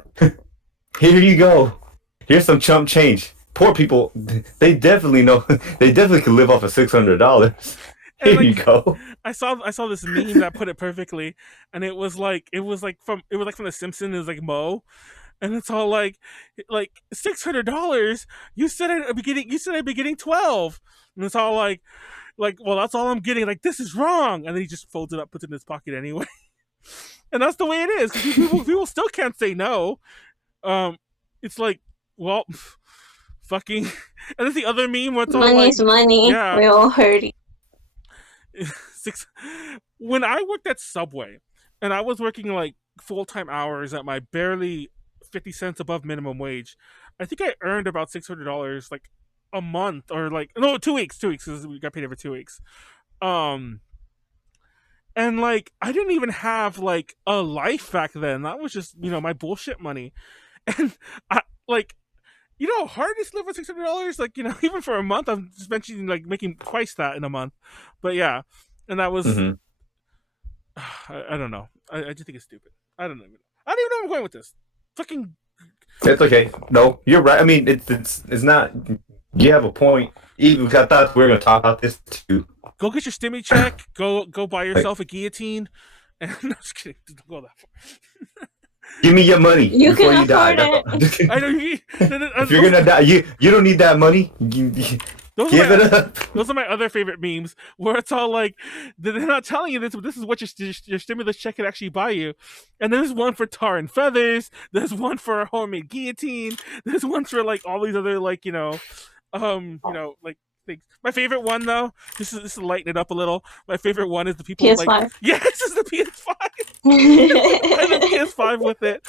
Here you go. Here's some chump change. Poor people, they definitely know. They definitely can live off of $600. Here you go. I saw this meme that put it perfectly, and it was like from The Simpsons. It was like Mo, and it's all like $600. You said at the beginning. You said I'd be getting 12, and it's all like, well, that's all I'm getting. Like, this is wrong. And then he just folds it up, puts it in his pocket anyway. And that's the way it is. People still can't say no. It's like, well, fucking. And then the other meme where it's all money's like, money. Yeah. We're all hurting. When I worked at Subway, and I was working like full-time hours at my barely 50 cents above minimum wage, I think I earned about $600 like a month, or like, no, 2 weeks because we got paid every 2 weeks. And like, I didn't even have like a life back then. That was just my bullshit money. And I like, how hard it is to live with $600. Like, even for a month, I'm eventually like making twice that in a month. But yeah, and that was I don't know. I just think it's stupid. I don't even know where I'm going with this. Fucking. It's okay. No, you're right. I mean, it's not. You have a point. Even I thought we were gonna talk about this too. Go get your Stimmy check. Go buy yourself a guillotine. And I'm just kidding. Don't go that far. Give me your money before you die. I know if you're gonna die, you don't need that money. Give it up. Those are my other favorite memes, where it's all like, they're not telling you this, but this is what your stimulus check could actually buy you. And there's one for tar and feathers. There's one for a homemade guillotine. There's one for like all these other like like things. My favorite one though, this is lighten it up a little. My favorite one is the people PS5. like, yes, this is the PS5. Buy the PS5 with it.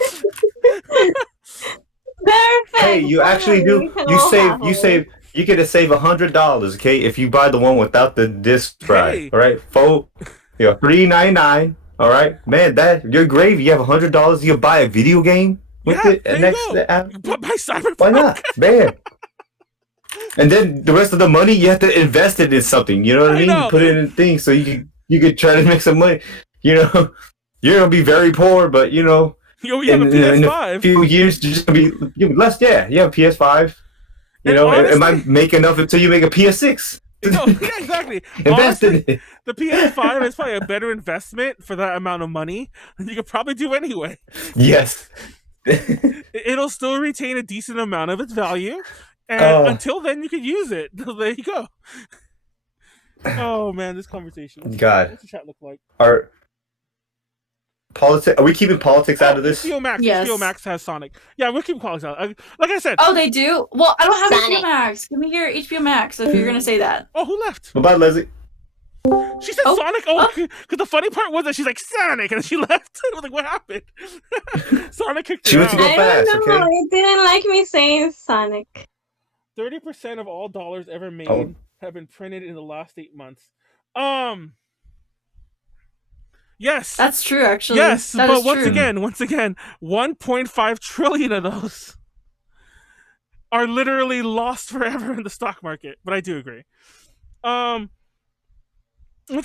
Perfect. Hey, you actually finally, we do. can You all save. have You one. save. You get to save $100. Okay, if you buy the one without the disc drive. Hey. All right, $3.99. All right, man. That you're gravy. You have $100. You buy a video game with Yeah, it. there And you next, go. But buy Cyberpunk. why not, man? And then the rest of the money you have to invest it in something. You know what I mean? know. Put it in things so you could try to make some money. You know, you're gonna be very poor, but you know. Yo, you have a In a PS5. few years, you're just gonna be less. Yeah, you have a PS5. You And know, honestly- it might make enough until you make a PS6. No, yeah, exactly. Invest in Honestly, it. the PS5 is probably a better investment for that amount of money than you could probably do anyway. Yes. It'll still retain a decent amount of its value, and until then, you can use it. There you go. Oh man, this conversation. God. What's the chat look like? Are we keeping politics out of this? HBO Max. Yes. HBO Max has Sonic. Yeah, we'll keep politics out. Like I said. Oh, they do? Well, I don't have Sonic. HBO Max. Give me your HBO Max if you're gonna say that. Oh, who left? Bye, Leslie. She said Sonic. Oh, because the funny part was that she's like Sonic, and then she left. I was like, what happened? Sonic kicked She her went to out. go I fast, don't know. okay? It didn't like me saying Sonic. 30% of all dollars ever made Oh. have been printed in the last 8 months. Yes. That's true, actually. Yes, That but is once true. again, 1.5 trillion of those are literally lost forever in the stock market. But I do agree. Once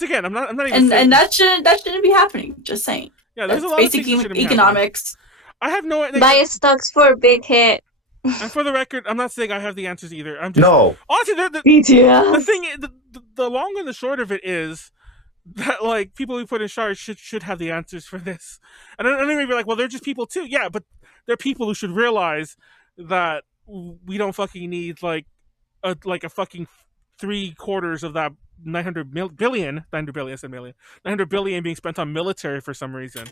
again, I'm not even saying, And that shouldn't be happening. Just saying. yeah, there's That's a lot of basic things that shouldn't be happening. economics. I have no idea. Buy stocks for a big hit. And for the record, I'm not saying I have the answers either. I'm just No. honestly the BTS. thing, the long and the short of it is that like people we put in charge should have the answers for this. And then they may be like, well, they're just people too. Yeah, but they're people who should realize that we don't fucking need like a fucking 3/4 of that 900 billion being spent on military for some reason.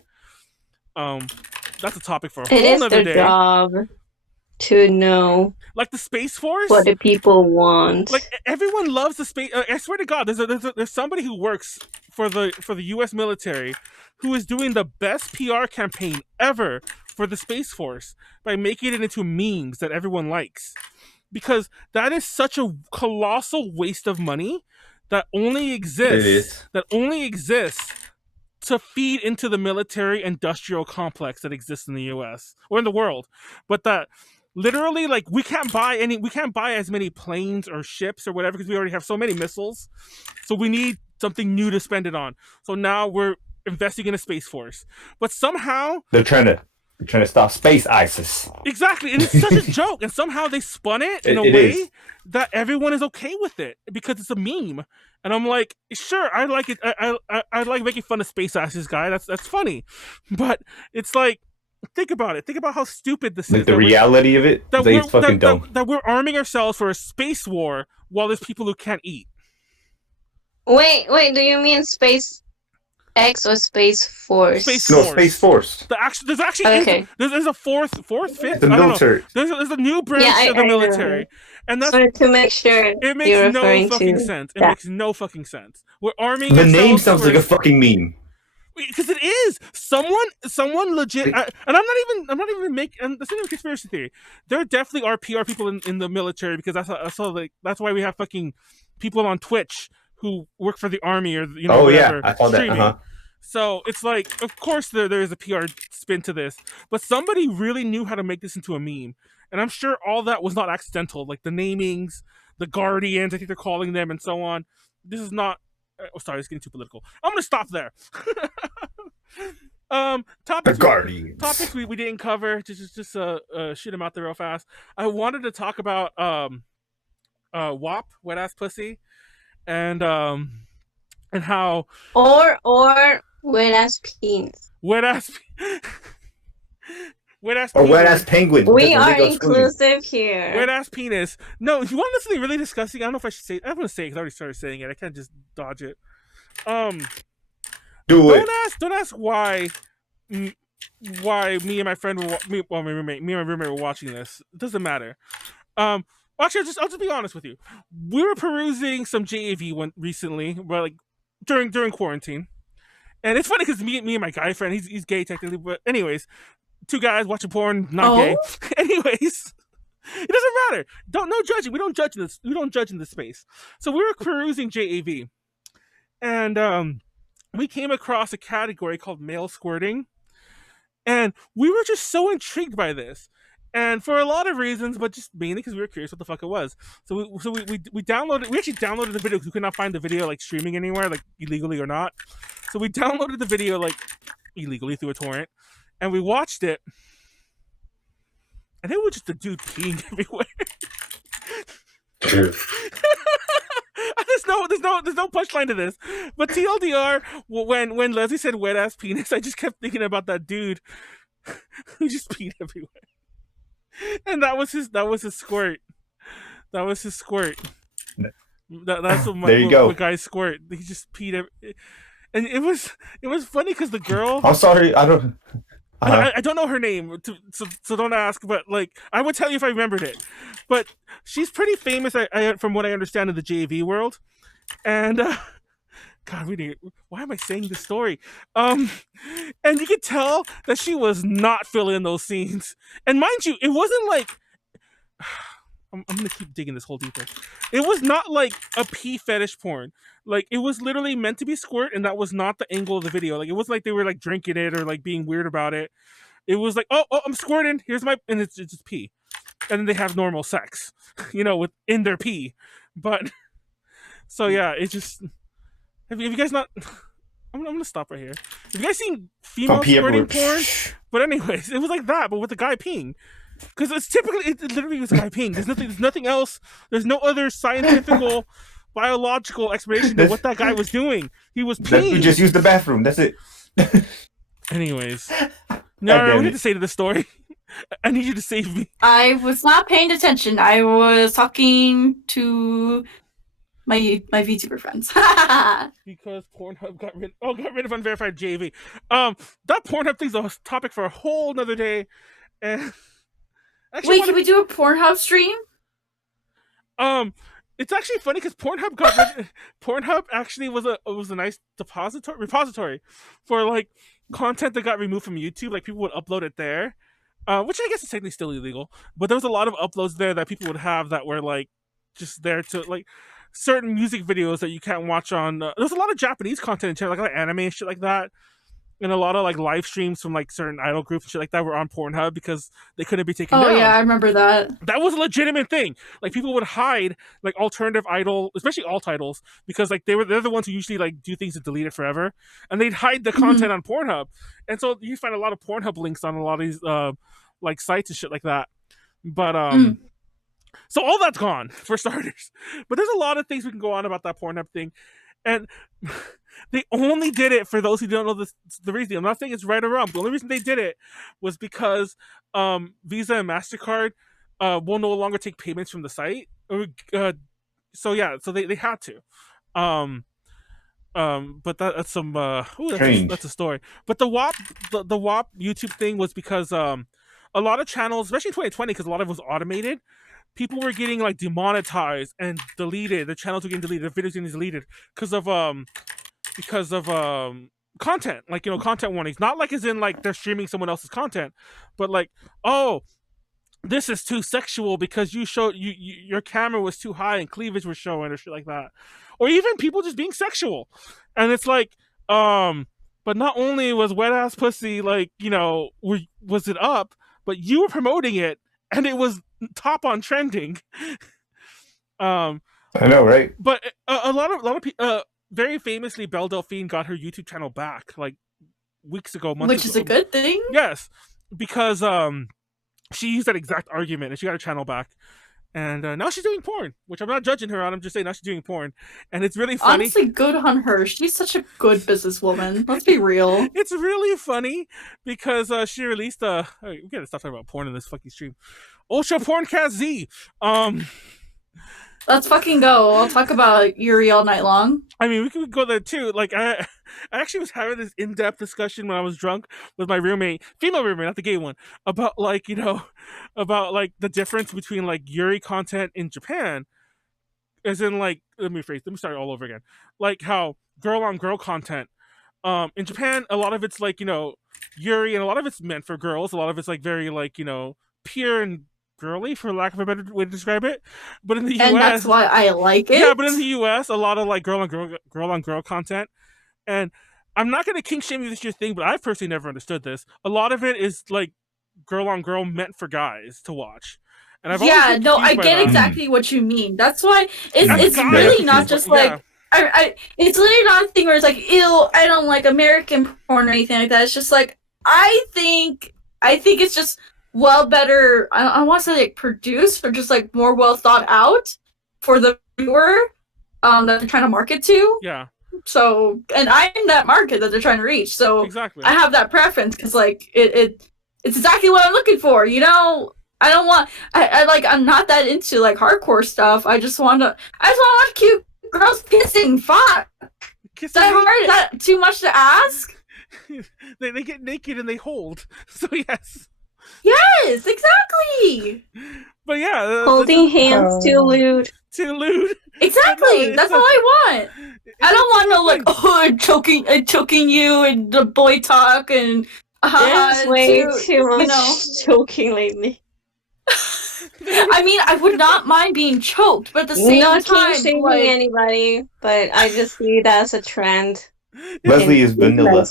That's a topic for a It whole is nother their day. job to know Like the Space Force. what the people want. Like everyone loves the space. I swear to God, there's somebody who works for the U.S. military who is doing the best PR campaign ever for the Space Force by making it into memes that everyone likes, because that is such a colossal waste of money that only exists. It is. That only exists to feed into the military industrial complex that exists in the U.S. or in the world, but that. Literally, like we can't buy as many planes or ships or whatever because we already have so many missiles. So we need something new to spend it on. So now we're investing in a Space Force. But somehow They're trying to stop space ISIS. exactly, and it's such a joke. And somehow they spun it in a It way is. that everyone is okay with it because it's a meme. And I'm like, sure, I like it. I like making fun of space ISIS guy. That's funny. But it's like, think about it. Think about how stupid this Like is. the that we're- reality of it, that it's fucking dumb. that we're arming ourselves for a space war while there's people who can't eat. Wait, do you mean Space X or Space Force? Space No, Force. Space Force. There's actually Okay. there's a fourth, fifth. The I don't know. military. There's a new branch Yeah, of the I military, and that's So to make sure it you're makes no referring fucking to sense. It that. makes no fucking sense. We're arming The ourselves name sounds for like a fucking meme. because it is someone legit, and I'm not even making. That's not even a conspiracy theory. There definitely are PR people in the military because that's why we have fucking people on Twitch who work for the army or Oh whatever, yeah, I saw that. streaming. So it's like, of course there is a PR spin to this, but somebody really knew how to make this into a meme, and I'm sure all that was not accidental. Like the namings, the Guardians, I think they're calling them, and so on. This is not. Oh, sorry, it's getting too political. I'm gonna stop there. The Topics Guardians. we didn't cover. Just shoot them out there real fast. I wanted to talk about WAP, wet ass pussy, and how Or wet ass penis. wet ass Or wet ass penguin. We That's are illegal schooling. inclusive here. wet ass penis. No, you want something really disgusting? I don't know if I should say it. I'm gonna say it because I already started saying it. I can't just dodge it. Do it. Don't ask why me and my friend my roommate were watching this. It doesn't matter. Actually, I'll just be honest with you. We were perusing some JAV recently, but like during quarantine, And it's funny because me and my guy friend, he's gay technically, but anyways, two guys watching porn, not Oh? gay. Anyways, it doesn't matter. No judging. We don't judge in this. We don't judge in this space. So we were perusing JAV, and we came across a category called male squirting, and we were just so intrigued by this, and for a lot of reasons, but just mainly because we were curious what the fuck it was. So we downloaded. We actually downloaded the video because we could not find the video like streaming anywhere, like illegally or not. So we downloaded the video like illegally through a torrent, and we watched it, and it was just a dude peeing everywhere. there's no punchline to this, but TLDR, when Leslie said wet ass penis, I just kept thinking about that dude who just peed everywhere, and that was his squirt. That was his squirt. That's what There you go. my guy's squirt. He just peed and it was funny because the girl. I'm sorry, I don't. I don't know her name, so don't ask. But like, I would tell you if I remembered it. But she's pretty famous, from what I understand, in the JV world. And God, why am I saying this story? And you could tell that she was not filling those scenes. And mind you, it wasn't like. I'm gonna keep digging this hole deeper. It was not like a pee fetish porn. Like, it was literally meant to be squirt, and that was not the angle of the video. Like, it wasn't like they were like drinking it or like being weird about it. It was like, oh, I'm squirting. Here's and it's just pee, and then they have normal sex, within their pee. But so yeah, it just. Have you guys not? I'm gonna stop right here. Have you guys seen female squirting porn? But anyways, it was like that, but with the guy peeing. Because it literally was a guy peeing. There's nothing else. There's no other scientific, biological explanation to what that guy was doing. He was peeing. We just used the bathroom. That's it. Anyways, Nyaru, what did you say to the story? I need you to save me. I was not paying attention. I was talking to my VTuber friends. Because Pornhub got rid of unverified JV. That Pornhub thing's a topic for a whole nother day. And actually, wait, can we do a Pornhub stream? It's actually funny because Pornhub actually was a nice repository for like content that got removed from YouTube. Like, people would upload it there, which I guess is technically still illegal. But there was a lot of uploads there that people would have that were like just there to like certain music videos that you can't watch on. There's a lot of Japanese content in channel, like a lot of anime and shit like that. And a lot of like live streams from like certain idol groups and shit like that were on Pornhub because they couldn't be taken down. Oh yeah, I remember that. That was a legitimate thing. Like, people would hide like alternative idol, especially alt titles, because like they're the ones who usually like do things to delete it forever, and they'd hide the content on Pornhub. And so you find a lot of Pornhub links on a lot of these like sites and shit like that. But so all that's gone for starters. But there's a lot of things we can go on about that Pornhub thing, and. They only did it, for those who don't know the reason. I'm not saying it's right or wrong. The only reason they did it was because Visa and MasterCard will no longer take payments from the site. So yeah, so they had to. But that's some that's a story. But the WAP YouTube thing was because a lot of channels, especially in 2020, because a lot of it was automated, people were getting like demonetized and deleted. The channels were getting deleted. The videos getting deleted because of content, like, content warnings. Not like as in like they're streaming someone else's content, but like, oh, this is too sexual because you showed your camera was too high and cleavage was showing or shit like that, or even people just being sexual. And it's like, but not only was wet ass pussy like, was it up, but you were promoting it and it was top on trending. I know, right? But a lot of people. Very famously, Belle Delphine got her YouTube channel back like weeks ago, months Which ago. is a good thing. Yes, because she used that exact argument and she got her channel back, and now she's doing porn, which I'm not judging her on. I'm just saying now she's doing porn, and it's really funny. Honestly, good on her. She's such a good businesswoman. Let's be real. It's really funny because she released we gotta stop talking about porn in this fucking stream. Ultra Porncast Z. Let's fucking go. I'll talk about Yuri all night long. I mean, we could go there too. Like, I actually was having this in-depth discussion when I was drunk with my roommate, female roommate, not the gay one, about like, about like the difference between like Yuri content in Japan, as in like, let me start all over again. Like how girl on girl content In Japan, a lot of it's like, Yuri, and a lot of it's meant for girls. A lot of it's like very like, pure and girly, for lack of a better way to describe it. But in the And US, that's why I like it. yeah, but in the US, a lot of like girl on girl content. And I'm not gonna kink shame you, this your thing, but I've personally never understood this. A lot of it is like girl on girl meant for guys to watch. And I've always Yeah, been no, I confused by get that. exactly what you mean. That's why As a it's guy, really I'm not confused, just but like it's literally not a thing where it's like, ew, I don't like American porn or anything like that. It's just like I think it's just better. I don't want to say like produced, or just like more well thought out for the viewer that they're trying to market to. Yeah, So, and I'm that market that they're trying to reach. So exactly. I have that preference because like it's exactly what I'm looking for. I don't want. I'm not that into like hardcore stuff. I just want to watch cute girls kissing. Fuck. Is that hard? Is that too much to ask? they get naked and they hold. So yes. Yes, exactly. But yeah, Holding hands too lewd. Too lewd. Exactly. No, That's all I want. I don't want no like I'm choking you and the boy talk and There's way too much choking lately. I mean, I would not mind being choked, but at the same Not time, shaming like, anybody, but I just see that as a trend. Leslie is vanilla.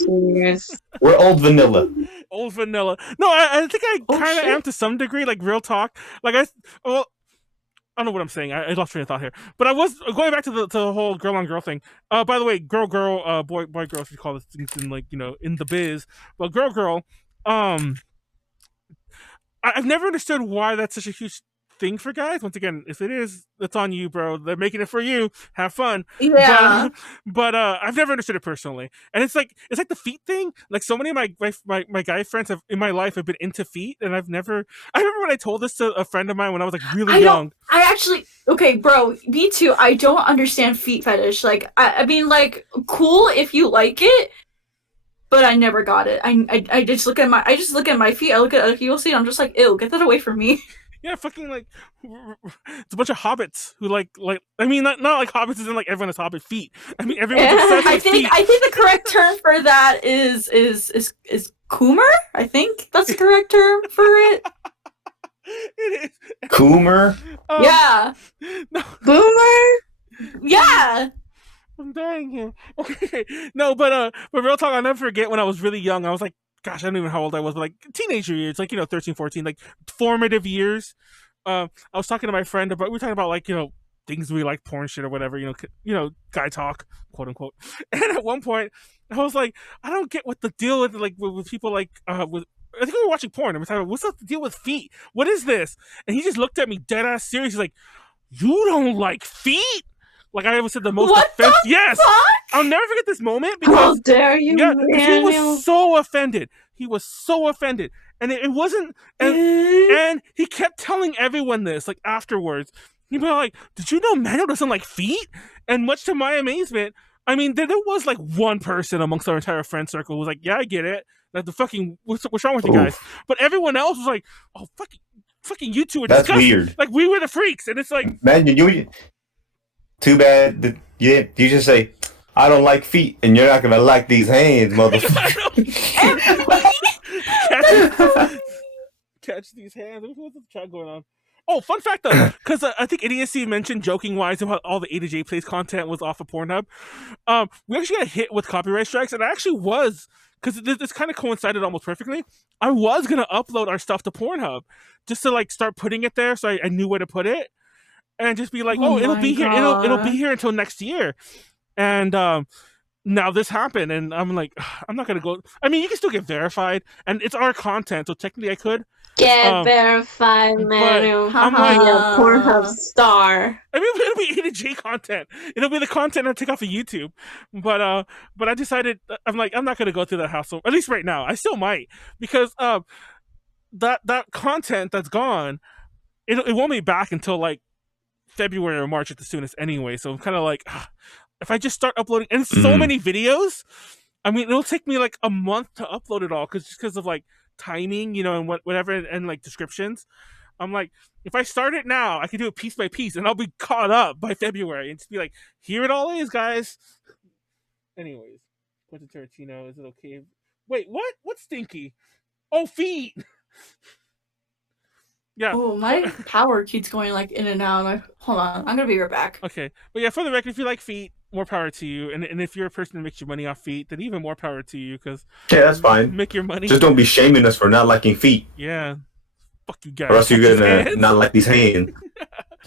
We're old vanilla. Old vanilla. No, I think I kind of shit. am to some degree, like real talk. Like I don't know what I'm saying. I lost train of thought here. But I was going back to the whole girl on girl thing. By the way, girl, boy, girl, if you call this things in like, in the biz. But girl, I've never understood why that's such a huge thing for guys. Once again, if it is, it's on you, bro. They're making it for you. Have fun. yeah. But I've never understood it personally. And it's like the feet thing. Like so many of my guy friends in my life have been into feet, and I remember when I told this to a friend of mine when I was like really young. Okay, bro, me too. I don't understand feet fetish. Like, I mean, like, cool if you like it, but I never got it. I just look at my feet. I look at other people's feet. I'm just like, ew, get that away from me. Yeah, fucking like it's a bunch of hobbits who like I mean not like hobbits isn't like everyone has hobbit feet. I mean everyone's obsessed with feet. I think the correct term for that is coomer. I think that's the correct term for it. It is Coomer? Yeah. No. Boomer? Yeah. I'm dying here. Okay. No, but real talk, I'll never forget when I was really young. I was like, gosh, I don't even know how old I was, but like teenager years, like 13, 14, like formative years. I was talking to my friend about, we were talking about like, things we like, porn shit or whatever, guy talk, quote unquote. And at one point, I was like, I don't get what the deal with like with people like with. I think we were watching porn and we're talking about, what's the deal with feet? What is this? And he just looked at me dead ass serious. He's like, you don't like feet? Like I ever said the most offensive. Yes, I'll never forget this moment because how dare you? Yeah, because he was so offended. He was so offended, and it wasn't. And he kept telling everyone this, like afterwards. He'd be like, "Did you know Manuel doesn't like feet?" And much to my amazement, I mean, there was like one person amongst our entire friend circle who was like, "Yeah, I get it. Like the fucking what's wrong with you guys?" But everyone else was like, "Oh, fucking you two are That's disgusting." weird. Like we were the freaks, and it's like, man, too bad that you just say, I don't like feet, and you're not gonna like these hands, motherfucker. Catch these hands. What's the chat going on? Oh, fun fact though, because I think Idiocy mentioned joking wise about all the A to J Plays content was off of Pornhub. We actually got hit with copyright strikes, and I actually was, because this kind of coincided almost perfectly. I was gonna upload our stuff to Pornhub just to like start putting it there, so I knew where to put it, and just be like, it'll be here, it'll be here until next year, and now this happened, and I'm like, I'm not gonna go. I mean, you can still get verified, and it's our content, so technically I could get verified, Manuel. I'm like a Pornhub star. I mean, it'll be A to J content. It'll be the content I take off of YouTube. But I decided, I'm like, I'm not gonna go through that hassle. At least right now, I still might, because that content that's gone, it won't be back until like February or March at the soonest anyway. So I'm kind of like, if I just start uploading, and so many videos, I mean, it'll take me like a month to upload it all, because of like timing, and whatever, and like descriptions. I'm like, if I start it now, I can do it piece by piece, and I'll be caught up by February, and just be like, here it all is, guys. Anyways, Quentin Tarantino. Is it okay? Wait, what? What's stinky? Oh, feet. Yeah. Oh, my power keeps going like in and out. Hold on, I'm gonna be right back. Okay, but yeah, for the record, if you like feet, more power to you. And if you're a person that makes your money off feet, then even more power to you because Yeah, that's fine. make your money. Just don't be shaming us for not liking feet, Yeah. Fuck you guys. or else you're gonna Hands. not like these hands.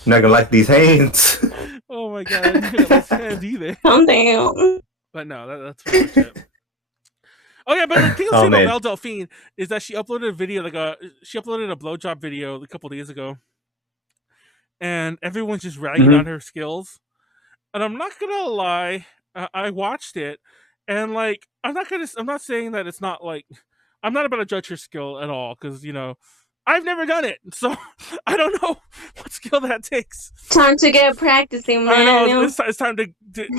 Not gonna like these hands. Oh my god, I don't like hands either. Calm down. But no, that's pretty much it. Oh yeah, but the thing I'll say about Belle Delphine is that she uploaded a video, she uploaded a blowjob video a couple days ago, and everyone's just ragging on her skills. And I'm not gonna lie, I watched it, and like I'm not saying that it's not like I'm not about to judge her skill at all because I've never done it, so I don't know what skill that takes. Time to get practicing, man. I know it's time to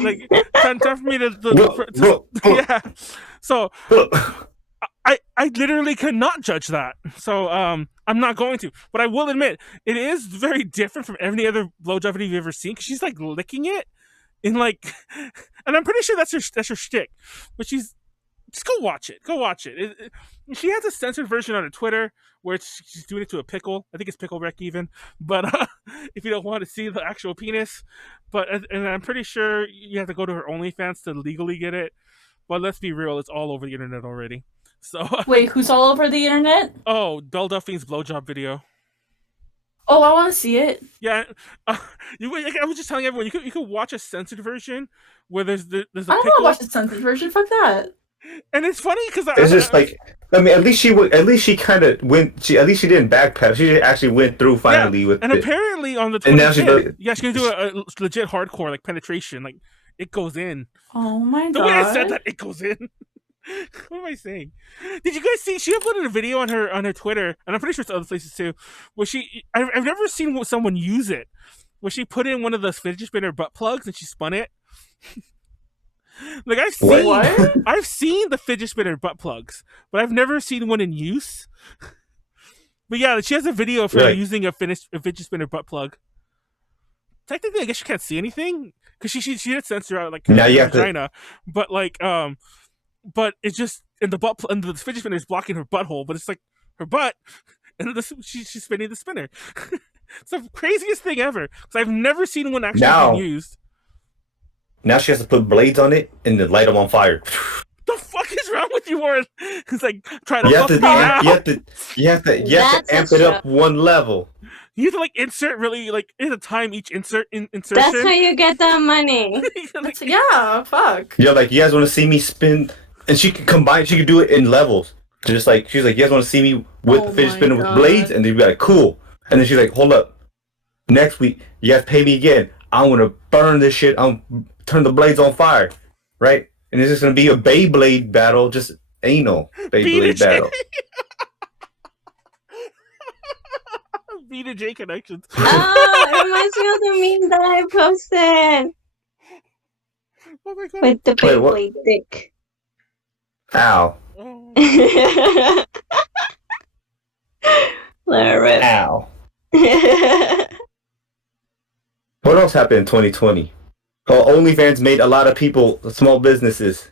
like time for me to yeah. So I literally cannot judge that. So I'm not going to, but I will admit it is very different from any other blowjob video you've ever seen because she's like licking it in like, and I'm pretty sure that's her shtick, but just go watch it. Go watch it. She has a censored version on her Twitter where she's doing it to a pickle. I think it's pickle wreck even. But if you don't want to see the actual penis, and I'm pretty sure you have to go to her OnlyFans to legally get it. But let's be real, it's all over the internet already. So Wait, who's all over the internet? Oh, Belle Delphine's blowjob video. Oh, I want to see it. Yeah, I was just telling everyone you could watch a censored version where there's a I don't want to watch the censored version. Fuck that. And it's funny because it's just like, I mean, at least she didn't backpedal. She actually went through finally with it. And apparently on the 25th, and now she's gonna do a legit hardcore like penetration, like it goes in. Oh my god! The way I said that, it goes in. What am I saying? Did you guys see? She uploaded a video on her Twitter, and I'm pretty sure it's other places too. Where I've never seen someone use it. Where she put in one of those fidget spinner butt plugs and she spun it. Like I've seen the fidget spinner butt plugs, but I've never seen one in use. But yeah, she has a video of her using a fidget spinner butt plug. Technically, I guess you can't see anything because she did censor out like her vagina, but like but it's just and the fidget spinner is blocking her butthole, but it's like her butt, and she's spinning the spinner. It's the craziest thing ever because I've never seen one actually being used. Now she has to put blades on it and then light them on fire. The fuck is wrong with you, Warren? It's like trying to fuck me out. You have to amp it up one level. You have to like insert really like you have to time each insertion. That's how you get that money. Like, yeah, fuck. Yeah, like you guys want to see me spin, and she can combine. She can do it in levels. Just like she's like, you guys want to see me with the fidget spinner with blades, and then you be like, cool. And then she's like, hold up, next week you guys pay me again. I'm gonna burn this shit. I'm turn the blades on fire, right? And it's just gonna be a Beyblade battle, just anal Beyblade battle. B to J connections. Oh, it reminds me of the meme that I posted. Oh my god! With the Beyblade dick. Ow. Oh. Ow. What else happened in 2020? Oh, OnlyFans made a lot of people small businesses.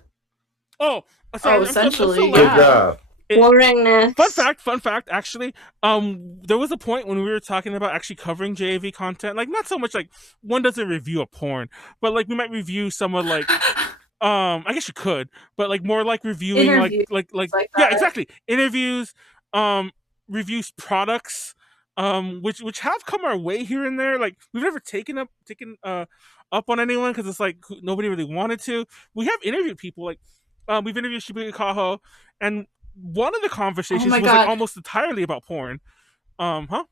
Oh, sorry, essentially, good job. Fun fact. Actually, there was a point when we were talking about actually covering JAV content. Like, not so much like one doesn't review a porn, but like we might review some of like, I guess you could, but like more like reviewing like yeah, exactly, interviews, reviews products, which have come our way here and there. Like we've never taken up on anyone because it's like nobody really wanted to. We have interviewed people like we've interviewed Shibuya Kaho, and one of the conversations was like almost entirely about porn. Huh?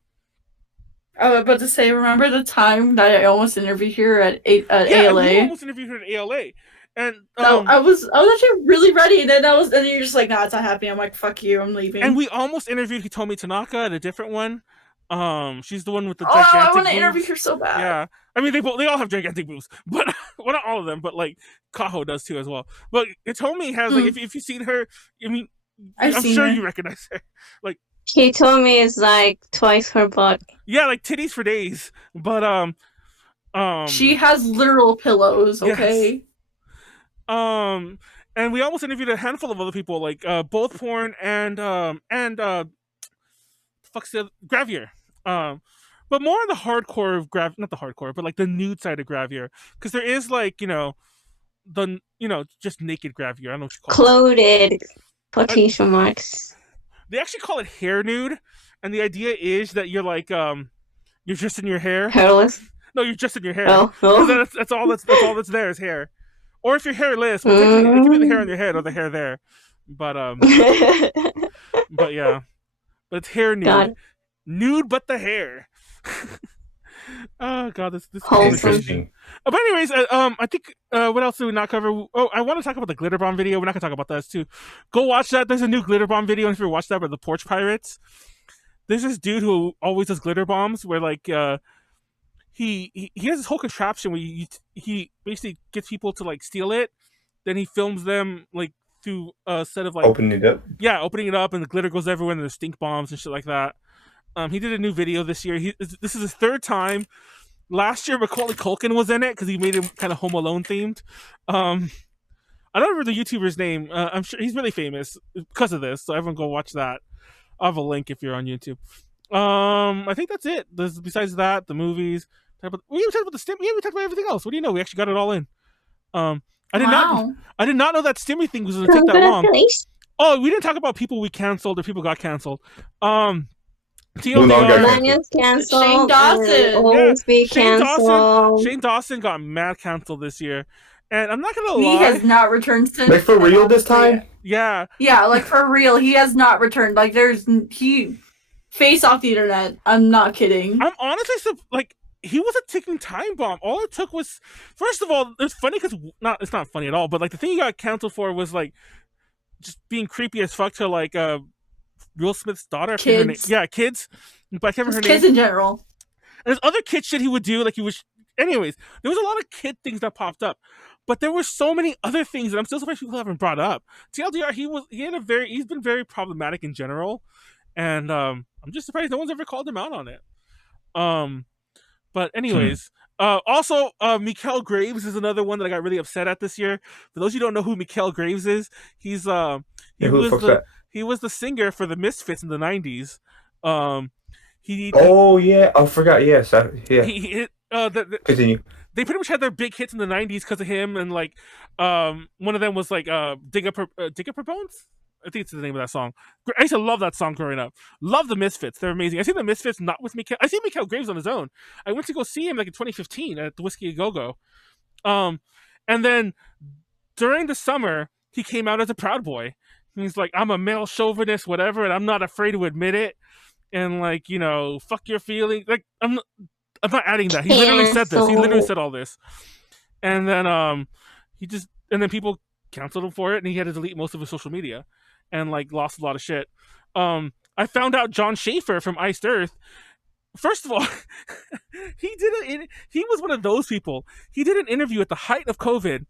I was about to say, remember the time that I almost interviewed her at ALA? You almost interviewed her at ALA. And I was actually really ready, and then you're just like, nah, it's not happening. I'm like, fuck you, I'm leaving. And we almost interviewed Hitomi Tanaka at a different one. She's the one with the gigantic I want to boobs. interview her so bad. Yeah, I mean they all have gigantic boobs, but well, not all of them, but like Kaho does too as well. But Hitomi has like if you've seen her, I mean, I'm sure you recognize her. Like Hitomi is like twice her butt. Yeah, like titties for days. But she has literal pillows. Okay. Yes. and we almost interviewed a handful of other people, like both porn and fuck's the Gravier. But more on the hardcore of not the hardcore, but like the nude side of Gravier, because there is like just naked Gravier. I don't know what you call Clothed quotation marks. They actually call it hair nude, and the idea is that you're like you're just in your hair. Hairless. No, you're just in your hair. Oh. That's all that's there is hair. Or if you're hairless, well, it could be the hair on your head or the hair there. But but yeah, but it's hair nude. God. Nude, but the hair. Oh god, this is interesting. But anyways, I think what else did we not cover? Oh, I want to talk about the glitter bomb video. We're not gonna talk about that too. Go watch that. There's a new glitter bomb video. And if you watch that, by the Porch Pirates, there's this dude who always does glitter bombs. Where like he has this whole contraption where he basically gets people to like steal it. Then he films them like through a set of like opening it up. Yeah, opening it up, and the glitter goes everywhere, and there's stink bombs and shit like that. He did a new video this year. This is his third time. Last year, Macaulay Culkin was in it because he made him kind of Home Alone themed. I don't remember the YouTuber's name. I'm sure he's really famous because of this, so everyone go watch that. I'll have a link if you're on YouTube. I think that's it. Besides that, the movies. We even talked about the Stimmy. Yeah, we talked about everything else. What do you know? We actually got it all in. I did not know that Stimmy thing was going to take that long. Oh, we didn't talk about people we canceled or people got canceled. Manuel's canceled. Shane Dawson. Always be canceled. Shane Dawson got mad canceled this year. And I'm not going to lie. He has not returned since. Like for real this time? Yeah. Yeah, like for real. He has not returned. Like he face off the internet. I'm not kidding. I'm honestly like he was a ticking time bomb. All it took was, first of all, it's funny because it's not funny at all. But like the thing he got canceled for was like just being creepy as fuck to like Will Smith's daughter. Kids. Yeah, kids. But I can't remember her kids name. In general. And there's other kid shit he would do. Like he was. Anyways, there was a lot of kid things that popped up, but there were so many other things that I'm still surprised people haven't brought up. TLDR, he's been very problematic in general, and I'm just surprised no one's ever called him out on it. But anyways, also Mikael Graves is another one that I got really upset at this year. For those of you who don't know who Mikael Graves is, he was the singer for the Misfits in the 90s. I forgot. Yes, continue. They pretty much had their big hits in the 90s because of him, and like one of them was like Dig Up Her Bones. I think it's the name of that song. I used to love that song growing up. Love the Misfits. They're amazing. I see the Misfits not with Mikael. I see Mikael Graves on his own. I went to go see him like in 2015 at the Whiskey A Go Go. And then during the summer, he came out as a Proud Boy. He's like, I'm a male chauvinist, whatever, and I'm not afraid to admit it. And like, fuck your feelings. Like, I'm not adding that. He literally said this. He literally said all this. And then then people canceled him for it, and he had to delete most of his social media and like lost a lot of shit. I found out John Schaefer from Iced Earth. First of all, he was one of those people. He did an interview at the height of COVID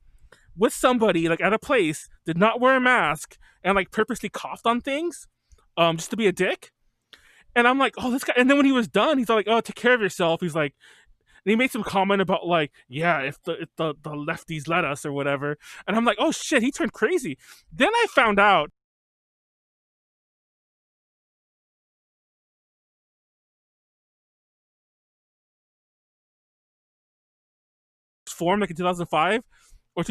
with somebody like at a place, did not wear a mask, and like purposely coughed on things, just to be a dick. And I'm like, oh, this guy. And then when he was done, he's like, oh, take care of yourself. He's like, and he made some comment about like, yeah, if the lefties let us or whatever. And I'm like, oh shit, he turned crazy. Then I found out formed like in 2005 or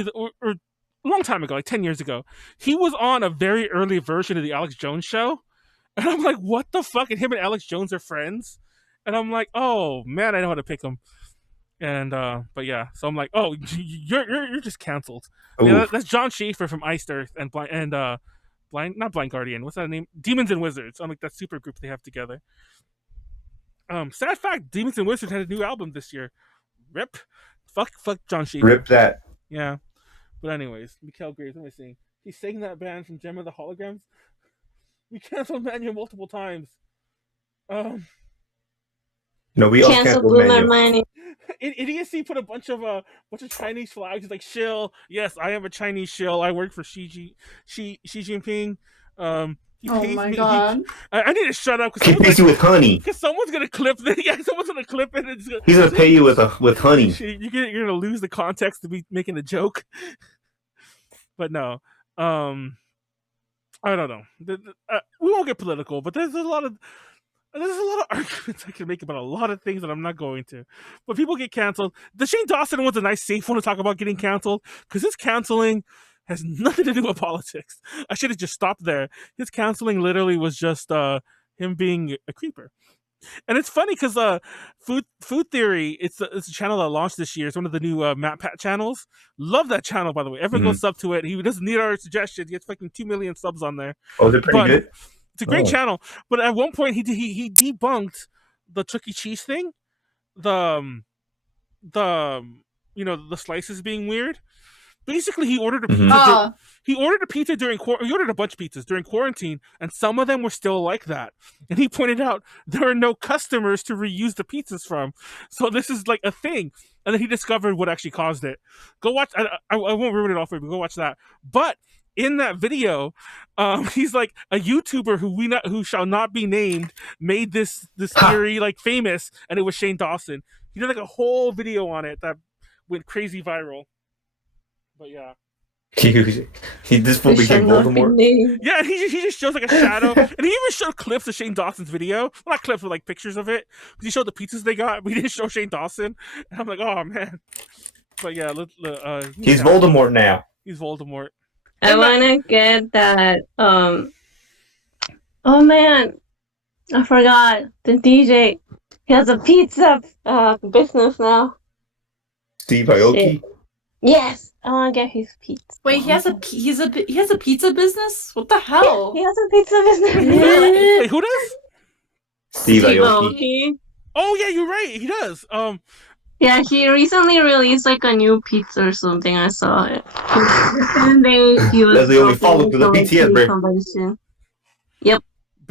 a long time ago, like 10 years ago. He was on a very early version of the Alex Jones show. And I'm like, what the fuck? And him and Alex Jones are friends. And I'm like, oh man, I know how to pick him. And but yeah, so I'm like, oh, you're just canceled. Yeah, that's John Schaefer from Iced Earth and not Blind Guardian. What's that name? Demons and Wizards. I'm like that super group they have together. Sad fact, Demons and Wizards had a new album this year. Rip. Fuck John Schaefer. Rip that. Yeah. But anyways, Mikael Graves, what am I saying? He sang that band from Gem of the Holograms. We canceled Manuel multiple times. No, we all canceled Manuel. Idiocy put a bunch of Chinese flags. He's like, shill. Yes, I am a Chinese shill. I work for Xi Jinping. He pays my me. god! I need to shut up. He pays you with honey. Because someone's gonna clip it. Yeah, someone's gonna clip it. He's gonna pay you with honey. You're gonna lose the context to be making a joke. But no. I don't know. We won't get political, but there's a lot of arguments I can make about a lot of things that I'm not going to. But people get canceled. The Shane Dawson one's a nice, safe one to talk about getting canceled because his canceling has nothing to do with politics. I should have just stopped there. His canceling literally was just him being a creeper. And it's funny because Food Theory, it's a channel that launched this year. It's one of the new MatPat channels. Love that channel, by the way. Everyone goes sub to it. He doesn't need our suggestions. He gets fucking 2 million subs on there. Oh, is it pretty good? It's a great channel. But at one point, he debunked the Chuck E. Cheese thing. The slices being weird. Basically, he ordered a pizza. He ordered a pizza he ordered a bunch of pizzas during quarantine, and some of them were still like that. And he pointed out there are no customers to reuse the pizzas from, so this is like a thing. And then he discovered what actually caused it. Go watch. I won't ruin it all for you, but go watch that. But in that video, he's like a YouTuber who shall not be named made this theory like famous, and it was Shane Dawson. He did like a whole video on it that went crazy viral. But yeah, he this fool became Voldemort. Yeah, he just shows like a shadow, and he even showed clips of Shane Dawson's video. Well, not clips, but like pictures of it. He showed the pizzas they got, but he didn't show Shane Dawson. And I'm like, oh man. But yeah, he's Voldemort now. He's Voldemort. I wanna get that. Oh man, I forgot the DJ. He has a pizza business now. Steve Aoki. Yes, I want to get his pizza. Wait, he has a pizza business? What the hell? He has a pizza business. Wait, who does? Steve Aoki. Oh yeah, you're right. He does. Yeah, he recently released like a new pizza or something. I saw it. He was That's the only follow to the BTS break. Convention. Yep.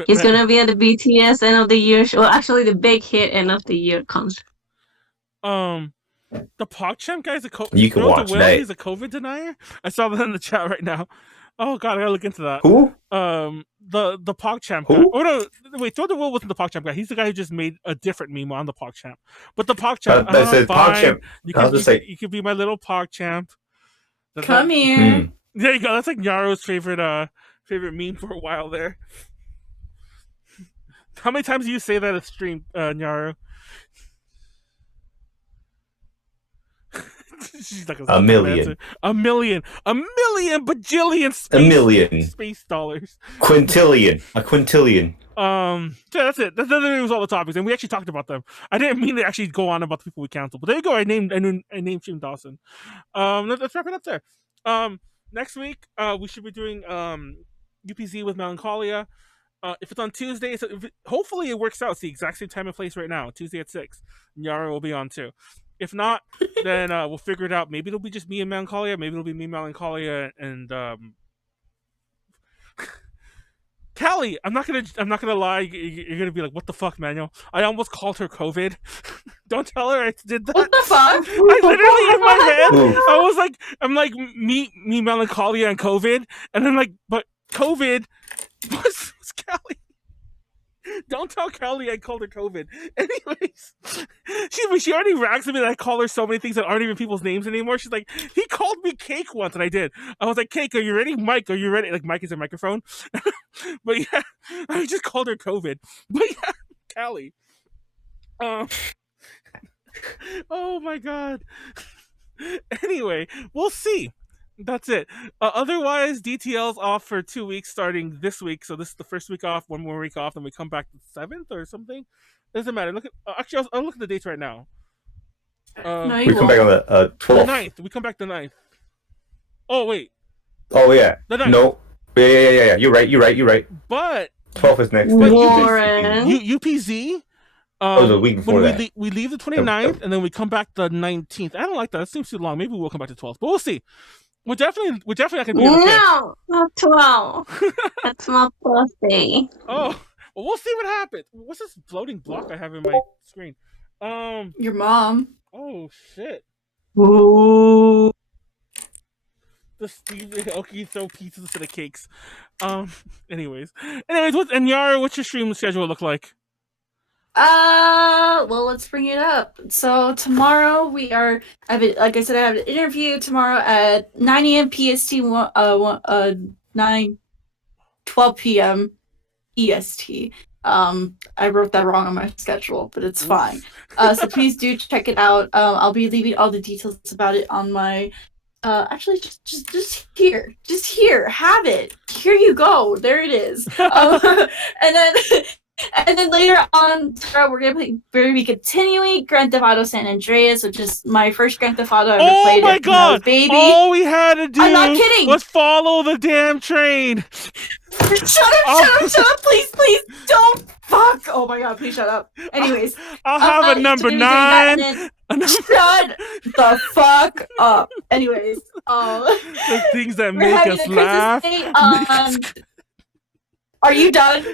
He's gonna be at the BTS end of the year show. Well, actually, the big hit end of the year concert. The PogChamp guy's you can watch that. He's a COVID denier. I saw that in the chat right now. Oh god, I gotta look into that. Who? The PogChamp guy. Who? Oh no, wait, Throw the Will wasn't the PogChamp guy. He's the guy who just made a different meme on the PogChamp. But the PogChamp, that says PogChamp. You could be my little PogChamp. Come here. There you go. That's like Nyaru's favorite meme for a while there. How many times do you say that at stream, Nyaru? She's not gonna a million bajillion space dollars. A quintillion. So that's it. That was all the topics, and we actually talked about them. I didn't mean to actually go on about the people we canceled, but there you go. I named Shane Dawson. Let's wrap it up there. Next week we should be doing UPZ with Melancholia. If it's on Tuesday, hopefully it works out. It's the exact same time and place right now. Tuesday at 6. Nyaru will be on too. If not, then we'll figure it out. Maybe it'll be just me and Melancholia. Maybe it'll be me, Melancholia, and Callie. I'm not gonna lie. You're gonna be like, "What the fuck, Manuel?" I almost called her COVID. Don't tell her I did that. What the fuck? I literally in my head, I'm like me, Melancholia, and COVID, and then like, but COVID was Callie. Don't tell Callie I called her COVID. Anyways, she already rags at me that I call her so many things that aren't even people's names anymore. She's like, he called me Cake once, and I did. I was like, Cake, are you ready? Mike, are you ready? Like, Mike is a microphone. But yeah, I just called her COVID. But yeah, Callie. Oh my god. Anyway, we'll see. That's it. Otherwise, DTL's off for 2 weeks starting this week. So this is the first week off, one more week off, then we come back the 7th or something. Doesn't matter. Look at actually, I'll look at the dates right now. No, we come back on the 12th. The 9th. We come back the 9th. Oh wait. Oh yeah. The 9th. No. Yeah. You're right. But 12th is next. Warren. UPZ. The week before that. We leave the 29th and then we come back the 19th. I don't like that. That seems too long. Maybe we'll come back to 12th, but we'll see. We're definitely not gonna be on the 5th. No, not 12. That's my birthday. Oh, well, we'll see what happens. What's this floating block I have in my screen? Your mom. Oh shit. Ooh. The Steve Aoki throw pizzas instead of cakes. Anyways, Nyaru, what's your stream schedule look like? Well, let's bring it up. So tomorrow we are. Like I said, I have an interview tomorrow at 9 a.m. PST. 12 p.m. EST. I wrote that wrong on my schedule, but it's fine. So please do check it out. I'll be leaving all the details about it on my. Actually, just here, have it. Here you go. There it is. And then later on, we're gonna be continuing Grand Theft Auto San Andreas, which is my first Grand Theft Auto I ever played. Oh my god! Baby. All we had to do I'm not kidding. was follow the damn train. Shut up, please, don't. Fuck. Oh my god, please shut up. Anyways. I'll have a number 9. Shut the fuck up. Anyways. The things that make us laugh. Are you done?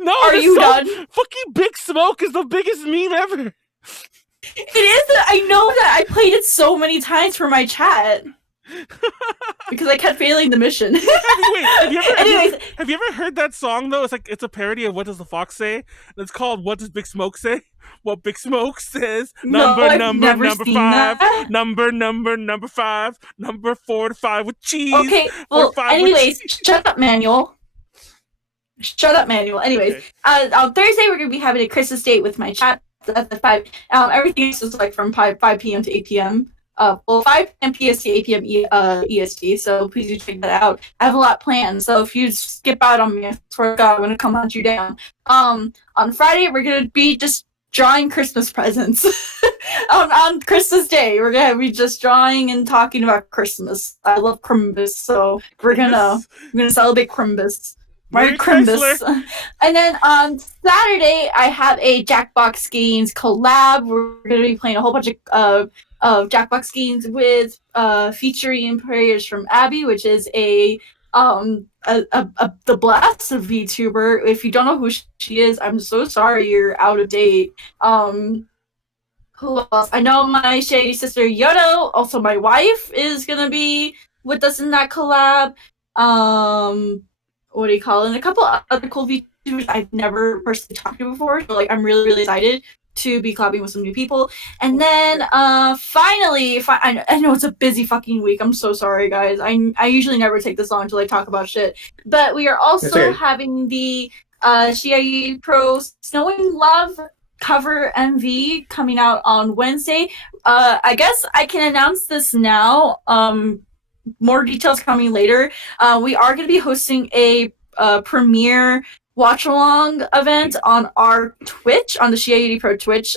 No, are you done? Fucking Big Smoke is the biggest meme ever. It is. I know that. I played it so many times for my chat. Because I kept failing the mission. Wait, have you ever heard that song though? It's a parody of What Does the Fox Say? It's called What Does Big Smoke Say? What Big Smoke says. Number 5. That. Number 5. Number 4 to 5 with cheese. Okay, well, anyways, shut up, Manuel. Anyways, okay. On Thursday we're gonna be having a Christmas date with my chat. That's at 5. Everything else is like from 5 p.m. to 8 p.m. 5 p.m. PST, 8 p.m. EST. So please do check that out. I have a lot planned. So if you skip out on me, I swear to God, I'm gonna come hunt you down. On Friday we're gonna be just drawing Christmas presents. on Christmas Day, we're gonna be just drawing and talking about Christmas. I love Crimbus, so we're gonna celebrate Crimbus. Merry Crimbus. And then on Saturday, I have a Jackbox Games collab. We're going to be playing a whole bunch of Jackbox Games with featuring prayers from Abby, which is the blast of VTuber. If you don't know who she is, I'm so sorry you're out of date. Who else? I know my shady sister Yodo, also my wife, is going to be with us in that collab. What do you call it? And a couple other cool VTubers I've never personally talked to before. So, I'm really, really excited to be collabing with some new people. And then, finally, I know it's a busy fucking week. I'm so sorry, guys. I usually never take this long until I talk about shit. But we are also having the Shia Pro Snowing Love cover MV coming out on Wednesday. I guess I can announce this now. More details coming later. We are going to be hosting a premiere watch-along event on our Twitch, on the Shia Pro Twitch.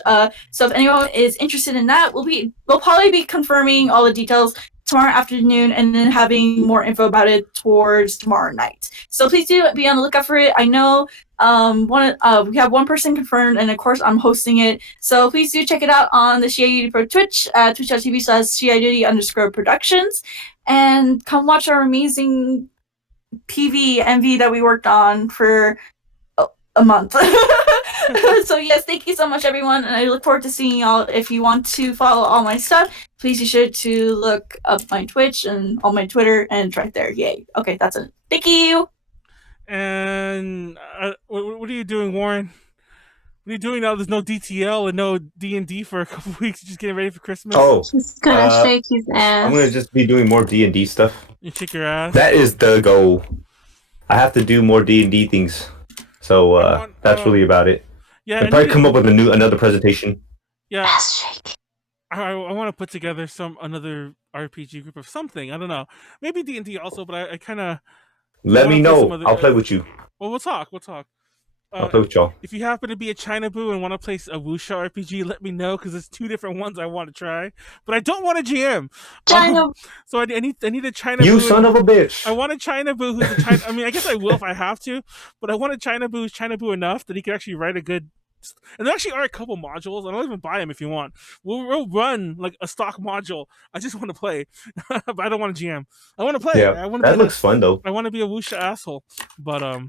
So if anyone is interested in that, we'll probably be confirming all the details tomorrow afternoon and then having more info about it towards tomorrow night. So please do be on the lookout for it. I know we have one person confirmed, and of course I'm hosting it. So please do check it out on the Shia Pro Twitch, twitch.tv/Shia_Productions. And come watch our amazing PV MV that we worked on for a month. So yes, thank you so much, everyone, and I look forward to seeing y'all. If you want to follow all my stuff, please be sure to look up my Twitch and all my Twitter, and it's right there. Yay. Okay, that's it. Thank you. And what are you doing, Warren? What are you doing now? There's no DTL and no D&D for a couple weeks. Just getting ready for Christmas. Oh, he's gonna shake his ass. I'm gonna just be doing more D&D stuff. You shake your ass. That is the goal. I have to do more D&D things. So that's really about it. Yeah, and probably come up with another presentation. Yeah. Ass shake. I want to put together another RPG group of something. I don't know. Maybe D&D also, but I kind of. Let me know. I'll play with you. Well, we'll talk. I'll play with y'all. If you happen to be a China Boo and want to play a Wuxia RPG, let me know, because there's 2 different ones I want to try. But I don't want a GM. China. So I need a China Boo. You son of a bitch. I want a China Boo who's a China. I mean, I guess I will if I have to, but I want a China Boo who's China Boo enough that he can actually write a good. And there actually are a couple modules. I don't even buy them if you want. We'll run like a stock module. I just want to play, but I don't want a GM. I want to play. Yeah, that looks fun though. I want to be a Wuxia asshole, but I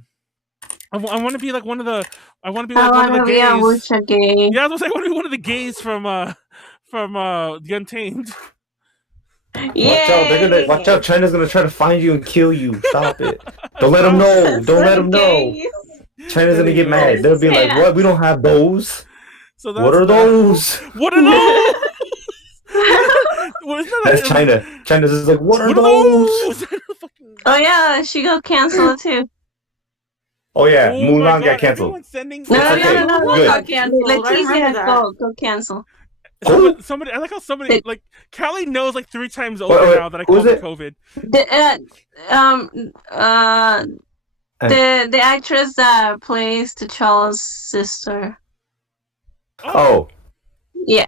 want to be like one of the. I want to be I like one of the wanna be gays. a Wuxia gay. Yeah, I was gonna say I want to be one of the gays from the Untamed. Yeah. Watch out! China's gonna try to find you and kill you. Stop it! Don't let them know. Don't let them know. China's gonna get mad. They'll be like, "What? We don't have those." So What are that. those? What are those? Well, isn't that That's like, China. China's just like, what are What are those? those? Oh yeah, she got canceled too. Oh yeah, Oh my Mulan got god! canceled. Everyone's sending. No, It's no, okay. no, no, no, Mulan Good. got canceled. I remember Leticia, that. go cancel. Somebody. I like how somebody Wait. like Callie knows like 3 times Wait, over wait, now that I who's called her it? COVID. The actress that plays T'Challa's sister. Oh, Yeah,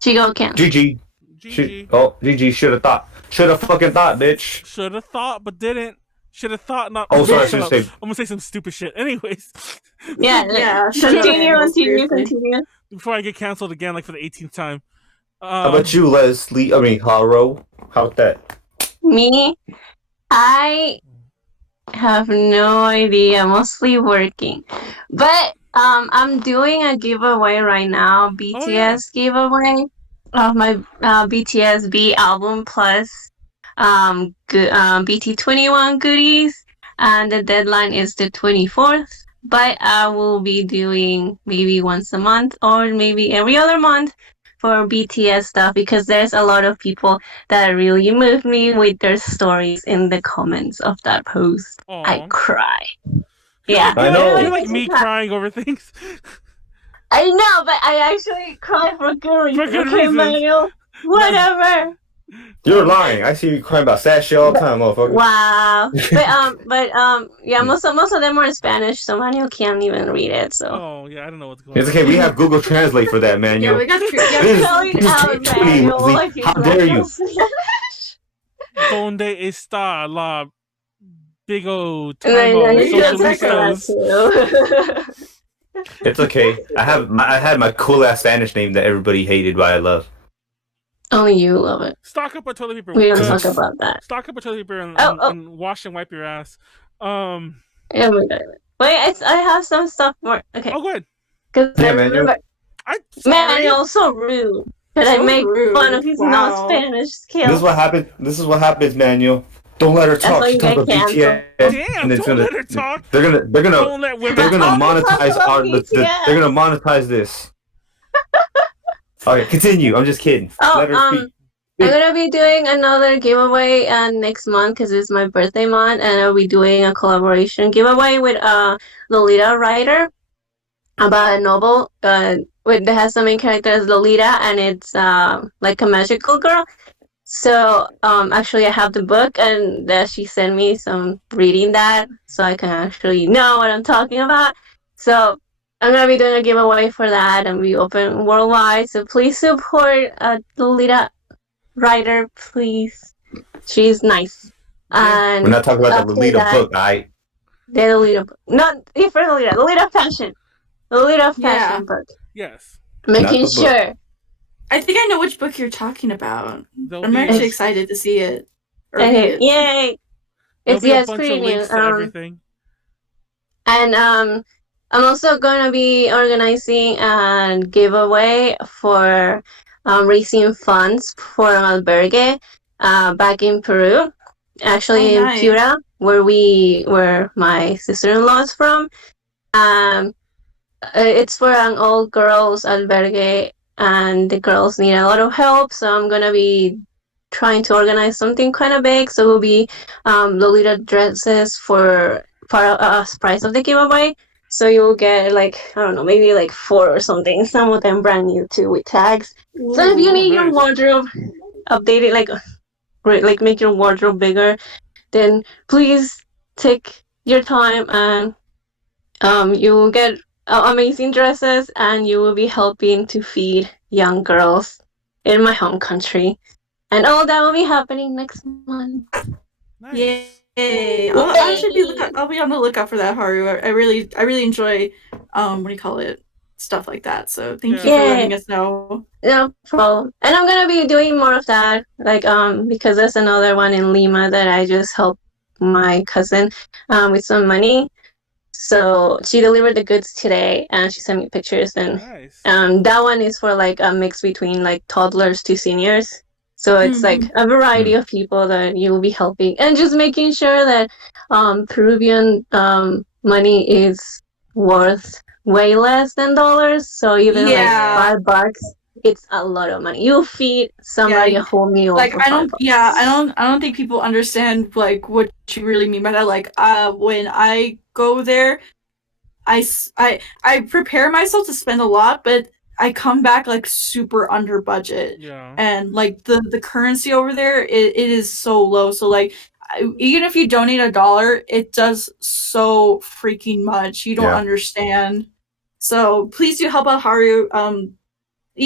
she got canceled. GG. GG. GG. Should have thought. Should have fucking thought, bitch. Should have thought, but didn't. Should have thought, not. Oh, sorry, I Shut should up. say. I'm gonna say some stupid shit. Anyways. Yeah, Yeah, shut up, continue, Daniel, continue, seriously. continue. Before I get canceled again, like for the 18th time. How about you, Leslie? I mean, Haro. How about that? Me, I have no idea. Mostly working, but I'm doing a giveaway right now. BTS giveaway of my BTS B album plus BT21 goodies, and the deadline is the 24th. But I will be doing maybe once a month or maybe every other month for BTS stuff because there's a lot of people that really move me with their stories in the comments of that post. Aww. I cry. You're Yeah, I know. You're like me crying over things. I know, but I actually cry for good reason. For good okay, reasons. Manuel? Whatever. You're lying. I see you crying about sad shit all the time, motherfucker. Wow. Yeah, most of them are in Spanish, so Manuel can't even read it. So. Oh yeah, I don't know what's going on. It's okay. We have Google Translate for that, man. Yeah, we got This yeah, Calling this is out 2020, Manuel Leslie. like he's How dare you? Donde está la big old And then, time you social can talk about socialistas? too. It's okay. I had my cool ass Spanish name that everybody hated, but I love. Only you love it. Stock up on toilet paper. We don't talk about that. Stock up on toilet paper and, Oh, oh. and wash and wipe your ass. Oh my god. Wait, I have some stuff more. Okay. Oh, go ahead. Because Yeah, I Manuel. remember Sorry. Manuel so rude. That I So make rude. fun of his Wow. non-Spanish skills. This is what happened. This is what happens, Manuel. Don't let her That's talk. why She you talks get about BTS, Damn, and it's don't gonna. let her talk. They're gonna. Don't let women They're gonna How do you talk monetize about our. BTS? They're gonna monetize this. Okay, continue. I'm just kidding. Oh, Let her speak. I'm gonna be doing another giveaway next month because it's my birthday month, and I'll be doing a collaboration giveaway with Lolita writer about a novel that has the main character as Lolita, and it's like a magical girl. So actually, I have the book, and she sent me some reading that, so I can actually know what I'm talking about. So I'm gonna be doing a giveaway for that, and we open worldwide. So please support Lolita writer, please. She's nice. Yeah. And We're not talking about the after Lolita that, book, alright? the Lolita book. Not different Lolita. Lolita fashion. Lolita fashion book. Yes. Making the book. sure. I think I know which book you're talking about. There'll I'm be, actually excited to see it. Or read Okay, it. yay! there'll It's be a it's bunch pretty of new. links to everything. And I'm also gonna be organizing a giveaway for raising funds for an albergue back in Peru, actually Oh, in nice. Piura, where my sister-in-law is from. It's for an old girls albergue, and the girls need a lot of help. So I'm gonna be trying to organize something kind of big. So it will be Lolita dresses for price of the giveaway. So you'll get like, I don't know, maybe like 4 or something. Some of them brand new too with tags. So if you Ooh. need your nice. wardrobe updated, like make your wardrobe bigger, then please take your time, and you will get amazing dresses, and you will be helping to feed young girls in my home country. And all that will be happening next month. Nice. Yay! I'll actually I'll be on the lookout for that, Haru. I really enjoy what do you call it, stuff like that. So thank you for Yeah. letting us know. No problem. And I'm gonna be doing more of that, because there's another one in Lima that I just helped my cousin with some money. So she delivered the goods today, and she sent me pictures. And Nice. that one is for like a mix between like toddlers to seniors. So it's like a variety of people that you will be helping, and just making sure that Peruvian money is worth way less than dollars. So even Yeah. like $5, it's a lot of money. You feed somebody a whole meal Like for I $5. don't think people understand like what you really mean by that. Like when I go there, I prepare myself to spend a lot, but I come back like super under budget. Yeah. And like the currency over there, it is so low. So like even if you donate $1, it does so freaking much. You don't Yeah. understand. So please do help out Haru.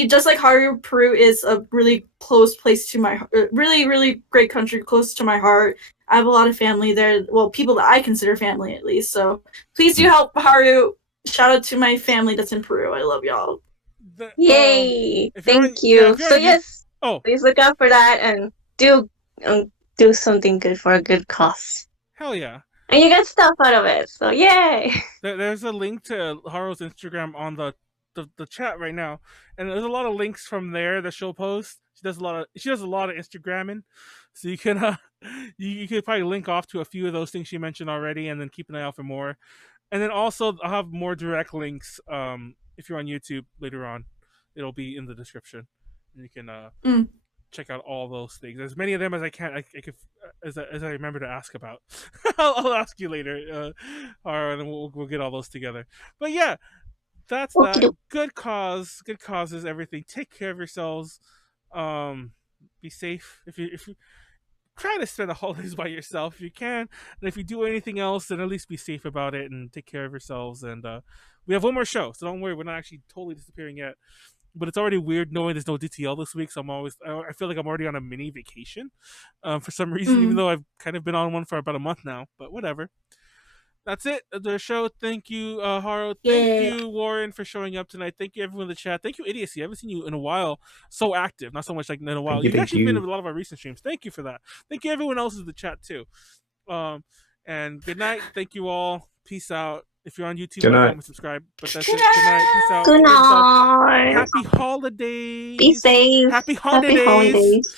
Just like Haru, Peru is a really close place to my really great country close to my heart. I have a lot of family there. Well, people that I consider family at least. So please do help Haru. Shout out to my family that's in Peru. I love y'all. Yay! If you're on- Thank you. yeah, if you're So on You- yes, Oh, please look out for that and do something good for a good cause. hell yeah. And you get stuff out of it. So yay! There's a link to Haru's Instagram on the chat right now, and there's a lot of links from there that she'll post. She does a lot of Instagramming, so you can you could probably link off to a few of those things she mentioned already, and then keep an eye out for more. And then also I'll have more direct links if you're on YouTube later on. It'll be in the description, and you can check out all those things. As many of them as I can, I could, as I remember to ask about. I'll ask you later, and then we'll get all those together. But yeah, that's that. Good causes, everything. Take care of yourselves. Be safe. If you try to spend the holidays by yourself if you can, and if you do anything else, then at least be safe about it and take care of yourselves. And we have one more show, so don't worry, we're not actually totally disappearing yet. But it's already weird knowing there's no DTL this week, so I feel like I'm already on a mini vacation for some reason, even though I've kind of been on one for about a month now. But whatever. That's it. The show. Thank you, Haro. Thank you, Warren, for showing up tonight. Thank you, everyone in the chat. Thank you, Idiocy. I haven't seen you in a while. So active. Not so much like in a while. You've actually been in a lot of our recent streams. Thank you for that. Thank you, everyone else in the chat, too. And good night. Thank you all. Peace out. If you're on YouTube, like, comment, subscribe. But that's it. Good night. Peace out. Good night. Happy holidays. Be safe. Happy holidays.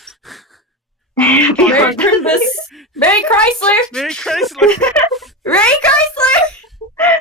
Merry Christmas. Merry Chrysler. Merry Chrysler. Merry Chrysler.